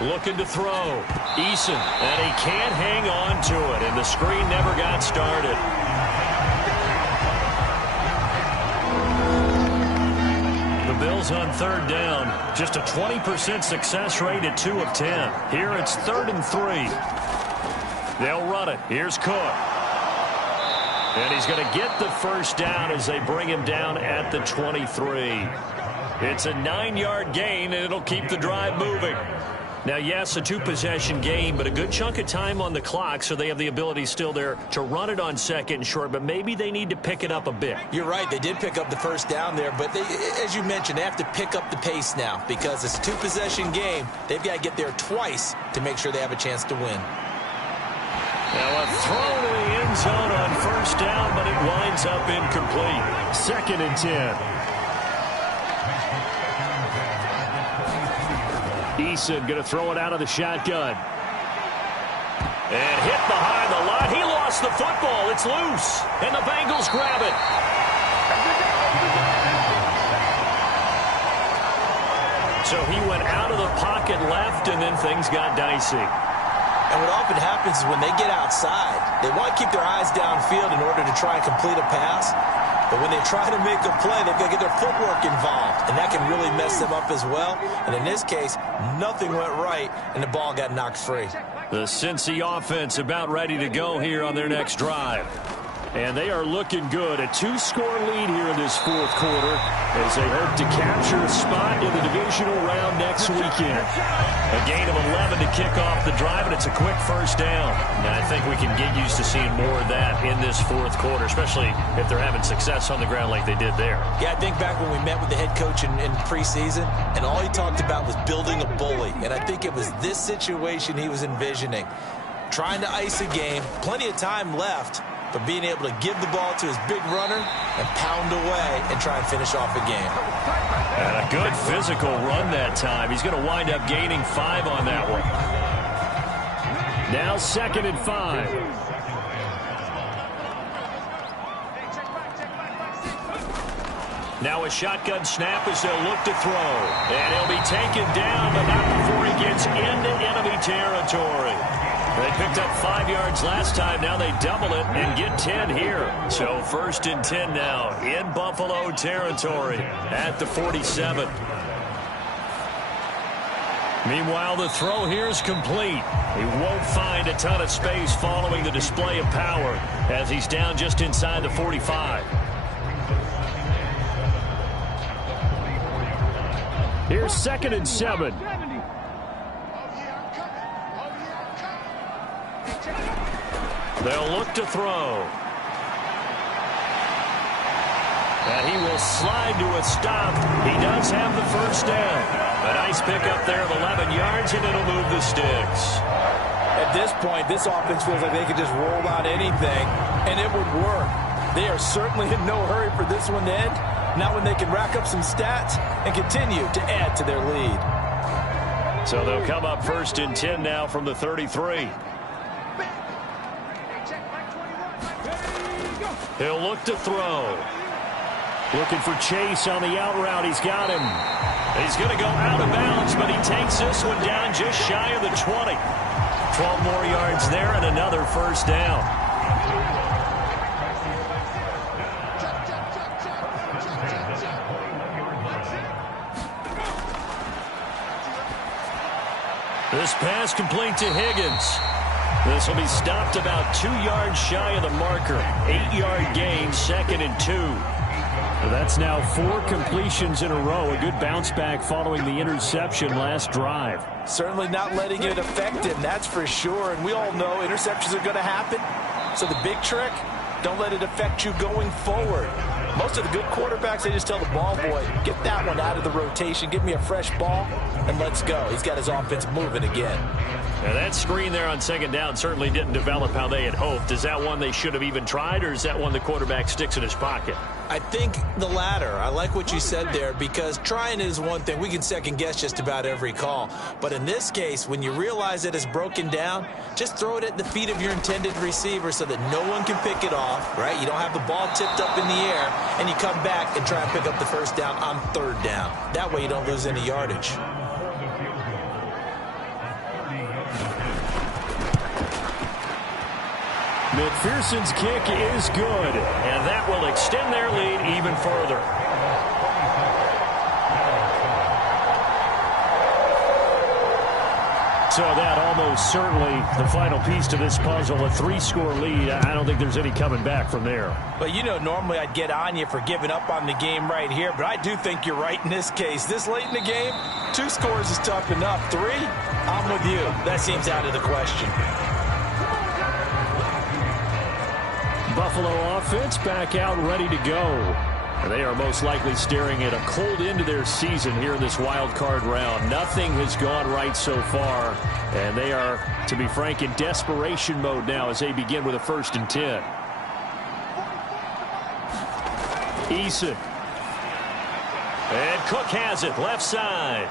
Looking to throw. Eason, and he can't hang on to it, and the screen never got started. The Bills on 3rd down. Just a 20% success rate at 2 of 10. Here it's 3rd and 3. They'll run it. Here's Cook. And he's going to get the 1st down as they bring him down at the 23. It's a 9-yard gain, and it'll keep the drive moving. Now, yes, a 2-possession game, but a good chunk of time on the clock, so they have the ability still there to run it on 2nd and short, but maybe they need to pick it up a bit. You're right. They did pick up the 1st down there, but they, as you mentioned, they have to pick up the pace now, because it's a 2-possession game. They've got to get there twice to make sure they have a chance to win. Now, a throw to the end zone on 1st down, but it winds up incomplete. 2nd and 10. Eason going to throw it out of the shotgun. And hit behind the line. He lost the football. It's loose. And the Bengals grab it. So he went out of the pocket left, and then things got dicey. And what often happens is when they get outside, they want to keep their eyes downfield in order to try and complete a pass. But when they try to make a play, they've got to get their footwork involved, and that can really mess them up as well. And in this case, nothing went right, and the ball got knocked free. The Cincy offense about ready to go here on their next drive. And they are looking good. A 2-score lead here in this 4th quarter as they hope to capture a spot in the divisional round next weekend. A gain of 11 to kick off the drive, and it's a quick 1st down. And I think we can get used to seeing more of that in this 4th quarter, especially if they're having success on the ground like they did there. Yeah, I think back when we met with the head coach in preseason, and all he talked about was building a bully. And I think it was this situation he was envisioning. Trying to ice a game, plenty of time left, but being able to give the ball to his big runner and pound away and try and finish off a game. And a good physical run that time. He's going to wind up gaining 5 on that one. Now 2nd and 5. Now a shotgun snap as they'll look to throw. And he'll be taken down, but not before he gets into enemy territory. They picked up 5 yards last time. Now they double it and get 10 here. So 1st and 10 now in Buffalo territory at the 47. Meanwhile, the throw here is complete. He won't find a ton of space following the display of power as he's down just inside the 45. Here's 2nd and 7. They'll look to throw. And he will slide to a stop. He does have the first down. A nice pickup there of 11 yards, and it'll move the sticks. At this point, this offense feels like they could just roll out anything, and it would work. They are certainly in no hurry for this one to end. Not when they can rack up some stats and continue to add to their lead. So they'll come up 1st and 10 now from the 33. He'll look to throw. Looking for Chase on the out route. He's got him. He's going to go out of bounds, but he takes this one down just shy of the 20. 12 more yards there and another first down. This pass complete to Higgins. This will be stopped about 2 yards shy of the marker. 8-yard gain, 2nd and 2. That's now 4 completions in a row. A good bounce back following the interception last drive. Certainly not letting it affect him, that's for sure. And we all know interceptions are going to happen. So the big trick, don't let it affect you going forward. Most of the good quarterbacks, they just tell the ball boy, get that one out of the rotation, give me a fresh ball, and let's go. He's got his offense moving again. Now that screen there on 2nd down certainly didn't develop how they had hoped. Is that one they should have even tried, or is that one the quarterback sticks in his pocket? I think the latter. I like what you said there, because trying is one thing. We can second guess just about every call. But in this case, when you realize that it's broken down, just throw it at the feet of your intended receiver so that no one can pick it off, right? You don't have the ball tipped up in the air, and you come back and try and pick up the first down on 3rd down. That way you don't lose any yardage. McPherson's kick is good, and that will extend their lead even further. So that almost certainly the final piece to this puzzle, a 3-score lead. I don't think there's any coming back from there. But you know, normally I'd get on you for giving up on the game right here, but I do think you're right in this case. This late in the game, 2 scores is tough enough. 3, I'm with you. That seems out of the question. Buffalo offense back out ready to go. And they are most likely staring at a cold end to their season here in this wild card round. Nothing has gone right so far, and they are, to be frank, in desperation mode now as they begin with a 1st and 10. Eason. And Cook has it, left side.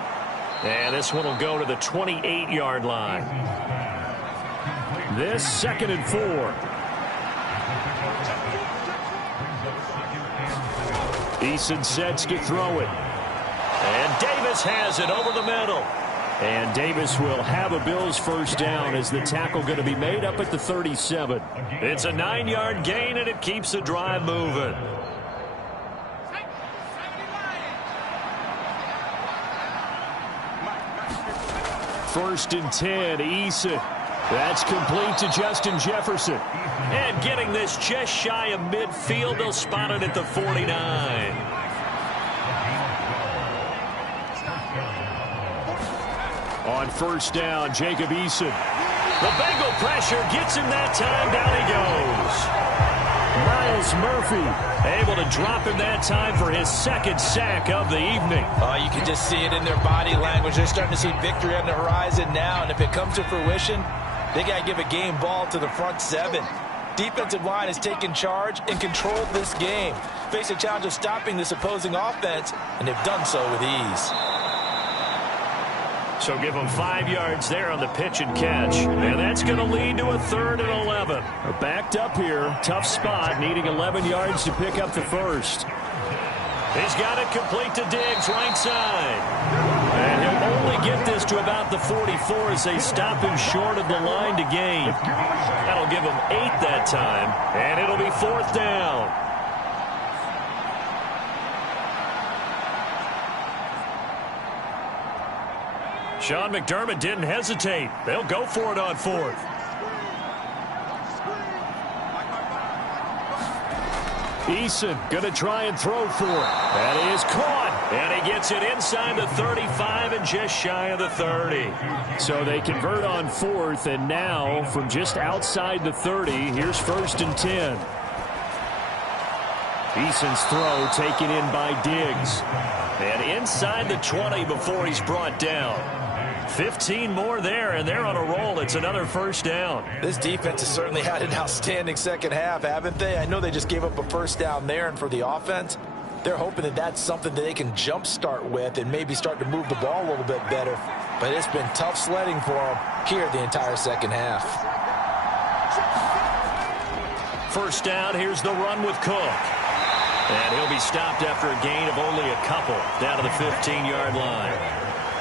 And this one will go to the 28-yard line. This 2nd and 4. Eason sets to throw it. And Davis has it over the middle. And Davis will have a Bills first down as the tackle going to be made up at the 37. It's a 9-yard gain, and it keeps the drive moving. First and 10, Eason. That's complete to Justin Jefferson. And getting this just shy of midfield, they'll spot it at the 49. On 1st down, Jacob Eason. The Bengal pressure gets him that time. Down he goes. Miles Murphy able to drop him that time for his 2nd sack of the evening. You can just see it in their body language. They're starting to see victory on the horizon now, and if it comes to fruition, they got to give a game ball to the front 7. Defensive line has taken charge and controlled this game. Face a challenge of stopping this opposing offense, and they've done so with ease. So give them 5 yards there on the pitch and catch. And that's going to lead to a 3rd and 11. They're backed up here. Tough spot, needing 11 yards to pick up the first. He's got it complete to Diggs, right side. And he'll only get this to about the 44 as they stop him short of the line to gain. That'll give him 8 that time, and it'll be 4th down. Sean McDermott didn't hesitate. They'll go for it on 4th. Eason going to try and throw for it. That is caught. And he gets it inside the 35 and just shy of the 30. So they convert on 4th, and now from just outside the 30, here's 1st and 10. Eason's throw taken in by Diggs. And inside the 20 before he's brought down. 15 more there, and they're on a roll. It's another first down. This defense has certainly had an outstanding second half, haven't they? I know they just gave up a first down there, and for the offense, they're hoping that that's something that they can jumpstart with and maybe start to move the ball a little bit better. But it's been tough sledding for them here the entire second half. First down, here's the run with Cook. And he'll be stopped after a gain of only a couple down to the 15-yard line.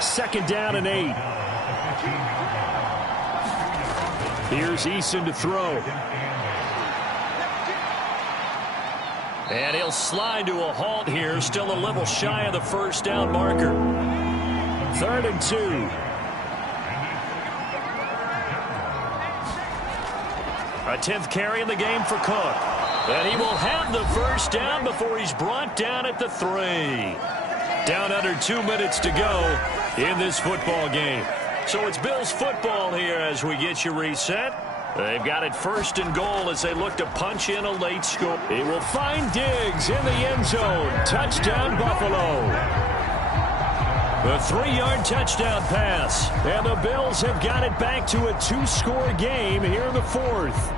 Second down and 8. Here's Eason to throw. And he'll slide to a halt here, still a little shy of the first down marker. 3rd and 2. A 10th carry in the game for Cook. And he will have the first down before he's brought down at the 3. Down under 2 minutes to go in this football game. So it's Bills football here as we get you reset. They've got it 1st and goal as they look to punch in a late score. He will find Diggs in the end zone. Touchdown, Buffalo. The 3-yard touchdown pass. And the Bills have got it back to a 2-score game here in the 4th.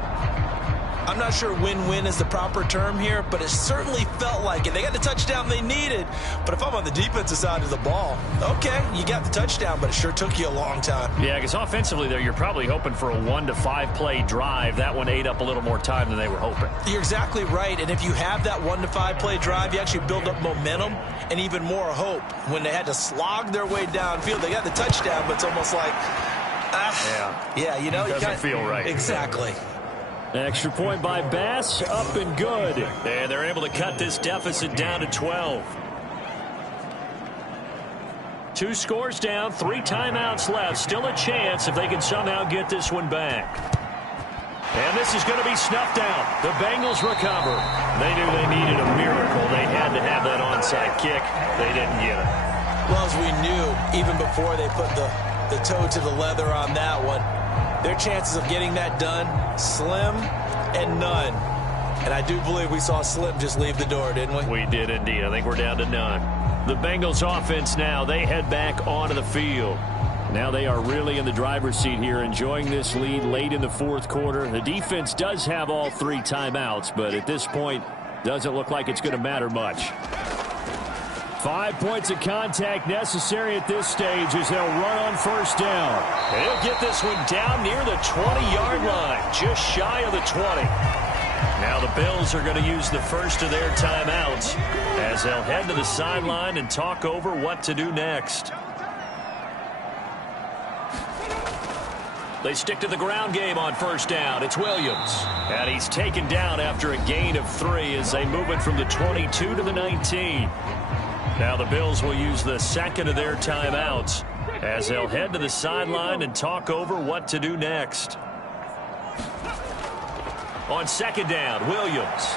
I'm not sure win-win is the proper term here, but it certainly felt like it. They got the touchdown they needed, but if I'm on the defensive side of the ball, okay, you got the touchdown, but it sure took you a long time. Yeah, because offensively there, you're probably hoping for a 1 to 5 play drive. That one ate up a little more time than they were hoping. You're exactly right, and if you have that 1 to 5 play drive, you actually build up momentum and even more hope. When they had to slog their way downfield, they got the touchdown, but it's almost like, yeah, you know, doesn't feel right. Exactly. Extra point by Bass, up and good. And they're able to cut this deficit down to 12. 2 scores down, 3 timeouts left. Still a chance if they can somehow get this one back. And this is going to be snuffed out. The Bengals recover. They knew they needed a miracle. They had to have that onside kick. They didn't get it. Well, as we knew, even before they put the toe to the leather on that one, their chances of getting that done, slim and none. And I do believe we saw Slim just leave the door, didn't we? We did indeed. I think we're down to none. The Bengals offense now, they head back onto the field. Now they are really in the driver's seat here, enjoying this lead late in the 4th quarter. The defense does have all 3 timeouts, but at this point, doesn't look like it's going to matter much. 5 points of contact necessary at this stage as they'll run on first down. And he'll get this one down near the 20-yard line, just shy of the 20. Now the Bills are going to use the first of their timeouts as they'll head to the sideline and talk over what to do next. They stick to the ground game on first down. It's Williams. And he's taken down after a gain of 3 as they move it from the 22 to the 19. Now the Bills will use the second of their timeouts as they'll head to the sideline and talk over what to do next. On second down, Williams.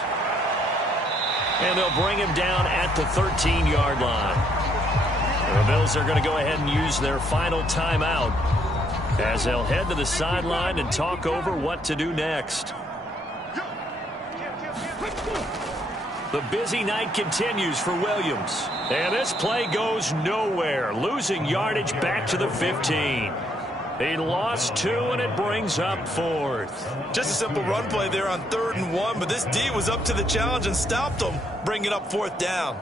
And they'll bring him down at the 13-yard line. The Bills are going to go ahead and use their final timeout as they'll head to the sideline and talk over what to do next. The busy night continues for Williams. And this play goes nowhere, losing yardage back to the 15. He lost 2, and it brings up 4th. Just a simple run play there on 3rd and 1, but this D was up to the challenge and stopped them, bringing up 4th down.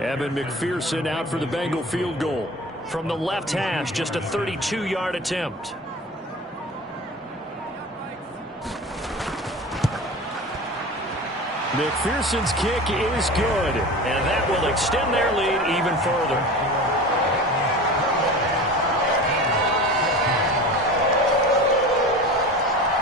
Evan McPherson out for the Bengal field goal. From the left hash, just a 32-yard attempt. McPherson's kick is good, and that will extend their lead even further.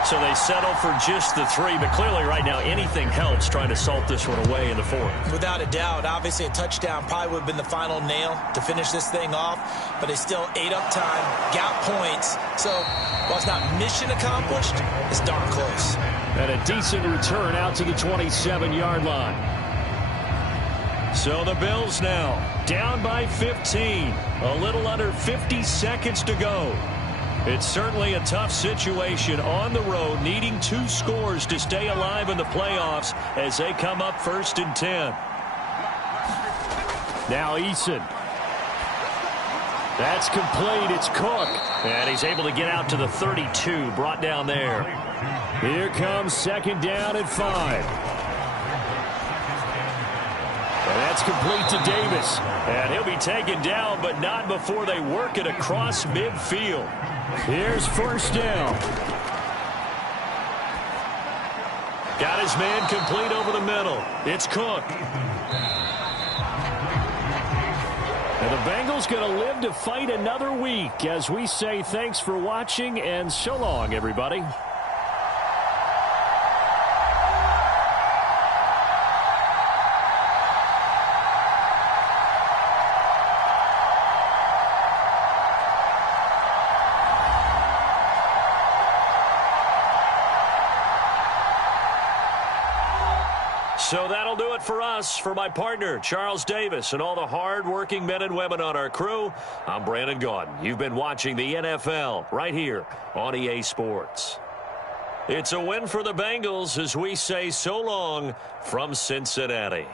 So they settle for just the 3, but clearly right now anything helps trying to salt this one away in the 4th. Without a doubt, obviously a touchdown probably would have been the final nail to finish this thing off, but they still ate up time, got points. So while it's not mission accomplished, it's darn close. And a decent return out to the 27-yard line. So the Bills now down by 15. A little under 50 seconds to go. It's certainly a tough situation on the road, needing 2 scores to stay alive in the playoffs as they come up 1st and 10. Now Eason. That's complete. It's Cook. And he's able to get out to the 32, brought down there. Here comes 2nd down and 5. And that's complete to Davis. And he'll be taken down, but not before they work it across midfield. Here's 1st down. Got his man complete over the middle. It's Cook. And the Bengals going to live to fight another week as we say thanks for watching and so long, everybody. So that'll do it for us. For my partner, Charles Davis, and all the hard-working men and women on our crew, I'm Brandon Gaudin. You've been watching the NFL right here on EA Sports. It's a win for the Bengals as we say so long from Cincinnati.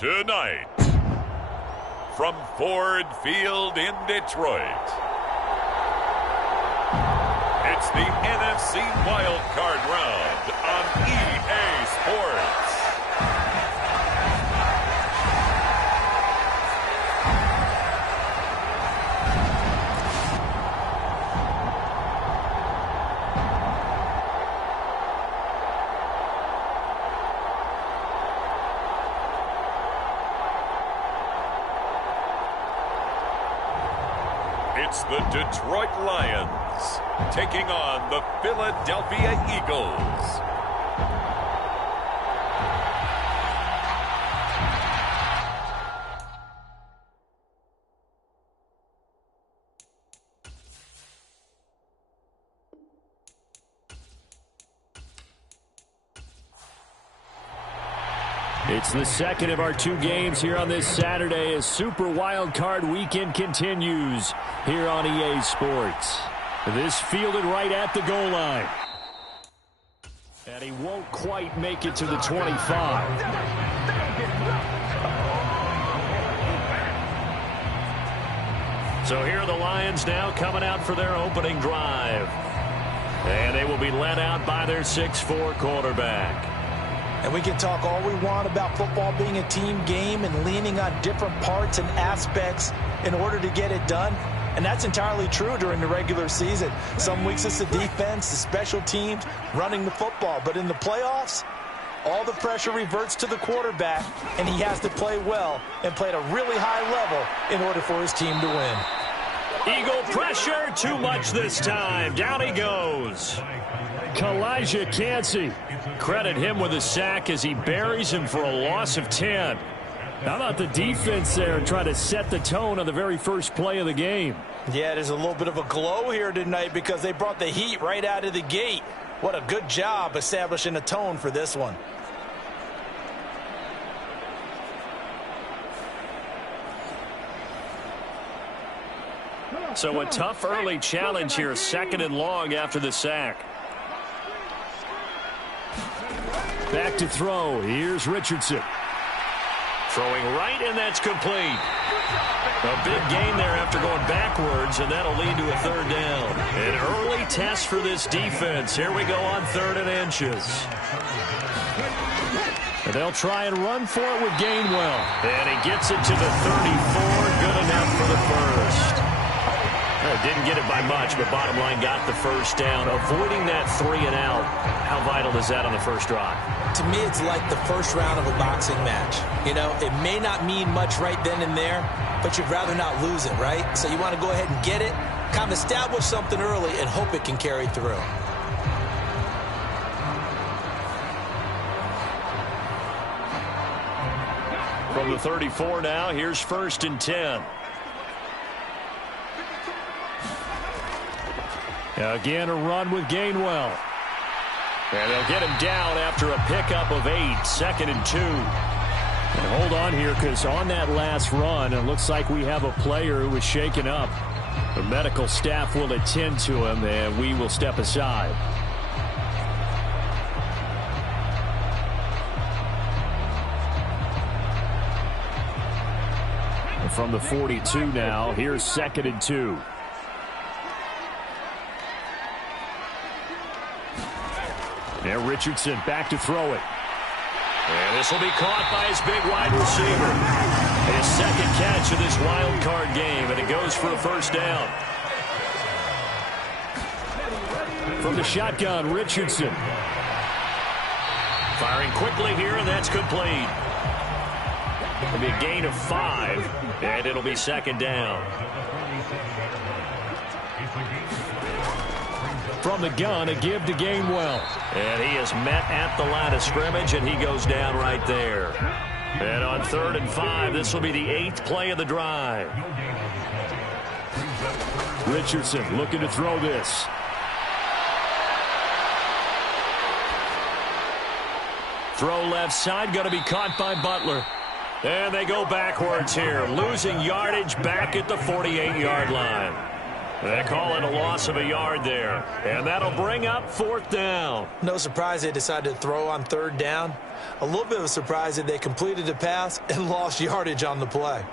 Tonight, from Ford Field in Detroit, it's the NFC Wild Card Round on EA Sports. It's the Detroit Lions taking on the Philadelphia Eagles. It's the second of our two games here on this Saturday as Super Wild Card Weekend continues here on EA Sports. This fielded right at the goal line. And he won't quite make it to the 25. So here are the Lions now coming out for their opening drive. And they will be led out by their 6'4" quarterback. And we can talk all we want about football being a team game and leaning on different parts and aspects in order to get it done. And that's entirely true during the regular season. Some weeks it's the defense, the special teams, running the football. But in the playoffs, all the pressure reverts to the quarterback, and he has to play well and play at a really high level in order for his team to win. Eagle pressure, too much this time. Down he goes. Kalijah Kancey. Credit him with a sack as he buries him for a loss of 10. How about the defense there trying to set the tone on the very first play of the game? Yeah, there's a little bit of a glow here tonight because they brought the heat right out of the gate. What a good job establishing a tone for this one. So a tough early challenge here, 2nd and long after the sack. Back to throw. Here's Richardson. Throwing right, and that's complete. A big gain there after going backwards, and that'll lead to a 3rd down. An early test for this defense. Here we go on 3rd and inches. And they'll try and run for it with Gainwell. And he gets it to the 34. Good enough for the first. Didn't get it by much, but bottom line got the first down. Avoiding that 3 and out. How vital is that on the first drive? To me, it's like the first round of a boxing match. You know, it may not mean much right then and there, but you'd rather not lose it, right? So you want to go ahead and get it, kind of establish something early, and hope it can carry through. From the 34 now, here's 1st and 10. Again, a run with Gainwell. And they'll get him down after a pickup of 8, 2nd and 2. And hold on here, because on that last run, it looks like we have a player who was shaken up. The medical staff will attend to him, and we will step aside. And from the 42 now, here's 2nd and 2. Now Richardson back to throw it. And this will be caught by his big wide receiver. His 2nd catch of this wild card game, and it goes for a 1st down. From the shotgun, Richardson. Firing quickly here, and that's complete. It'll be a gain of 5, and it'll be 2nd down. From the gun, a give to Gainwell. And he is met at the line of scrimmage, and he goes down right there. And on 3rd and 5, this will be the 8th play of the drive. Richardson looking to throw this. Throw left side, going to be caught by Butler. And they go backwards here, losing yardage back at the 48-yard line. They call it a loss of a yard there. And that'll bring up 4th down. No surprise they decided to throw on 3rd down. A little bit of a surprise that they completed the pass and lost yardage on the play.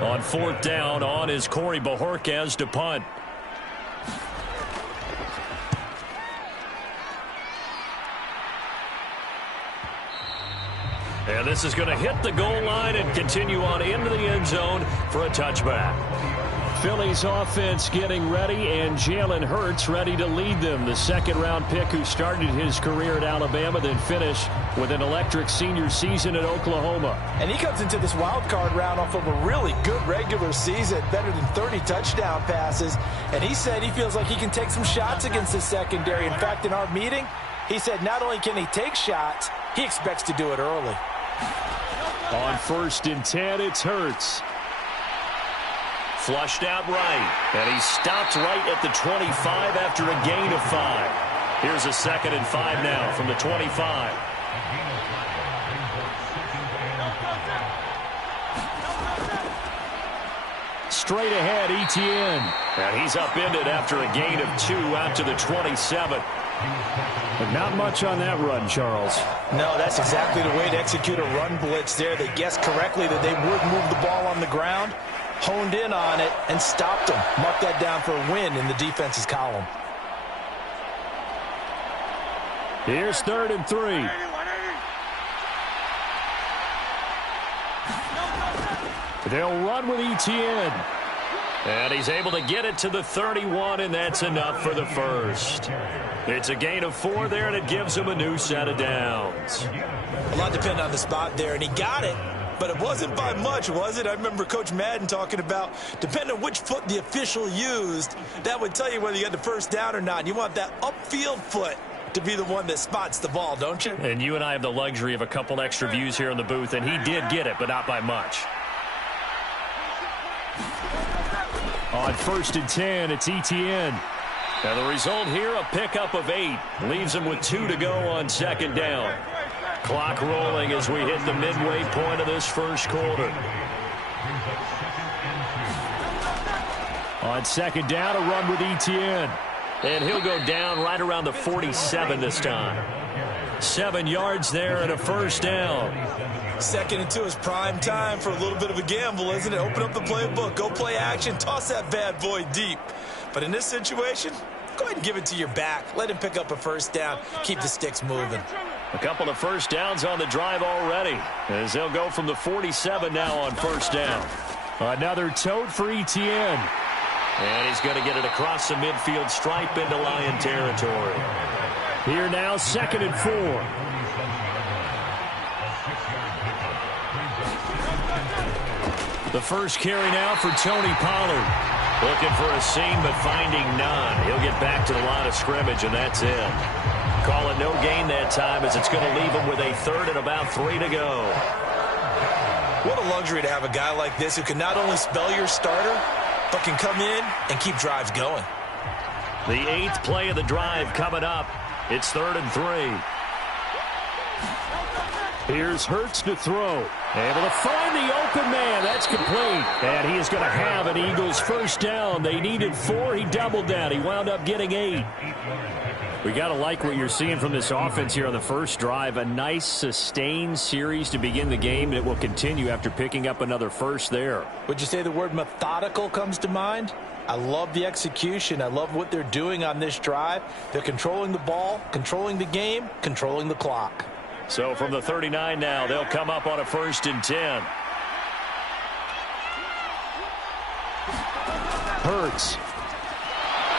On 4th down, on is Corey Bojorquez to punt. And this is going to hit the goal line and continue on into the end zone for a touchback. Philly's offense getting ready, and Jalen Hurts ready to lead them. The 2nd-round pick who started his career at Alabama, then finished with an electric senior season at Oklahoma. And he comes into this wild card round off of a really good regular season, better than 30 touchdown passes. And he said he feels like he can take some shots against the secondary. In fact, in our meeting, he said not only can he take shots, he expects to do it early. On 1st and 10, it's Hurts. Flushed out right, and he stopped right at the 25 after a gain of 5. Here's a 2nd and 5 now from the 25. Straight ahead, Etienne. And he's upended after a gain of 2 out to the 27. But not much on that run, Charles. No, that's exactly the way to execute a run blitz there. They guessed correctly that they would move the ball on the ground, honed in on it, and stopped them. Mark that down for a win in the defense's column. Here's 3rd and 3. They'll run with Etienne. And he's able to get it to the 31, and that's enough for the first. It's a gain of 4 there, and it gives him a new set of downs. A lot depended on the spot there, and he got it. But it wasn't by much, was it? I remember Coach Madden talking about, depending on which foot the official used, that would tell you whether you got the first down or not. You want that upfield foot to be the one that spots the ball, don't you? And you and I have the luxury of a couple extra views here in the booth, and he did get it, but not by much. On 1st and 10, it's Etienne. And the result here, a pickup of 8. Leaves him with 2 to go on 2nd down. Clock rolling as we hit the midway point of this first quarter. On 2nd down, a run with Etienne. And he'll go down right around the 47 this time. 7 yards there and a first down. 2nd and 2 is prime time for a little bit of a gamble, isn't it? Open up the playbook, go play action, toss that bad boy deep. But in this situation, go ahead and give it to your back. Let him pick up a first down. Keep the sticks moving. A couple of first downs on the drive already, as they'll go from the 47 now on 1st down. Another tote for Etienne. And he's going to get it across the midfield stripe into Lion territory. Here now, 2nd and 4. The first carry now for Tony Pollard. Looking for a seam, but finding none. He'll get back to the line of scrimmage, and that's it. Call it no gain that time, as it's going to leave him with a 3rd and about 3 to go. What a luxury to have a guy like this who can not only spell your starter, but can come in and keep drives going. The 8th play of the drive coming up. It's 3rd and 3. Here's Hurts to throw. Able to find the open man. That's complete. And he is going to have an Eagles first down. They needed 4. He doubled that. He wound up getting 8. We got to like what you're seeing from this offense here on the first drive. A nice, sustained series to begin the game that will continue after picking up another first there. Would you say the word methodical comes to mind? I love the execution. I love what they're doing on this drive. They're controlling the ball, controlling the game, controlling the clock. So from the 39 now, they'll come up on a 1st and 10. Hurts.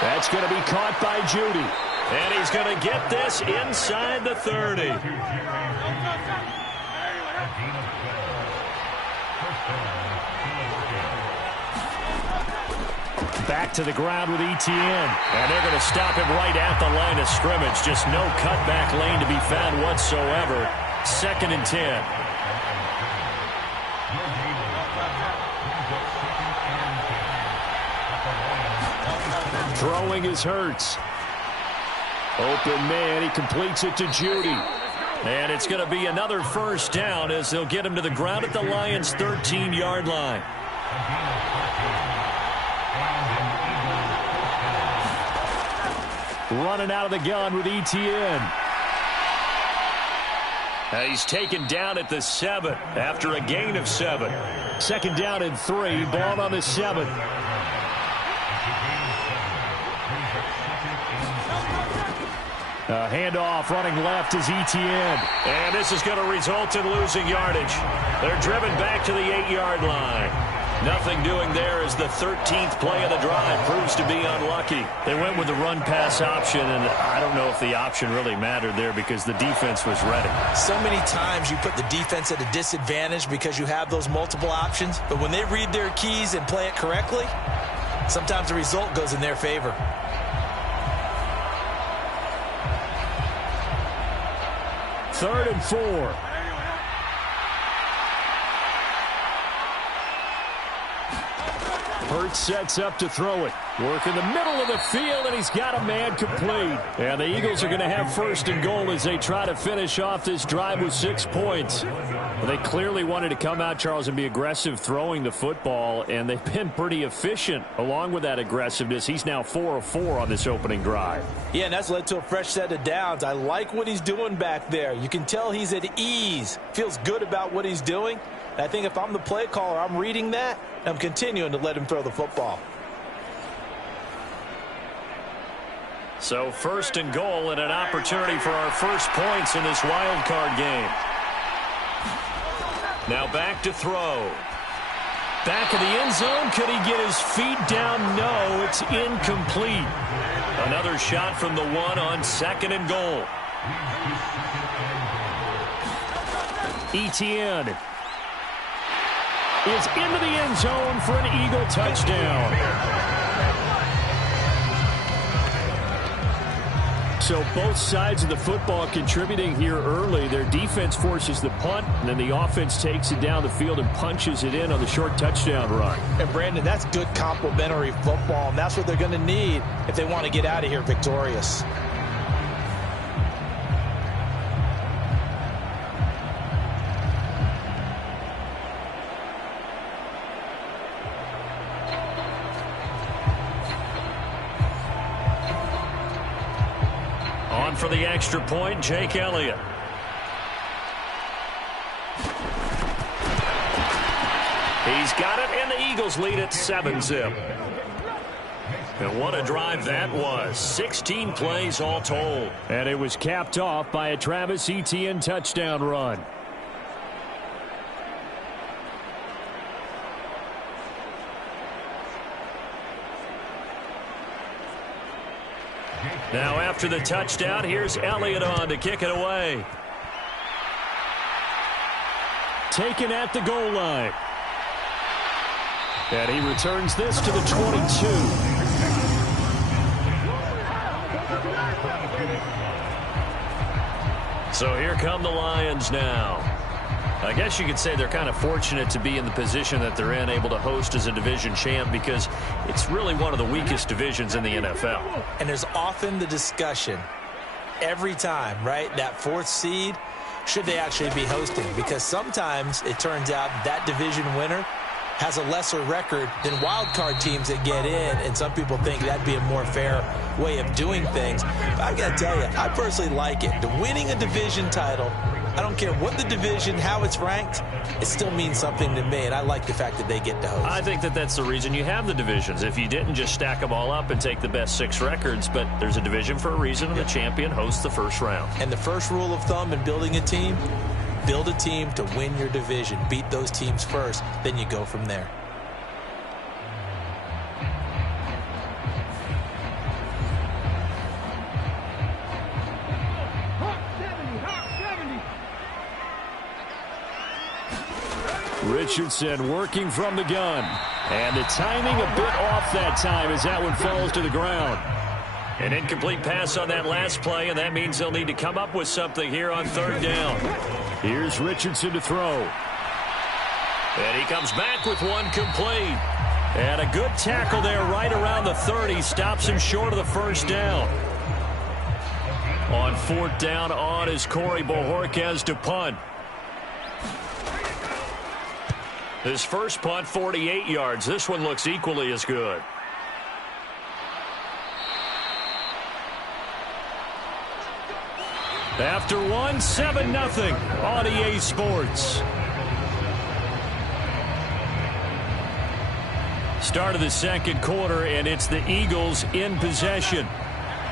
That's going to be caught by Judy. And he's going to get this inside the 30. Back to the ground with Etienne. And they're going to stop him right at the line of scrimmage. Just no cutback lane to be found whatsoever. 2nd and 10. Throwing is Hurts. Open man, he completes it to Judy. And it's going to be another first down as they'll get him to the ground at the Lions' 13-yard line. Running out of the gun with ETN. He's taken down at the 7 after a gain of 7. 2nd down and 3. Ball on the 7. Handoff running left is ETN. And this is going to result in losing yardage. They're driven back to the 8-yard line. Nothing doing there as the 13th play of the drive proves to be unlucky. They went with the run-pass option, and I don't know if the option really mattered there because the defense was ready. So many times you put the defense at a disadvantage because you have those multiple options, but when they read their keys and play it correctly, sometimes the result goes in their favor. Third and 4. Hurts sets up to throw it. Work in the middle of the field, and he's got a man complete. And the Eagles are going to have 1st and goal as they try to finish off this drive with 6 points. Well, they clearly wanted to come out, Charles, and be aggressive throwing the football, and they've been pretty efficient along with that aggressiveness. He's now 4 of 4 on this opening drive. Yeah, and that's led to a fresh set of downs. I like what he's doing back there. You can tell he's at ease, feels good about what he's doing. And I think if I'm the play caller, I'm reading that, and I'm continuing to let him throw the football. So 1st and goal and an opportunity for our first points in this wild card game. Now back to throw. Back of the end zone. Could he get his feet down? No, it's incomplete. Another shot from the 1 on 2nd and goal. ETN is into the end zone for an Eagle touchdown. So both sides of the football contributing here early. Their defense forces the punt, and then the offense takes it down the field and punches it in on the short touchdown run. And, Brandon, that's good complementary football, and that's what they're going to need if they want to get out of here victorious. On for the extra point, Jake Elliott. He's got it, and the Eagles lead at 7-zip. And what a drive that was. 16 plays all told. And it was capped off by a Travis Etienne touchdown run. Now after the touchdown, here's Elliott on to kick it away. Taken at the goal line. And he returns this to the 22. So here come the Lions now. I guess you could say they're kind of fortunate to be in the position that they're in, able to host as a division champ, because it's really one of the weakest divisions in the NFL. And there's often the discussion every time, right, that 4th seed, should they actually be hosting? Because sometimes it turns out that division winner has a lesser record than wild card teams that get in, and some people think that'd be a more fair way of doing things. But I've got to tell you, I personally like it. The winning a division title, I don't care what the division, how it's ranked, it still means something to me, and I like the fact that they get to host. I think that that's the reason you have the divisions. If you didn't just stack them all up and take the best 6 records, but there's a division for a reason, and the champion hosts the first round. And the first rule of thumb in building a team, build a team to win your division. Beat those teams first, then you go from there. Richardson working from the gun. And the timing a bit off that time as that one falls to the ground. An incomplete pass on that last play, and that means they'll need to come up with something here on 3rd down. Here's Richardson to throw. And he comes back with one complete. And a good tackle there right around the 30, stops him short of the first down. On 4th down on is Corey Bojorquez to punt. His first punt, 48 yards. This one looks equally as good. After one, 7-0 on EA Sports. Start of the second quarter, and it's the Eagles in possession.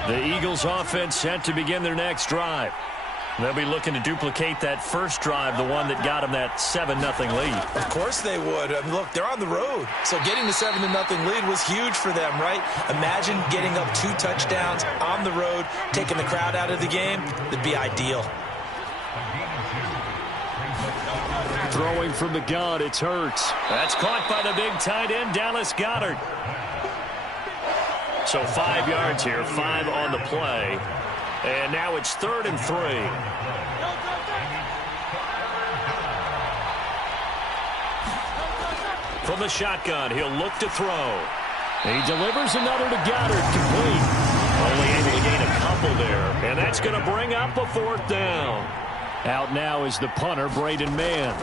The Eagles offense set to begin their next drive. They'll be looking to duplicate that first drive, the one that got them that 7-0 lead. Of course they would. I mean, look, they're on the road. So getting the 7-0 lead was huge for them, right? Imagine getting up 2 touchdowns on the road, taking the crowd out of the game. It'd be ideal. Throwing from the gun, it's Hurts. That's caught by the big tight end, Dallas Goedert. So 5 yards here, 5 on the play. And now it's 3rd and 3. From the shotgun, he'll look to throw. He delivers another to Goddard, complete. Only able to gain a couple there, and that's going to bring up a 4th down. Out now is the punter, Braden Mann.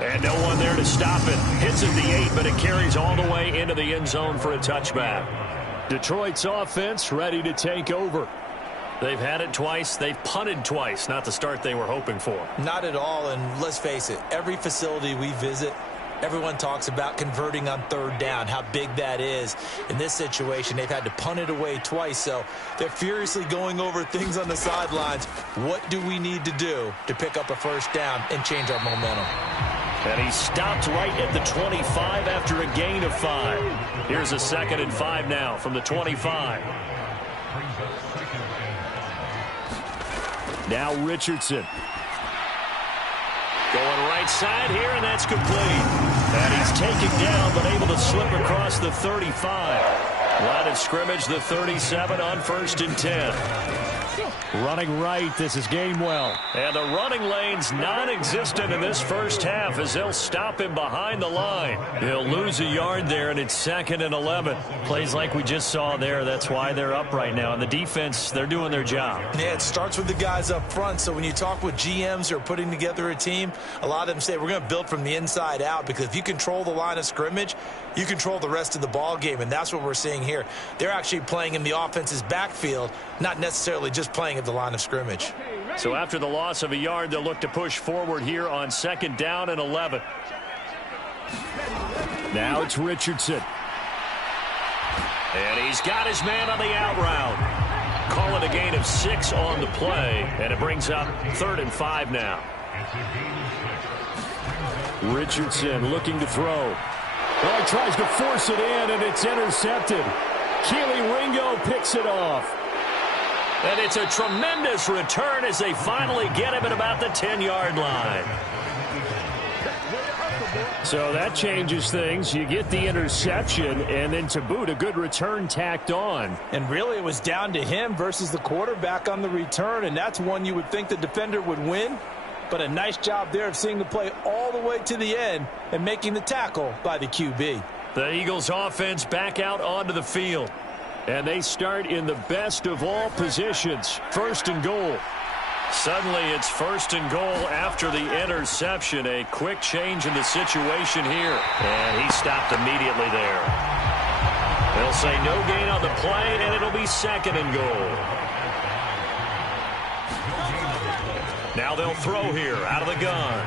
And no one there to stop it. Hits at the 8, but it carries all the way into the end zone for a touchback. Detroit's offense ready to take over. They've had it twice. They've punted twice. Not the start they were hoping for. Not at all, and let's face it, every facility we visit, everyone talks about converting on 3rd down, how big that is. In this situation, they've had to punt it away twice, so they're furiously going over things on the sidelines. What do we need to do to pick up a 1st down and change our momentum? And he stopped right at the 25 after a gain of 5. Here's a 2nd and 5 now from the 25. Now Richardson. Going right side here, and that's complete. And he's taken down, but able to slip across the 35. Line of scrimmage, the 37 on 1st and 10. Running right, this is Gainwell. And the running lane's non-existent in this first half as they'll stop him behind the line. He'll lose a yard there, and it's 2nd and 11. Plays like we just saw there, that's why they're up right now. And the defense, they're doing their job. Yeah, it starts with the guys up front. So when you talk with GMs who are putting together a team, a lot of them say we're going to build from the inside out, because if you control the line of scrimmage, you control the rest of the ball game, and that's what we're seeing here. They're actually playing in the offense's backfield, not necessarily just playing at the line of scrimmage. So after the loss of a yard, they'll look to push forward here on 2nd down and 11. Now it's Richardson. And he's got his man on the out route. Call it a gain of 6 on the play, and it brings up 3rd and 5 now. Richardson looking to throw. Well, he tries to force it in, and it's intercepted. Keely Ringo picks it off. And it's a tremendous return as they finally get him at about the 10-yard line. So that changes things. You get the interception, and then to boot, a good return tacked on. And really, it was down to him versus the quarterback on the return, and that's one you would think the defender would win. But a nice job there of seeing the play all the way to the end and making the tackle by the QB. The Eagles offense back out onto the field. And they start in the best of all positions. 1st and goal. Suddenly it's 1st and goal after the interception. A quick change in the situation here. And he stopped immediately there. They'll say no gain on the play, and it'll be 2nd and goal. Now they'll throw here out of the gun.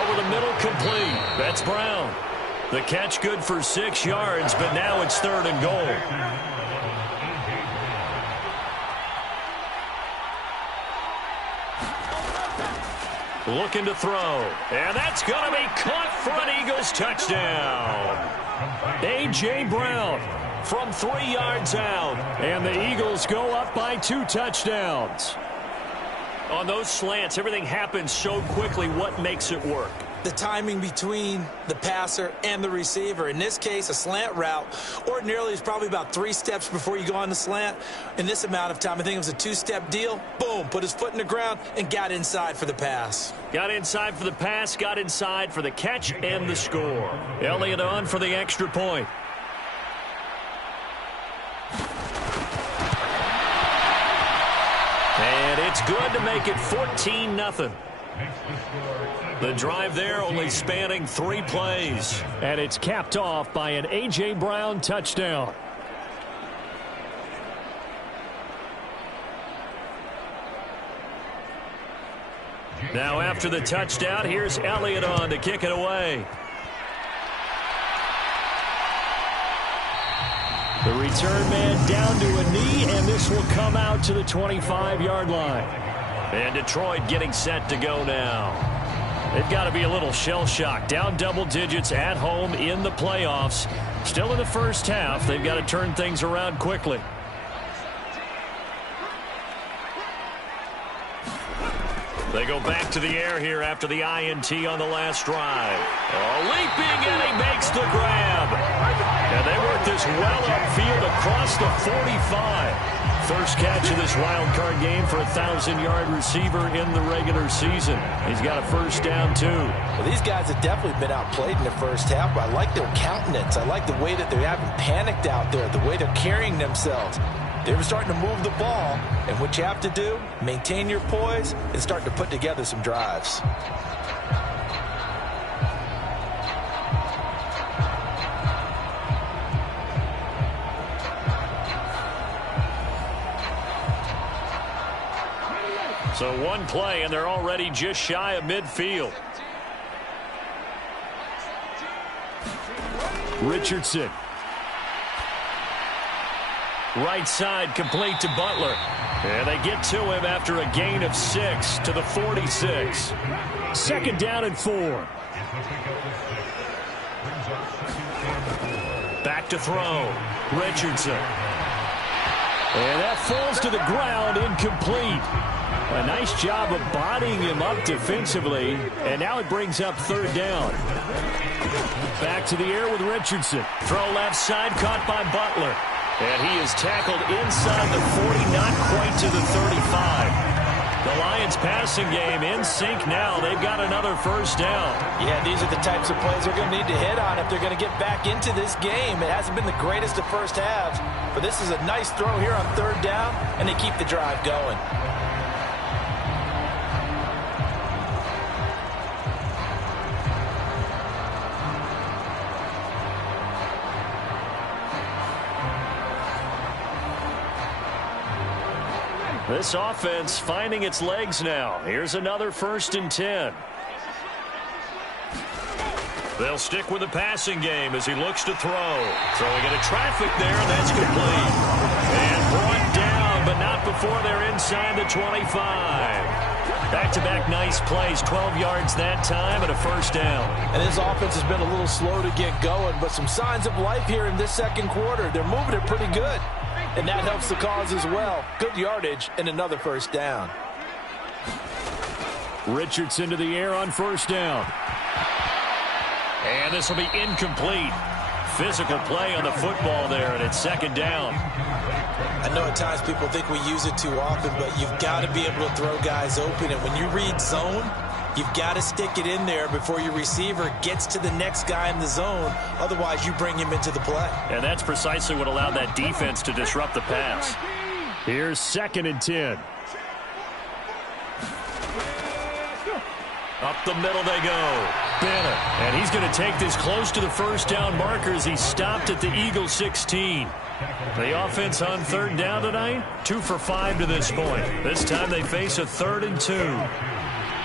Over the middle, complete. That's Brown. The catch good for 6 yards, but now it's 3rd and goal. Looking to throw. And that's going to be caught for an Eagles touchdown. A.J. Brown from 3 yards out. And the Eagles go up by 2 touchdowns. On those slants, everything happens so quickly. What makes it work? the timing between the passer and the receiver. In this case, a slant route ordinarily is probably about 3 steps before you go on the slant. In this amount of time, I think it was a 2-step deal. Boom, put his foot in the ground and got inside for the pass. Got inside for the pass, got inside for the catch and the score. Elliott on for the extra point. And it's good to make it 14-0. The drive there only spanning 3 plays. And it's capped off by an A.J. Brown touchdown. Now after the touchdown, here's Elliott on to kick it away. The return man down to a knee, and this will come out to the 25-yard line. And Detroit getting set to go now. They've got to be a little shell-shocked. Down double digits at home in the playoffs. Still in the first half. They've got to turn things around quickly. They go back to the air here after the INT on the last drive. Oh, leaping, and he makes the grab. And they work this well upfield across the 45. First catch of this wild card game for a 1,000-yard receiver in the regular season. He's got a first down, too. Well, these guys have definitely been outplayed in the first half, but I like their countenance. I like the way that they haven't panicked out there, the way they're carrying themselves. They were starting to move the ball, and what you have to do, maintain your poise and start to put together some drives. So one play, and they're already just shy of midfield. Richardson. Right side complete to Butler. And they get to him after a gain of 6 to the 46. Second down and 4. Back to throw. Richardson. And that falls to the ground, incomplete. A nice job of bodying him up defensively. And now it brings up third down. Back to the air with Richardson. Throw left side, caught by Butler. And he is tackled inside the 40, not quite to the 35. The Lions passing game in sync now. They've got another first down. Yeah, these are the types of plays they're going to need to hit on if they're going to get back into this game. It hasn't been the greatest of first halves, but this is a nice throw here on third down, and they keep the drive going. This offense finding its legs now. Here's another 1st and 10. They'll stick with the passing game as he looks to throw. Throwing into traffic there, and that's complete. And brought down, but not before they're inside the 25. Back-to-back nice plays, 12 yards that time and a first down. And this offense has been a little slow to get going, but some signs of life here in this second quarter. They're moving it pretty good. And that helps the cause as well. Good yardage and another first down. Richardson to the air on first down. And this will be incomplete. Physical play on the football there, and it's second down. I know at times people think we use it too often, but you've got to be able to throw guys open. And when you read zone, you've got to stick it in there before your receiver gets to the next guy in the zone. Otherwise, you bring him into the play. And that's precisely what allowed that defense to disrupt the pass. Here's 2nd and 10. Up the middle they go. Bennett. And he's going to take this close to the first down marker as he stopped at the Eagle 16. The offense on third down tonight, 2 for 5 to this point. This time they face a 3rd and 2.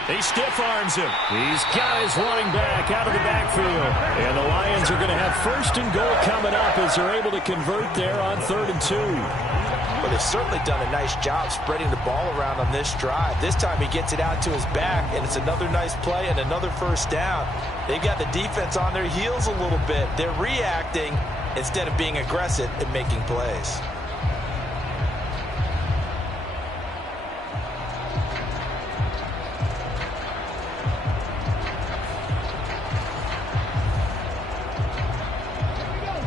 He stiff-arms him. He's got his running back out of the backfield. And the Lions are going to have 1st and goal coming up as they're able to convert there on 3rd and 2. Well, they've certainly done a nice job spreading the ball around on this drive. This time he gets it out to his back, and it's another nice play and another first down. They've got the defense on their heels a little bit. They're reacting instead of being aggressive and making plays.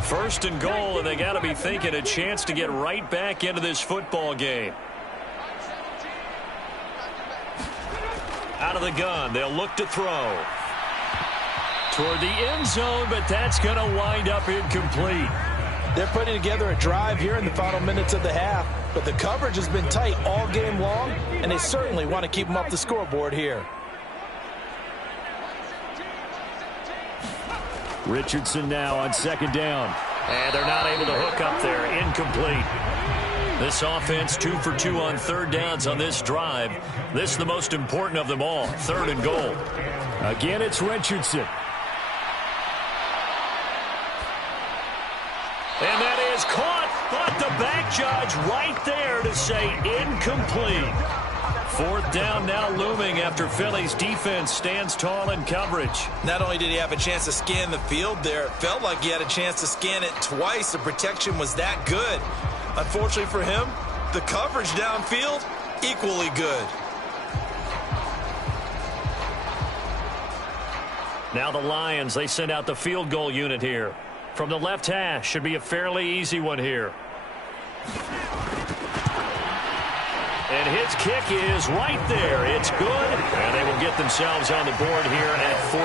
First and goal, and they got to be thinking a chance to get right back into this football game. Out of the gun, they'll look to throw. Toward the end zone, but that's going to wind up incomplete. They're putting together a drive here in the final minutes of the half, but the coverage has been tight all game long, and they certainly want to keep them up the scoreboard here. Richardson now on second down. And they're not able to hook up there. Incomplete. This offense 2 for 2 on third downs on this drive. This is the most important of them all. Third and goal. Again, it's Richardson. And that is caught, but the back judge right there to say incomplete. Fourth down now looming after Philly's defense stands tall in coverage. Not only did he have a chance to scan the field there, it felt like he had a chance to scan it twice. The protection was that good. Unfortunately for him, the coverage downfield, equally good. Now the Lions, they send out the field goal unit here. From the left hash, should be a fairly easy one here. And his kick is right there. It's good, and they will get themselves on the board here at 14-3.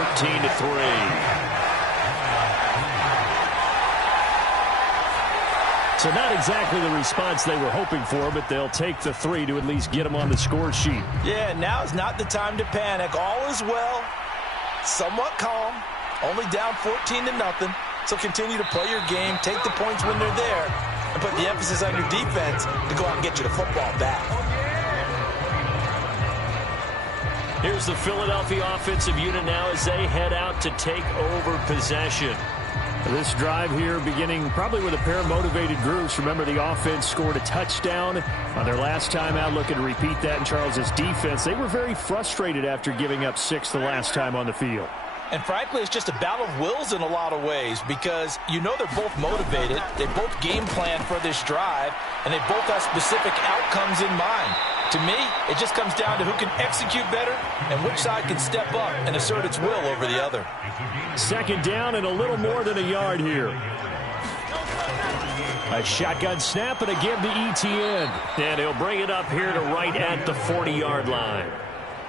So not exactly the response they were hoping for, but they'll take the 3 to at least get them on the score sheet. Yeah, now is not the time to panic. All is well, somewhat calm, only down 14-0. So continue to play your game, take the points when they're there, and put the emphasis on your defense to go out and get you the football back. Here's the Philadelphia offensive unit now as they head out to take over possession. This drive here beginning probably with a pair of motivated groups. Remember, the offense scored a touchdown on their last time out. Looking to repeat that in Charles's defense. They were very frustrated after giving up 6 the last time on the field. And frankly, it's just a battle of wills in a lot of ways because you know they're both motivated. They both game plan for this drive, and they both have specific outcomes in mind. To me, it just comes down to who can execute better and which side can step up and assert its will over the other. Second down and a little more than a yard here. A shotgun snap and a give to Etienne. And he'll bring it up here to right at the 40-yard line.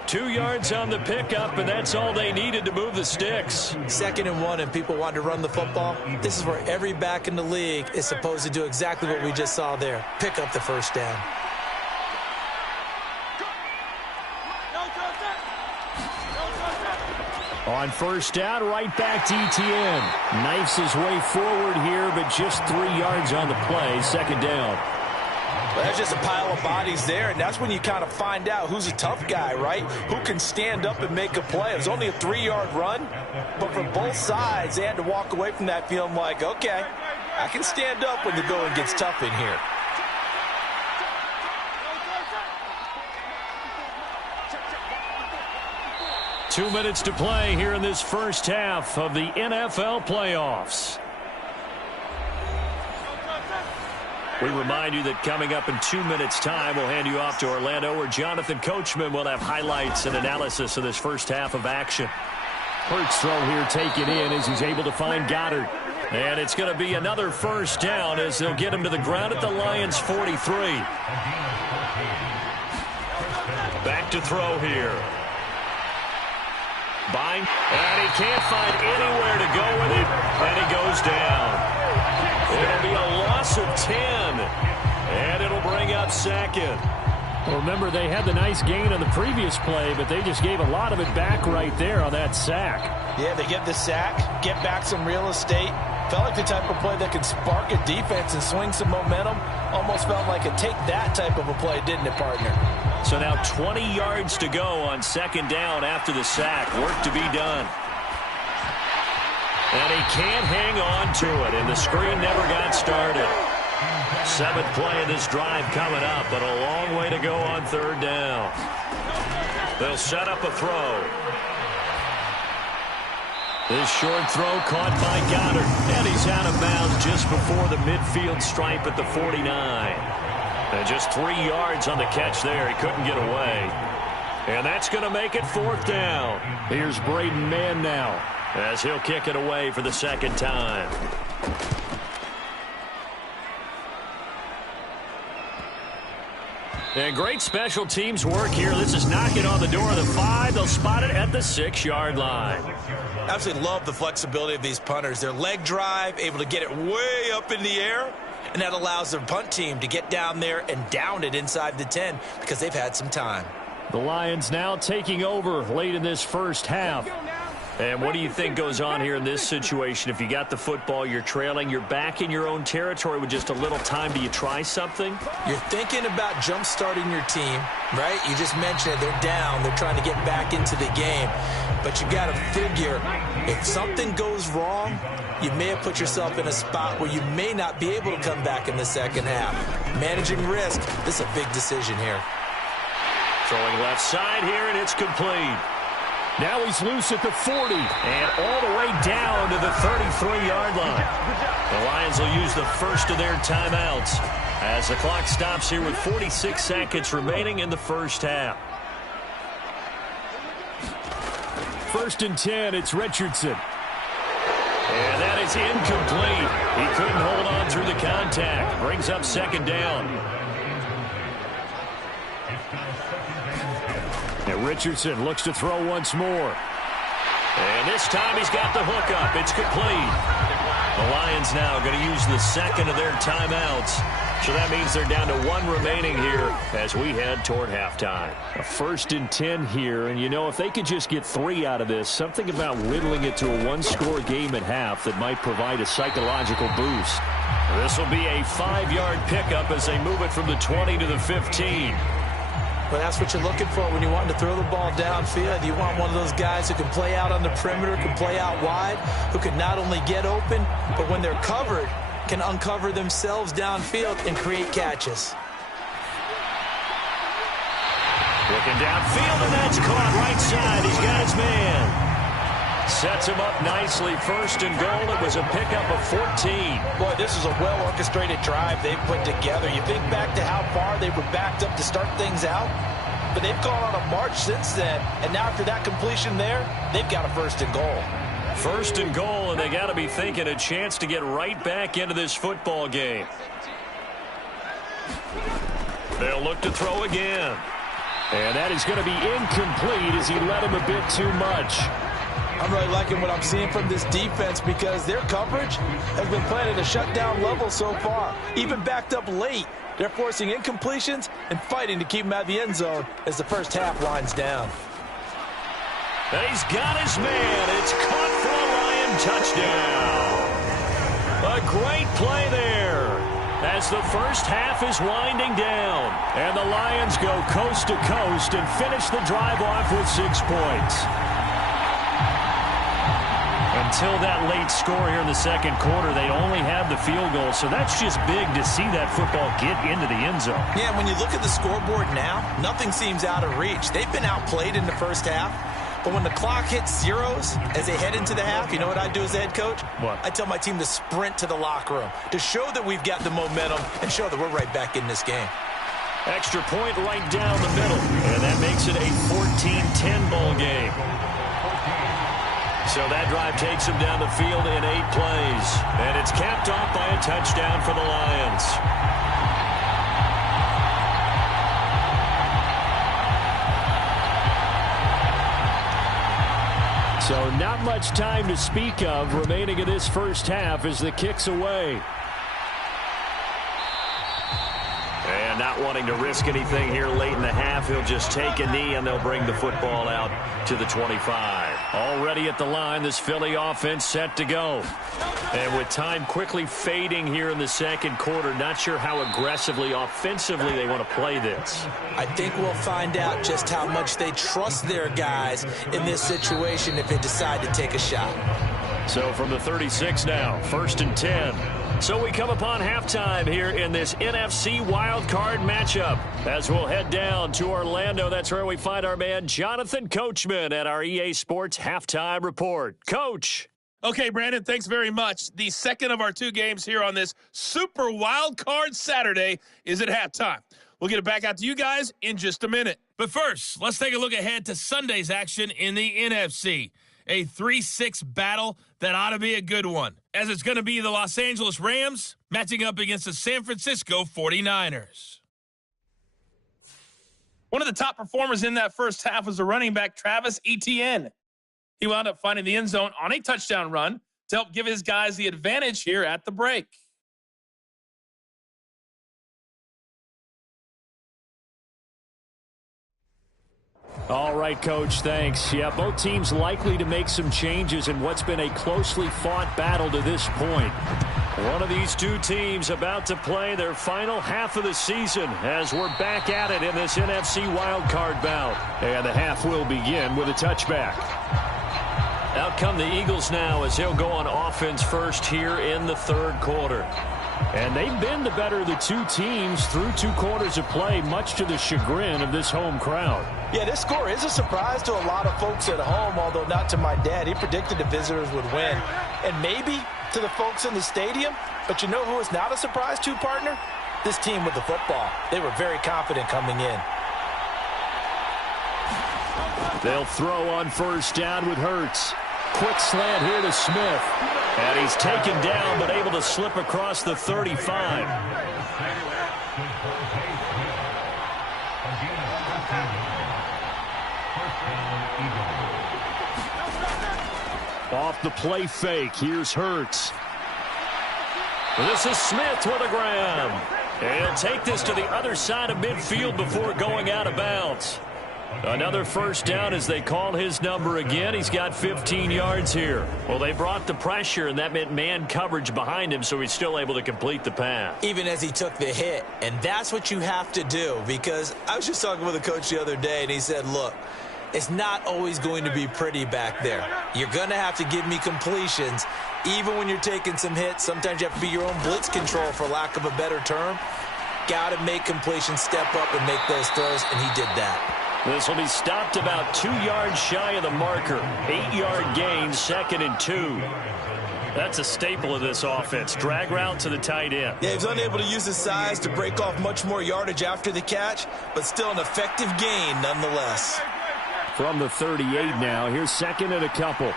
2 yards on the pickup, and that's all they needed to move the sticks. 2nd and 1, and people want to run the football. This is where every back in the league is supposed to do exactly what we just saw there. Pick up the first down. On first down, right back to Etienne. Knifes his way forward here, but just 3 yards on the play. Second down. Well, there's just a pile of bodies there, and that's when you kind of find out who's a tough guy, right? Who can stand up and make a play. It was only a 3-yard run, but for both sides, they had to walk away from that feeling like, okay, I can stand up when the going gets tough in here. Two minutes to play here in this first half of the NFL playoffs. We remind you that coming up in 2 minutes' time, we'll hand you off to Orlando, where Jonathan Coachman will have highlights and analysis of this first half of action. Hurts throw here taken in as he's able to find Goddard. And it's going to be another first down as they'll get him to the ground at the Lions' 43. Back to throw here. Bind, and he can't find anywhere to go with it, and he goes down. It'll be a loss of 10, and it'll bring up second. Well, remember, they had the nice gain on the previous play, but they just gave a lot of it back right there on that sack. Yeah, they get the sack, get back some real estate. Felt like the type of play that could spark a defense and swing some momentum. Almost felt like a take that type of a play, didn't it, partner? So now 20 yards to go on second down after the sack. Work to be done. And he can't hang on to it, and the screen never got started. 7th play of this drive coming up, but a long way to go on third down. They'll set up a throw. This short throw caught by Goddard, and he's out of bounds just before the midfield stripe at the 49. And just 3 yards on the catch there. He couldn't get away. And that's going to make it 4th down. Here's Braden Mann now, as he'll kick it away for the second time. And great special teams work here. This is knocking on the door of the 5. They'll spot it at the 6-yard line. Absolutely love the flexibility of these punters. Their leg drive, able to get it way up in the air, and that allows their punt team to get down there and down it inside the 10 because they've had some time. The Lions now taking over late in this first half. And what do you think goes on here in this situation? If you got the football, you're trailing, you're back in your own territory with just a little time. Do you try something? You're thinking about jump-starting your team, right? You just mentioned it. They're down. They're trying to get back into the game. But you got to figure, if something goes wrong, you may have put yourself in a spot where you may not be able to come back in the second half. Managing risk, this is a big decision here. Throwing left side here, and it's complete. Now he's loose at the 40. And all the way down to the 33-yard line. The Lions will use the first of their timeouts as the clock stops here with 46 seconds remaining in the first half. 1st and 10, it's Richardson. And that is incomplete. He couldn't hold on through the contact. Brings up 2nd down. And Richardson looks to throw once more. And this time he's got the hook up. It's complete. The Lions now going to use the second of their timeouts. So that means they're down to 1 remaining here as we head toward halftime. A 1st and 10 here, and you know, if they could just get 3 out of this, something about whittling it to a 1-score game at half that might provide a psychological boost. This will be a 5-yard pickup as they move it from the 20 to the 15. Well, that's what you're looking for when you want to throw the ball downfield. You want one of those guys who can play out on the perimeter, can play out wide, who can not only get open, but when they're covered, can uncover themselves downfield and create catches. Looking downfield, and that's caught right side. He's got his man. Sets him up nicely. 1st and goal. It was a pickup of 14. Boy, this is a well-orchestrated drive they've put together. You think back to how far they were backed up to start things out, but they've gone on a march since then, and now after that completion there, they've got a 1st and goal. 1st and goal, and they got to be thinking a chance to get right back into this football game. They'll look to throw again. And that is going to be incomplete as he led him a bit too much. I'm really liking what I'm seeing from this defense because their coverage has been playing at a shutdown level so far. Even backed up late, they're forcing incompletions and fighting to keep them out of the end zone as the first half winds down. And he's got his man. It's caught for a Lion touchdown. A great play there as the first half is winding down. And the Lions go coast to coast and finish the drive off with 6 points. Until that late score here in the second quarter, they only have the field goal, so that's just big to see that football get into the end zone. Yeah, when you look at the scoreboard now, nothing seems out of reach. They've been outplayed in the first half, but when the clock hits zeros as they head into the half, you know what I do as the head coach? What? I tell my team to sprint to the locker room to show that we've got the momentum and show that we're right back in this game. Extra point right down the middle, and that makes it a 14-10 ball game. So that drive takes them down the field in 8 plays. And it's capped off by a touchdown for the Lions. So not much time to speak of remaining in this first half as the kick's away. And not wanting to risk anything here late in the half, he'll just take a knee and they'll bring the football out to the 25. Already at the line, this Philly offense set to go. And with time quickly fading here in the second quarter, not sure how aggressively, offensively they want to play this. I think we'll find out just how much they trust their guys in this situation if they decide to take a shot. So from the 36 now, 1st and 10. So we come upon halftime here in this NFC wildcard matchup as we'll head down to Orlando. That's where we find our man Jonathan Coachman at our EA Sports Halftime Report. Coach. Okay, Brandon, thanks very much. The second of our 2 games here on this Super Wildcard Saturday is at halftime. We'll get it back out to you guys in just a minute. But first, let's take a look ahead to Sunday's action in the NFC. A 3-6 battle that ought to be a good one, as it's going to be the Los Angeles Rams matching up against the San Francisco 49ers. One of the top performers in that first half was the running back Travis Etienne. He wound up finding the end zone on a touchdown run to help give his guys the advantage here at the break. All right, Coach, thanks. Yeah, both teams likely to make some changes in what's been a closely fought battle to this point. One of these two teams about to play their final half of the season as we're back at it in this NFC wildcard bout. And the half will begin with a touchback. Out come the Eagles now as they'll go on offense first here in the third quarter. And they've been the better of the two teams through 2 quarters of play, much to the chagrin of this home crowd. Yeah, this score is a surprise to a lot of folks at home, although not to my dad. He predicted the visitors would win. And maybe to the folks in the stadium, but you know who is not a surprise to, partner? This team with the football. They were very confident coming in. They'll throw on first down with Hurts. Quick slant here to Smith. And he's taken down, but able to slip across the 35. Off the play fake, here's Hurts. This is Smith with a grab. And he'll take this to the other side of midfield before going out of bounds. Another first down as they call his number again. He's got 15 yards here. Well, they brought the pressure, and that meant man coverage behind him, so he's still able to complete the pass. Even as he took the hit. And that's what you have to do, because I was just talking with a coach the other day, and he said, look, it's not always going to be pretty back there. You're going to have to give me completions. Even when you're taking some hits, sometimes you have to be your own blitz control, for lack of a better term. Got to make completions, step up, and make those throws, and he did that. This will be stopped about 2 yards shy of the marker. 8-yard gain, 2nd and 2. That's a staple of this offense. Drag route to the tight end. Yeah, he's unable to use his size to break off much more yardage after the catch, but still an effective gain nonetheless. From the 38 now, here's 2nd and a couple.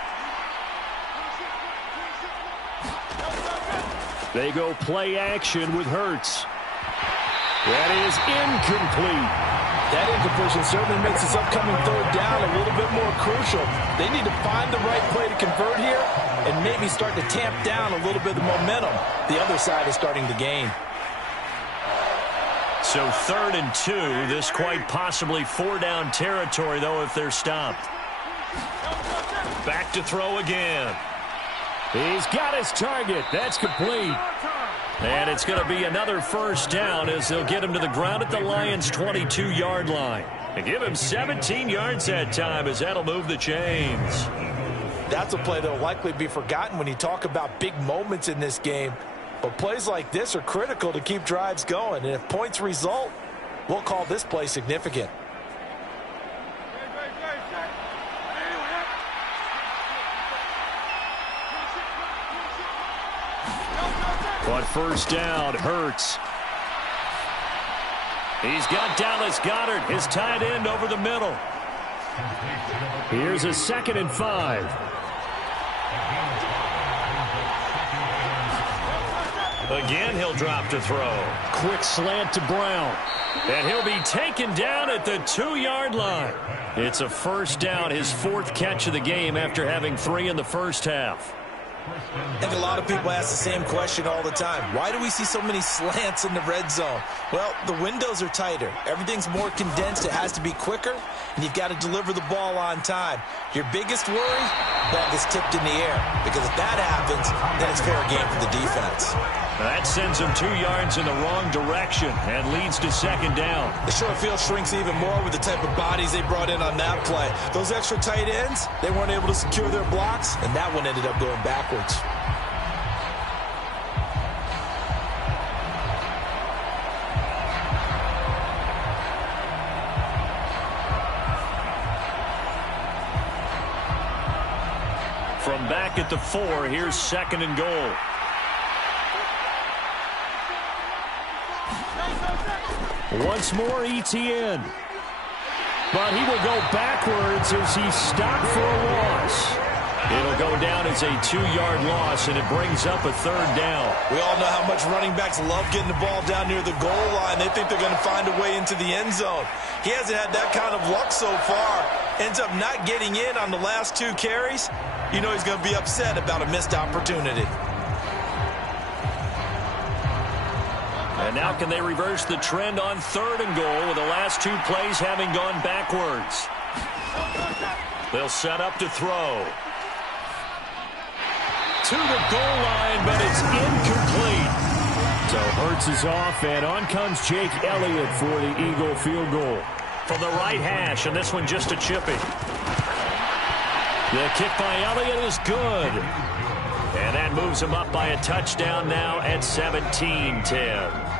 They go play action with Hurts. That is incomplete. That incompletion certainly makes this upcoming third down a little bit more crucial. They need to find the right play to convert here and maybe start to tamp down a little bit of momentum. The other side is starting to gain. So 3rd and 2. This quite possibly 4-down territory, though, if they're stopped. Back to throw again. He's got his target. That's complete. And it's going to be another first down as they'll get him to the ground at the Lions' 22-yard line. And give him 17 yards that time as that'll move the chains. That's a play that will likely be forgotten when you talk about big moments in this game. But plays like this are critical to keep drives going. And if points result, we'll call this play significant. On first down, Hurts. He's got Dallas Goedert, his tight end, over the middle. Here's a 2nd and 5. Again, he'll drop to throw. Quick slant to Brown. And he'll be taken down at the 2-yard line. It's a first down, his 4th catch of the game after having 3 in the first half. I think a lot of people ask the same question all the time. Why do we see so many slants in the red zone? Well, the windows are tighter. Everything's more condensed. It has to be quicker, and you've got to deliver the ball on time. Your biggest worry? Ball gets tipped in the air, because if that happens, then it's fair game for the defense. That sends them 2 yards in the wrong direction and leads to 2nd down. The short field shrinks even more with the type of bodies they brought in on that play. Those extra tight ends, they weren't able to secure their blocks, and that one ended up going backwards. From back at the 4, here's 2nd and goal. Once more, Etienne. But he will go backwards as he's stopped for a loss. It'll go go down as a 2-yard loss, and it brings up a 3rd down. We all know how much running backs love getting the ball down near the goal line. They think they're going to find a way into the end zone. He hasn't had that kind of luck so far. Ends up not getting in on the last 2 carries. You know he's going to be upset about a missed opportunity. And now can they reverse the trend on 3rd and goal with the last 2 plays having gone backwards? They'll set up to throw. To the goal line, but it's incomplete. So Hurts is off, and on comes Jake Elliott for the Eagle field goal. From the right hash, and this one just a chippy. The kick by Elliott is good. And that moves him up by a touchdown now at 17-10.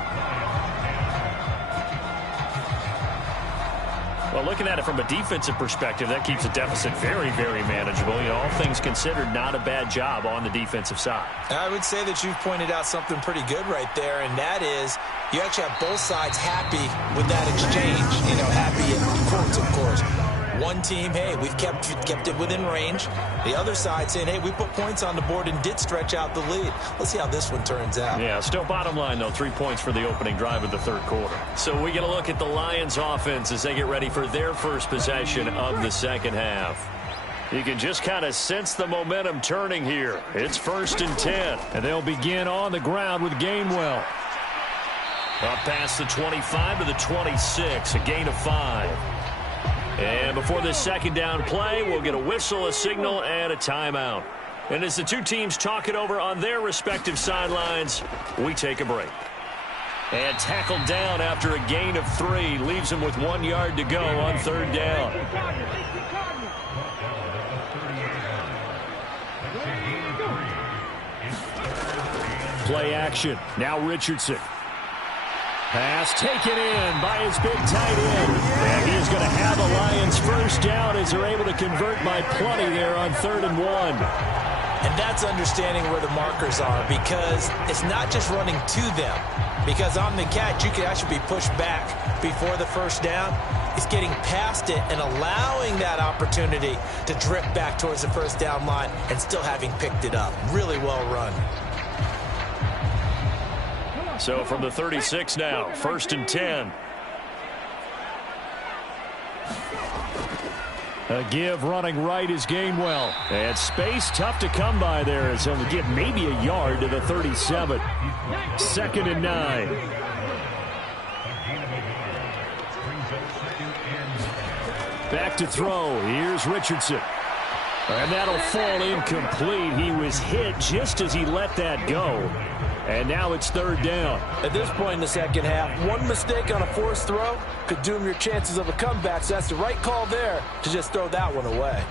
Well, looking at it from a defensive perspective, that keeps the deficit very, very manageable. You know, all things considered, not a bad job on the defensive side. I would say that you've pointed out something pretty good right there, and that is you actually have both sides happy with that exchange. You know, happy in quotes, of course. One team, hey, we've kept it within range. The other side saying, hey, we put points on the board and did stretch out the lead. Let's see how this one turns out. Yeah, still bottom line, though, 3 points for the opening drive of the 3rd quarter. So we get a look at the Lions offense as they get ready for their first possession of the 2nd half. You can just kind of sense the momentum turning here. It's 1st and 10. And they'll begin on the ground with Gainwell. Up past the 25 to the 26, a gain of 5. And before this 2nd down play, we'll get a whistle, a signal, and a timeout. And as the 2 teams talk it over on their respective sidelines, we take a break. And tackled down after a gain of 3. Leaves him with 1 yard to go on 3rd down. Play action. Now Richardson. Pass taken in by his big tight end. And he is going to have a Lions first down as they're able to convert by plenty there on 3rd and 1. And that's understanding where the markers are, because it's not just running to them. Because on the catch, you can actually be pushed back before the first down. It's getting past it and allowing that opportunity to drift back towards the first down line and still having picked it up. Really well run. So from the 36 now, 1st and 10. A give running right is Gainwell. And space tough to come by there as he'll get maybe a yard to the 37. 2nd and 9. Back to throw. Here's Richardson. And that'll fall incomplete. He was hit just as he let that go. And now it's 3rd down. At this point in the 2nd half, one mistake on a forced throw could doom your chances of a comeback. So that's the right call there to just throw that one away.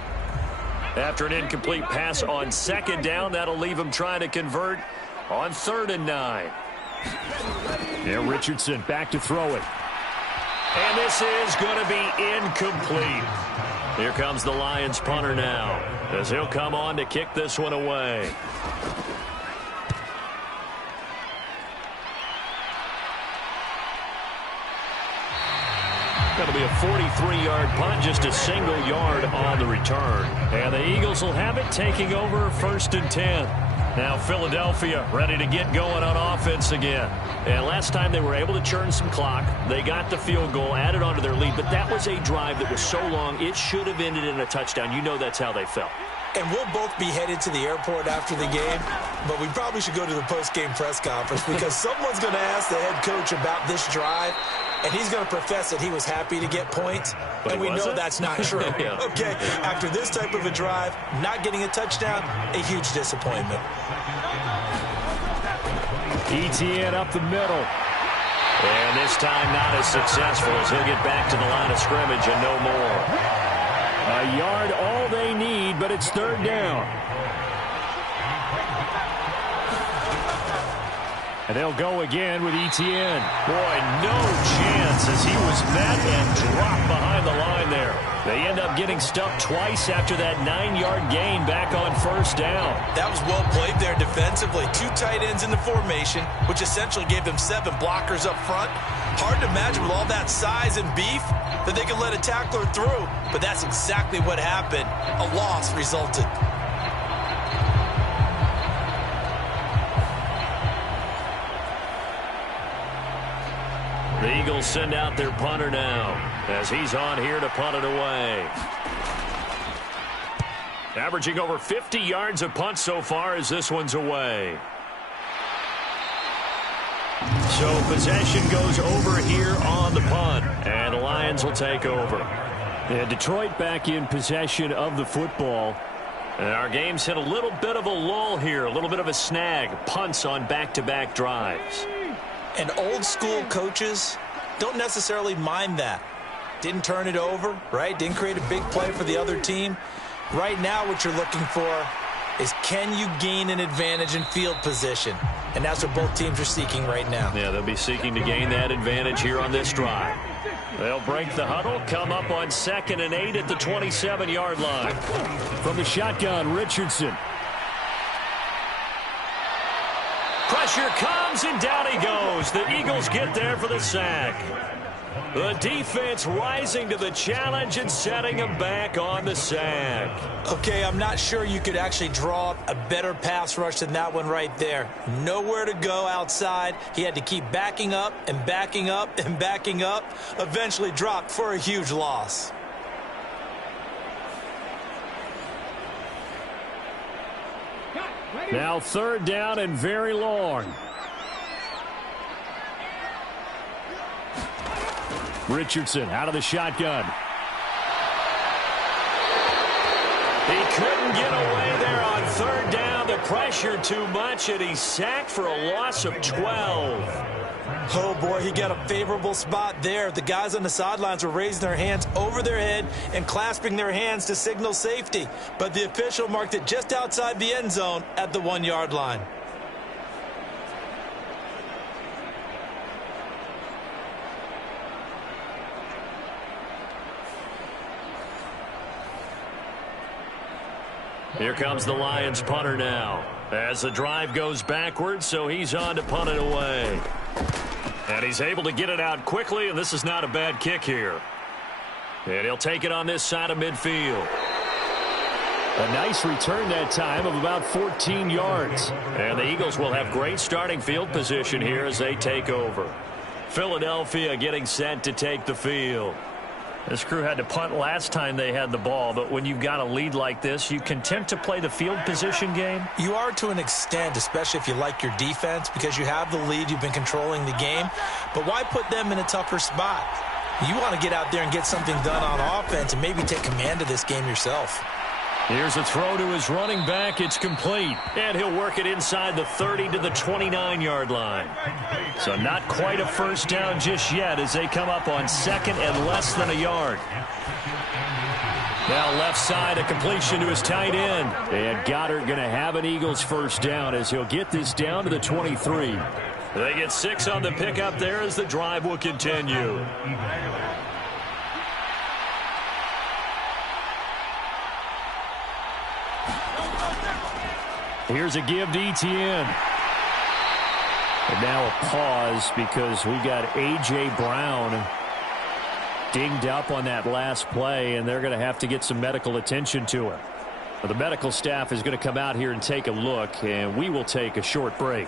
After an incomplete pass on 2nd down, that'll leave him trying to convert on 3rd and 9. Yeah, Richardson back to throw it. And this is going to be incomplete. Here comes the Lions punter now, as he'll come on to kick this one away. Going to be a 43-yard punt, just a single yard on the return. And the Eagles will have it, taking over 1st and 10. Now Philadelphia ready to get going on offense again. And last time they were able to churn some clock. They got the field goal, added on to their lead. But that was a drive that was so long, it should have ended in a touchdown. You know that's how they felt. And we'll both be headed to the airport after the game, but we probably should go to the post-game press conference because someone's going to ask the head coach about this drive, and he's going to profess that he was happy to get points, and we know that's not true. Yeah. Okay, after this type of a drive, not getting a touchdown, a huge disappointment. ETN up the middle. And this time not as successful as he'll get back to the line of scrimmage and no more. A yard all they need, but it's 3rd down. And they'll go again with ETN. Boy, no chance as he was met and dropped behind the line there. They end up getting stuffed twice after that 9-yard gain back on 1st down. That was well played there defensively. 2 tight ends in the formation, which essentially gave them 7 blockers up front. Hard to imagine with all that size and beef that they could let a tackler through, but that's exactly what happened. A loss resulted. The Eagles send out their punter now as he's on here to punt it away. Averaging over 50 yards a punt so far as this one's away. So possession goes over here on the punt, and the Lions will take over. And Detroit back in possession of the football. And our game's hit a little bit of a lull here, a little bit of a snag. Punts on back-to-back drives. And old-school coaches don't necessarily mind that. Didn't turn it over, right? Didn't create a big play for the other team. Right now what you're looking for is, can you gain an advantage in field position? And that's what both teams are seeking right now. Yeah, they'll be seeking to gain that advantage here on this drive. They'll break the huddle, come up on 2nd and 8 at the 27-yard line. From the shotgun, Richardson. Pressure comes, and down he goes. The Eagles get there for the sack. The defense rising to the challenge and setting him back on the sack. Okay, I'm not sure you could actually draw up a better pass rush than that one right there. Nowhere to go outside. He had to keep backing up and backing up and backing up. Eventually dropped for a huge loss. Now 3rd down and very long. Richardson out of the shotgun. He couldn't get away there on 3rd down. The pressure too much, and he's sacked for a loss of 12. Oh, boy, he got a favorable spot there. The guys on the sidelines were raising their hands over their head and clasping their hands to signal safety. But the official marked it just outside the end zone at the 1-yard line. Here comes the Lions punter now as the drive goes backwards, so he's on to punt it away. And he's able to get it out quickly, and this is not a bad kick here. And he'll take it on this side of midfield. A nice return that time of about 14 yards. And the Eagles will have great starting field position here as they take over. Philadelphia getting set to take the field. This crew had to punt last time they had the ball, but when you've got a lead like this, you content to play the field position game? You are to an extent, especially if you like your defense, because you have the lead, you've been controlling the game. But why put them in a tougher spot? You want to get out there and get something done on offense and maybe take command of this game yourself. Here's a throw to his running back. It's complete. And he'll work it inside the 30 to the 29-yard line. So not quite a first down just yet as they come up on 2nd and less than a yard. Now left side, a completion to his tight end. And Goddard going to have an Eagles first down as he'll get this down to the 23. They get 6 on the pickup there as the drive will continue. Here's a give to Etienne. And now a pause because we got A.J. Brown dinged up on that last play, and they're going to have to get some medical attention to him. Well, the medical staff is going to come out here and take a look, and we will take a short break.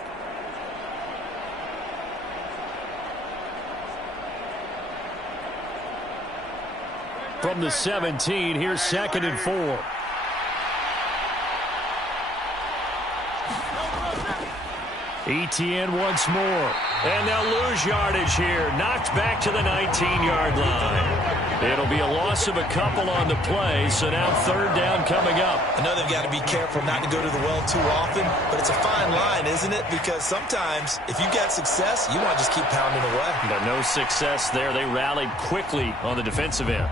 From the 17, here's 2nd and 4. Etienne once more. And they'll lose yardage here. Knocked back to the 19-yard line. It'll be a loss of a couple on the play, so now 3rd down coming up. I know they've got to be careful not to go to the well too often, but it's a fine line, isn't it? Because sometimes if you get success, you want to just keep pounding away. But no success there. They rallied quickly on the defensive end.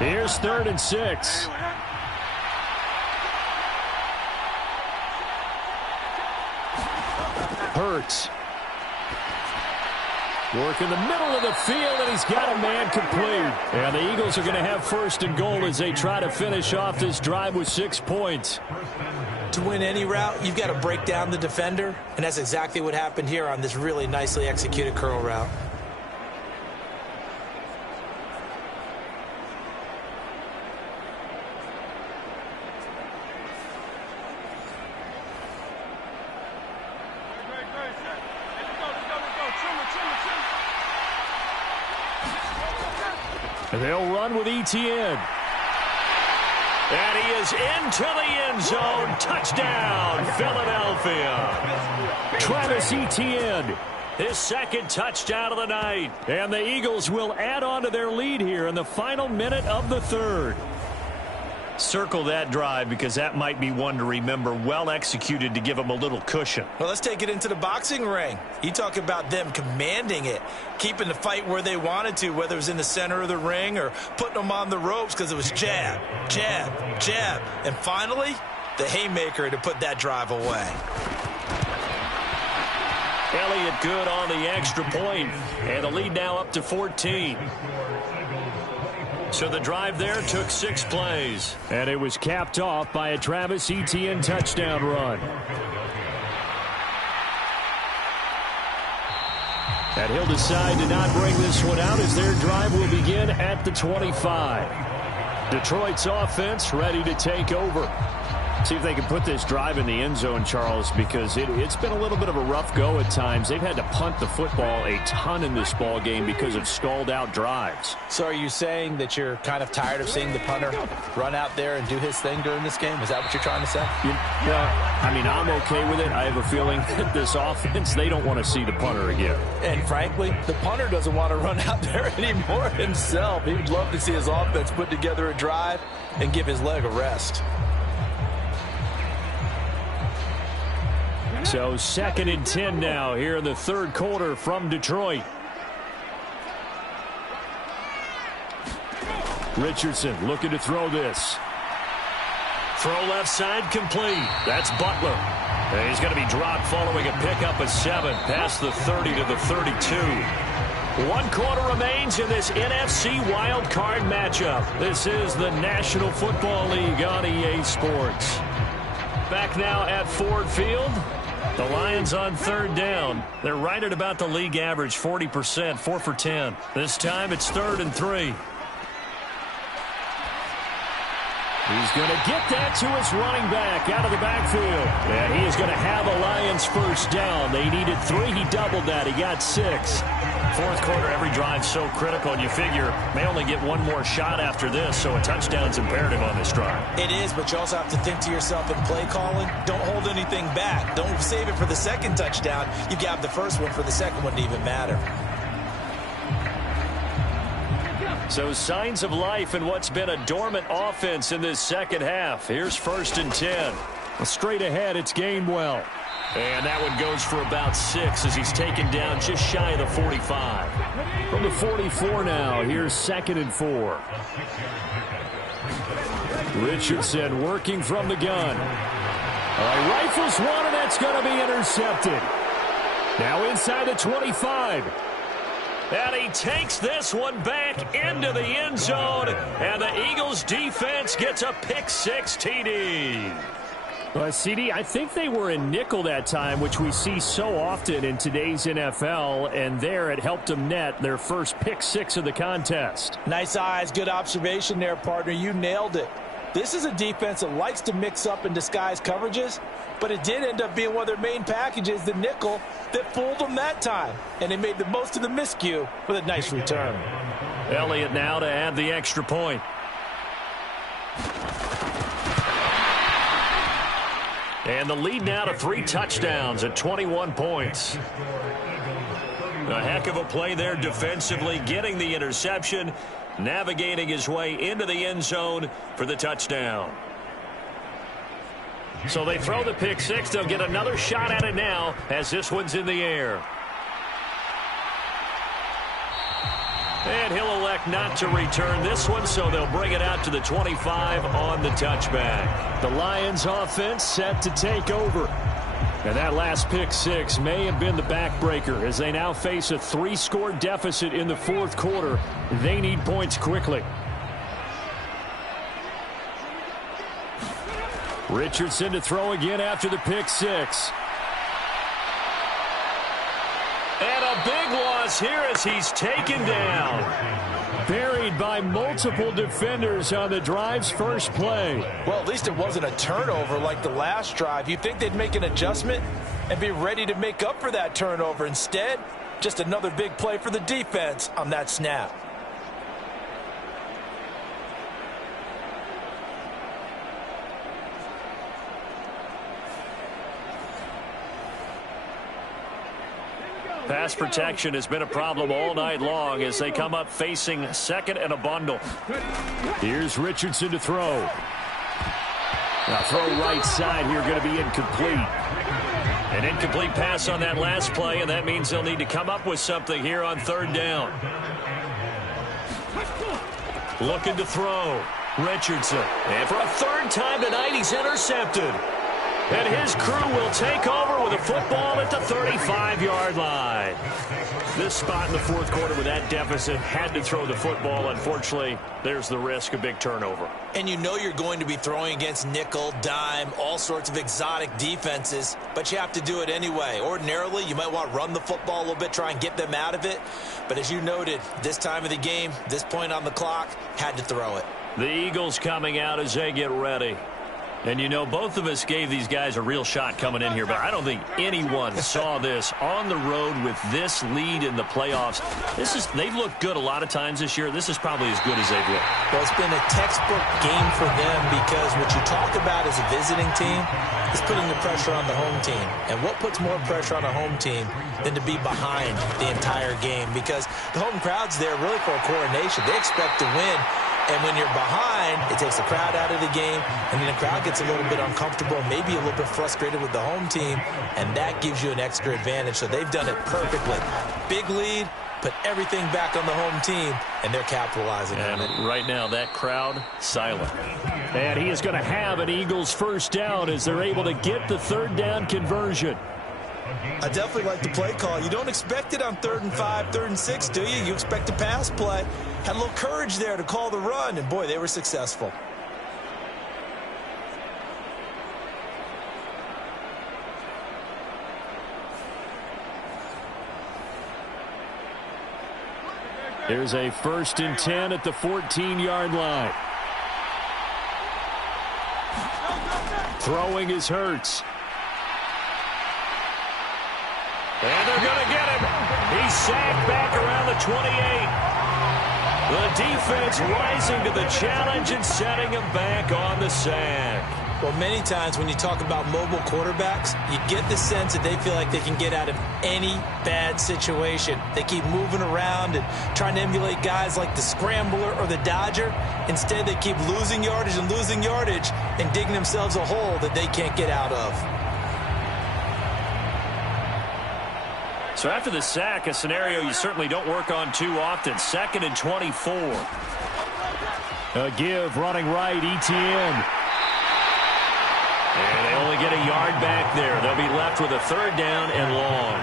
Here's 3rd and 6. Hurts. Work in the middle of the field, and he's got a man complete. And the Eagles are going to have 1st and goal as they try to finish off this drive with 6 points. To win any route, you've got to break down the defender, and that's exactly what happened here on this really nicely executed curl route. They'll run with Etienne. And he is into the end zone. Touchdown, Philadelphia. Travis Etienne. His second touchdown of the night. And the Eagles will add on to their lead here in the final minute of the third. Circle that drive because that might be one to remember. Well executed to give them a little cushion. Well, let's take it into the boxing ring. You talk about them commanding it, keeping the fight where they wanted to, whether it was in the center of the ring or putting them on the ropes because it was jab, jab, jab. And finally, the haymaker to put that drive away. Elliott good on the extra point, and the lead now up to 14. So the drive there took 6 plays. And it was capped off by a Travis Etienne touchdown run. And he'll decide to not bring this one out as their drive will begin at the 25. Detroit's offense ready to take over. See if they can put this drive in the end zone, Charles, because it's been a little bit of a rough go at times. They've had to punt the football a ton in this ball game because of stalled-out drives. So are you saying that you're kind of tired of seeing the punter run out there and do his thing during this game? Is that what you're trying to say? Well, I mean, I'm okay with it. I have a feeling that this offense, they don't want to see the punter again. And frankly, the punter doesn't want to run out there anymore himself. He would love to see his offense put together a drive and give his leg a rest. So 2nd and 10 now here in the third quarter from Detroit. Richardson looking to throw this. Throw left side complete. That's Butler. And he's going to be dropped following a pickup of 7 past the 30 to the 32. 1 quarter remains in this NFC wild card matchup. This is the National Football League on EA Sports. Back now at Ford Field. The Lions on 3rd down. They're right at about the league average, 40%, 4 for 10. This time it's 3rd and 3. He's going to get that to his running back out of the backfield. And he is going to have a Lions first down. They needed 3. He doubled that. He got 6. Fourth quarter, every drive so critical, and you figure may only get one more shot after this, so a touchdown's imperative on this drive. It is, but you also have to think to yourself in play calling, don't hold anything back. Don't save it for the second touchdown. You got the first one for the second one to even matter. So signs of life in what's been a dormant offense in this second half. Here's 1st and 10. Straight ahead, it's Gainwell. And that one goes for about 6 as he's taken down just shy of the 45. From the 44 now, here's 2nd and 4. Richardson working from the gun. Rifles one, and that's going to be intercepted. Now inside the 25. And he takes this one back into the end zone, and the Eagles defense gets a pick-6 TD. CD, I think they were in nickel that time, which we see so often in today's NFL, and there it helped them net their first pick-6 of the contest. Nice eyes, good observation there, partner. You nailed it. This is a defense that likes to mix up and disguise coverages, but it did end up being one of their main packages, the nickel, that fooled them that time. And they made the most of the miscue with a nice return. Elliott now to add the extra point. And the lead now to 3 touchdowns at 21 points. A heck of a play there defensively, getting the interception, navigating his way into the end zone for the touchdown. So they throw the pick-6. They'll get another shot at it now as this one's in the air. And he'll elect not to return this one, so they'll bring it out to the 25 on the touchback. The Lions offense set to take over. And that last pick-6 may have been the backbreaker as they now face a 3-score deficit in the fourth quarter. They need points quickly. Richardson to throw again after the pick-6. And a big loss here as he's taken down. Buried by multiple defenders on the drive's first play. Well, at least it wasn't a turnover like the last drive. You'd think they'd make an adjustment and be ready to make up for that turnover. Instead, just another big play for the defense on that snap. Pass protection has been a problem all night long as they come up facing second and a bundle. Here's Richardson to throw. Now throw right side here, going to be incomplete. An incomplete pass on that last play, and that means they'll need to come up with something here on third down. Looking to throw. Richardson. And for a third time tonight, he's intercepted. And his crew will take over with a football at the 35-yard line. This spot in the fourth quarter with that deficit had to throw the football. Unfortunately, there's the risk of big turnover. And you know you're going to be throwing against nickel, dime, all sorts of exotic defenses, but you have to do it anyway. Ordinarily, you might want to run the football a little bit, try and get them out of it. But as you noted, this time of the game, this point on the clock, had to throw it. The Eagles coming out as they get ready. And, you know, both of us gave these guys a real shot coming in here, but I don't think anyone saw this on the road with this lead in the playoffs. They've looked good a lot of times this year. This is probably as good as they've looked. Well, it's been a textbook game for them because what you talk about as a visiting team is putting the pressure on the home team. And what puts more pressure on a home team than to be behind the entire game? Because the home crowd's there really for a coronation. They expect to win. And when you're behind, it takes the crowd out of the game, and then the crowd gets a little bit uncomfortable, maybe a little bit frustrated with the home team, and that gives you an extra advantage. So they've done it perfectly. Big lead, put everything back on the home team, and they're capitalizing on it. And right now, that crowd, silent. And he is going to have an Eagles first down as they're able to get the third down conversion. I definitely like the play call. You don't expect it on 3rd and 5, 3rd and 6, do you? You expect a pass play. Had a little courage there to call the run, and boy, they were successful. Here's a 1st and 10 at the 14-yard line. Throwing is Hurts. And they're going to get him. He's sacked back around the 28. The defense rising to the challenge and setting him back on the sack. Well, many times when you talk about mobile quarterbacks, you get the sense that they feel like they can get out of any bad situation. They keep moving around and trying to emulate guys like the Scrambler or the Dodger. Instead, they keep losing yardage and digging themselves a hole that they can't get out of. So after the sack, a scenario you certainly don't work on too often. 2nd and 24. A give running right, ETN. And they only get a yard back there. They'll be left with a 3rd down and long.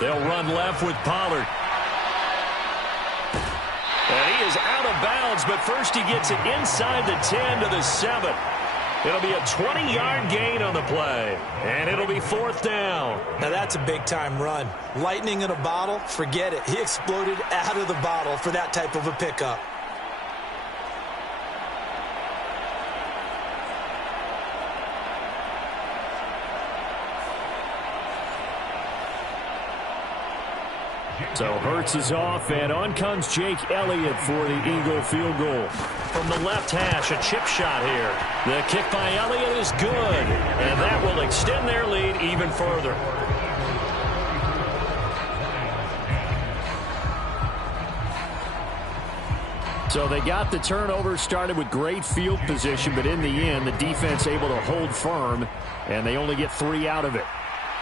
They'll run left with Pollard. And he is out of bounds, but first he gets it inside the 10 to the 7. It'll be a 20-yard gain on the play, and it'll be 4th down. Now that's a big-time run. Lightning in a bottle, forget it. He exploded out of the bottle for that type of a pickup. So Hurts is off, and on comes Jake Elliott for the Eagle field goal. From the left hash, a chip shot here. The kick by Elliott is good, and that will extend their lead even further. So they got the turnover, started with great field position, but in the end, the defense able to hold firm, and they only get 3 out of it.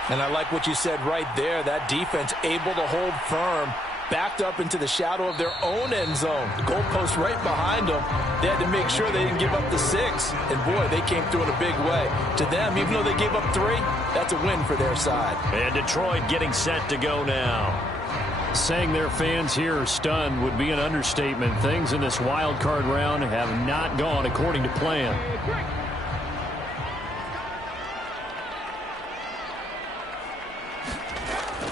And I like what you said right there. That defense able to hold firm, backed up into the shadow of their own end zone. The goalpost right behind them. They had to make sure they didn't give up the 6. And, boy, they came through in a big way. To them, even though they gave up 3, that's a win for their side. And Detroit getting set to go now. Saying their fans here are stunned would be an understatement. Things in this wild card round have not gone according to plan.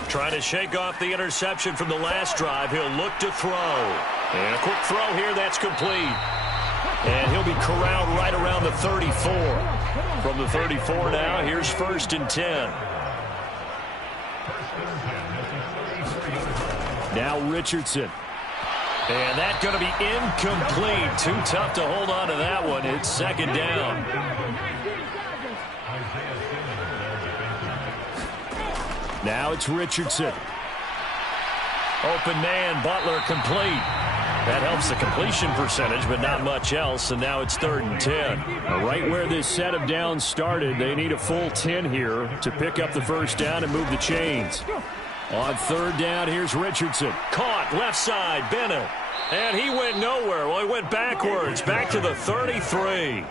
Trying to shake off the interception from the last drive. He'll look to throw. And a quick throw here, that's complete. And he'll be corralled right around the 34. From the 34 now, here's 1st and 10. Now Richardson. And that's going to be incomplete. Too tough to hold on to that one. It's 2nd down. Now it's Richardson. Open man, Butler complete. That helps the completion percentage, but not much else, and now it's 3rd and 10. Right where this set of downs started, they need a full 10 here to pick up the first down and move the chains. On 3rd down, here's Richardson. Caught, left side, Bennett. And he went nowhere. Well, he went backwards, back to the 33.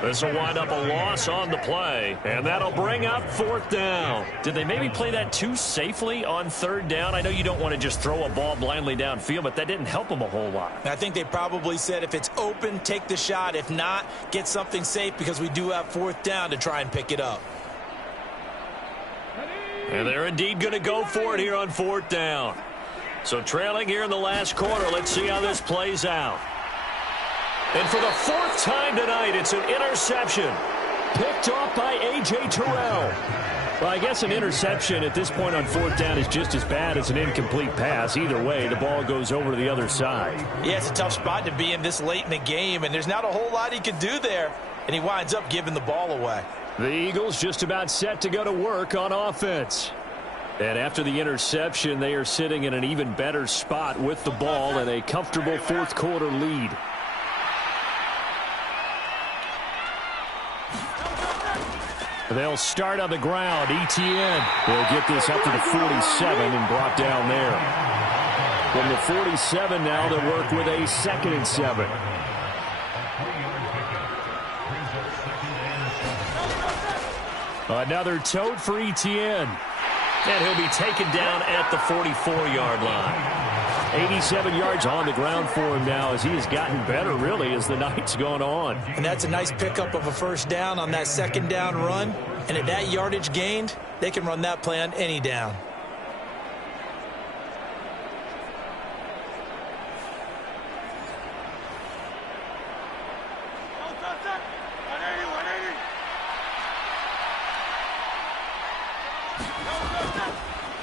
This will wind up a loss on the play, and that'll bring up 4th down. Did they maybe play that too safely on 3rd down? I know you don't want to just throw a ball blindly downfield, but that didn't help them a whole lot. I think they probably said if it's open, take the shot. If not, get something safe because we do have 4th down to try and pick it up. And they're indeed going to go for it here on 4th down. So trailing here in the last quarter, let's see how this plays out. And for the 4th time tonight, it's an interception. Picked off by A.J. Terrell. Well, I guess an interception at this point on 4th down is just as bad as an incomplete pass. Either way, the ball goes over to the other side. Yeah, it's a tough spot to be in this late in the game, and there's not a whole lot he can do there, and he winds up giving the ball away. The Eagles just about set to go to work on offense. And after the interception, they are sitting in an even better spot with the ball and a comfortable 4th quarter lead. They'll start on the ground. Etienne will get this up to the 47 and brought down there. From the 47 now, they'll work with a 2nd and 7. Another tote for Etienne. And he'll be taken down at the 44-yard line. 87 yards on the ground for him now as he has gotten better, really, as the night's gone on. And that's a nice pickup of a 1st down on that 2nd down run. And at that yardage gained, they can run that play on any down.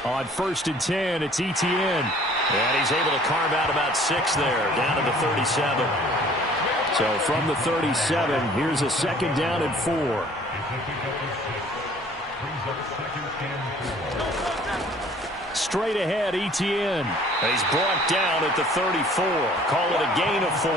On 1st and 10, it's Etienne. And he's able to carve out about 6 there, down to the 37. So from the 37, here's a 2nd down and 4. Straight ahead, Etienne. And he's brought down at the 34. Call it a gain of 4.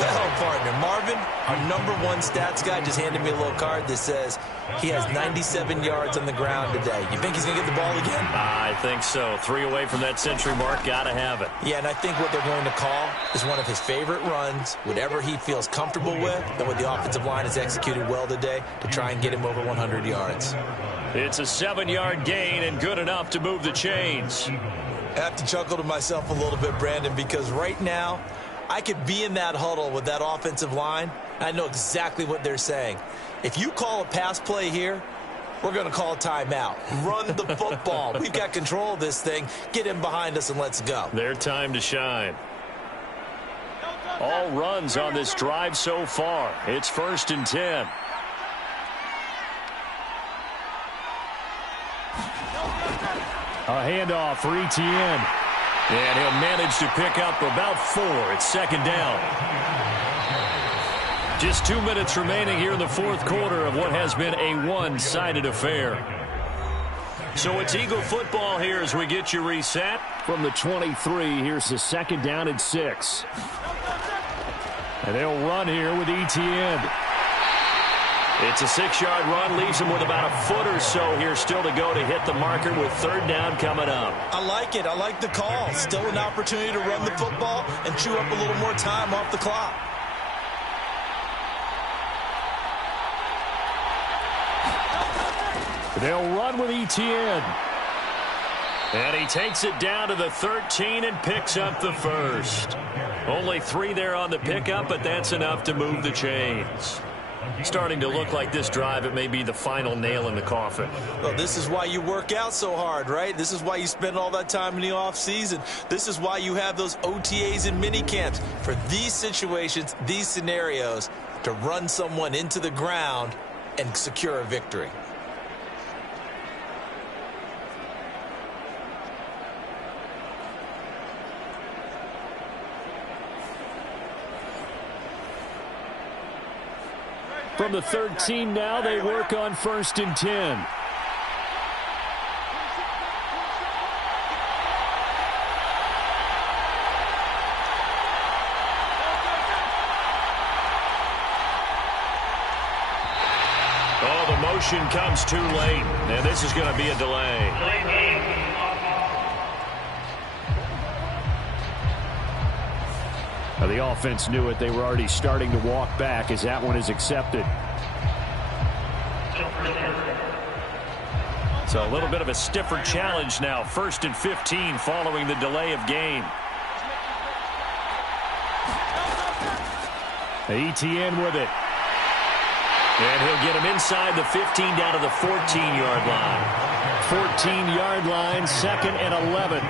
Well, partner, Marvin, our #1 stats guy, just handed me a little card that says he has 97 yards on the ground today. You think he's going to get the ball again? I think so. 3 away from that century mark. Got to have it. Yeah, and I think what they're going to call is one of his favorite runs, whatever he feels comfortable with, and what the offensive line has executed well today to try and get him over 100 yards. It's a 7-yard gain and good enough to move the chains. I have to chuckle to myself a little bit, Brandon, because right now I could be in that huddle with that offensive line. I know exactly what they're saying. If you call a pass play here, we're going to call a timeout. Run the football. We've got control of this thing. Get in behind us and let's go. Their time to shine. All runs on this drive so far. It's 1st and 10. A handoff for Etienne. And he'll manage to pick up about 4. It's 2nd down. Just 2 minutes remaining here in the 4th quarter of what has been a one-sided affair. So it's Eagle football here as we get you reset. From the 23, here's the 2nd down and 6. And they'll run here with Etienne. It's a 6-yard run, leaves him with about a foot or so here still to go to hit the marker with 3rd down coming up. I like it. I like the call. Still an opportunity to run the football and chew up a little more time off the clock. They'll run with Etienne. And he takes it down to the 13 and picks up the 1st. Only 3 there on the pickup, but that's enough to move the chains. Starting to look like this drive, it may be the final nail in the coffin. Well, this is why you work out so hard, right? This is why you spend all that time in the offseason. This is why you have those OTAs and mini camps for these situations, these scenarios, to run someone into the ground and secure a victory. From the 13 now, they work on 1st and 10. motion comes too late, and this is going to be a delay. Now, the offense knew it. They were already starting to walk back as that one is accepted. So a little bit of a stiffer challenge now. 1st and 15 following the delay of game. ETN with it. And he'll get him inside the 15 down to the 14-yard line. 14-yard line, 2nd and 11.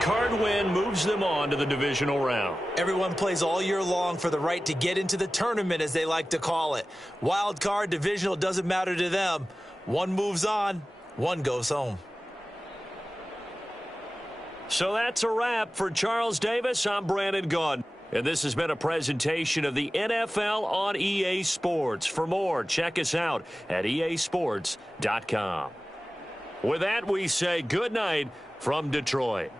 Card win moves them on to the divisional round. Everyone plays all year long for the right to get into the tournament, as they like to call it. Wild card, divisional, doesn't matter to them. One moves on, one goes home. So that's a wrap for Charles Davis. I'm Brandon Gunn. And this has been a presentation of the NFL on EA Sports. For more, check us out at easports.com. With that, we say good night from Detroit.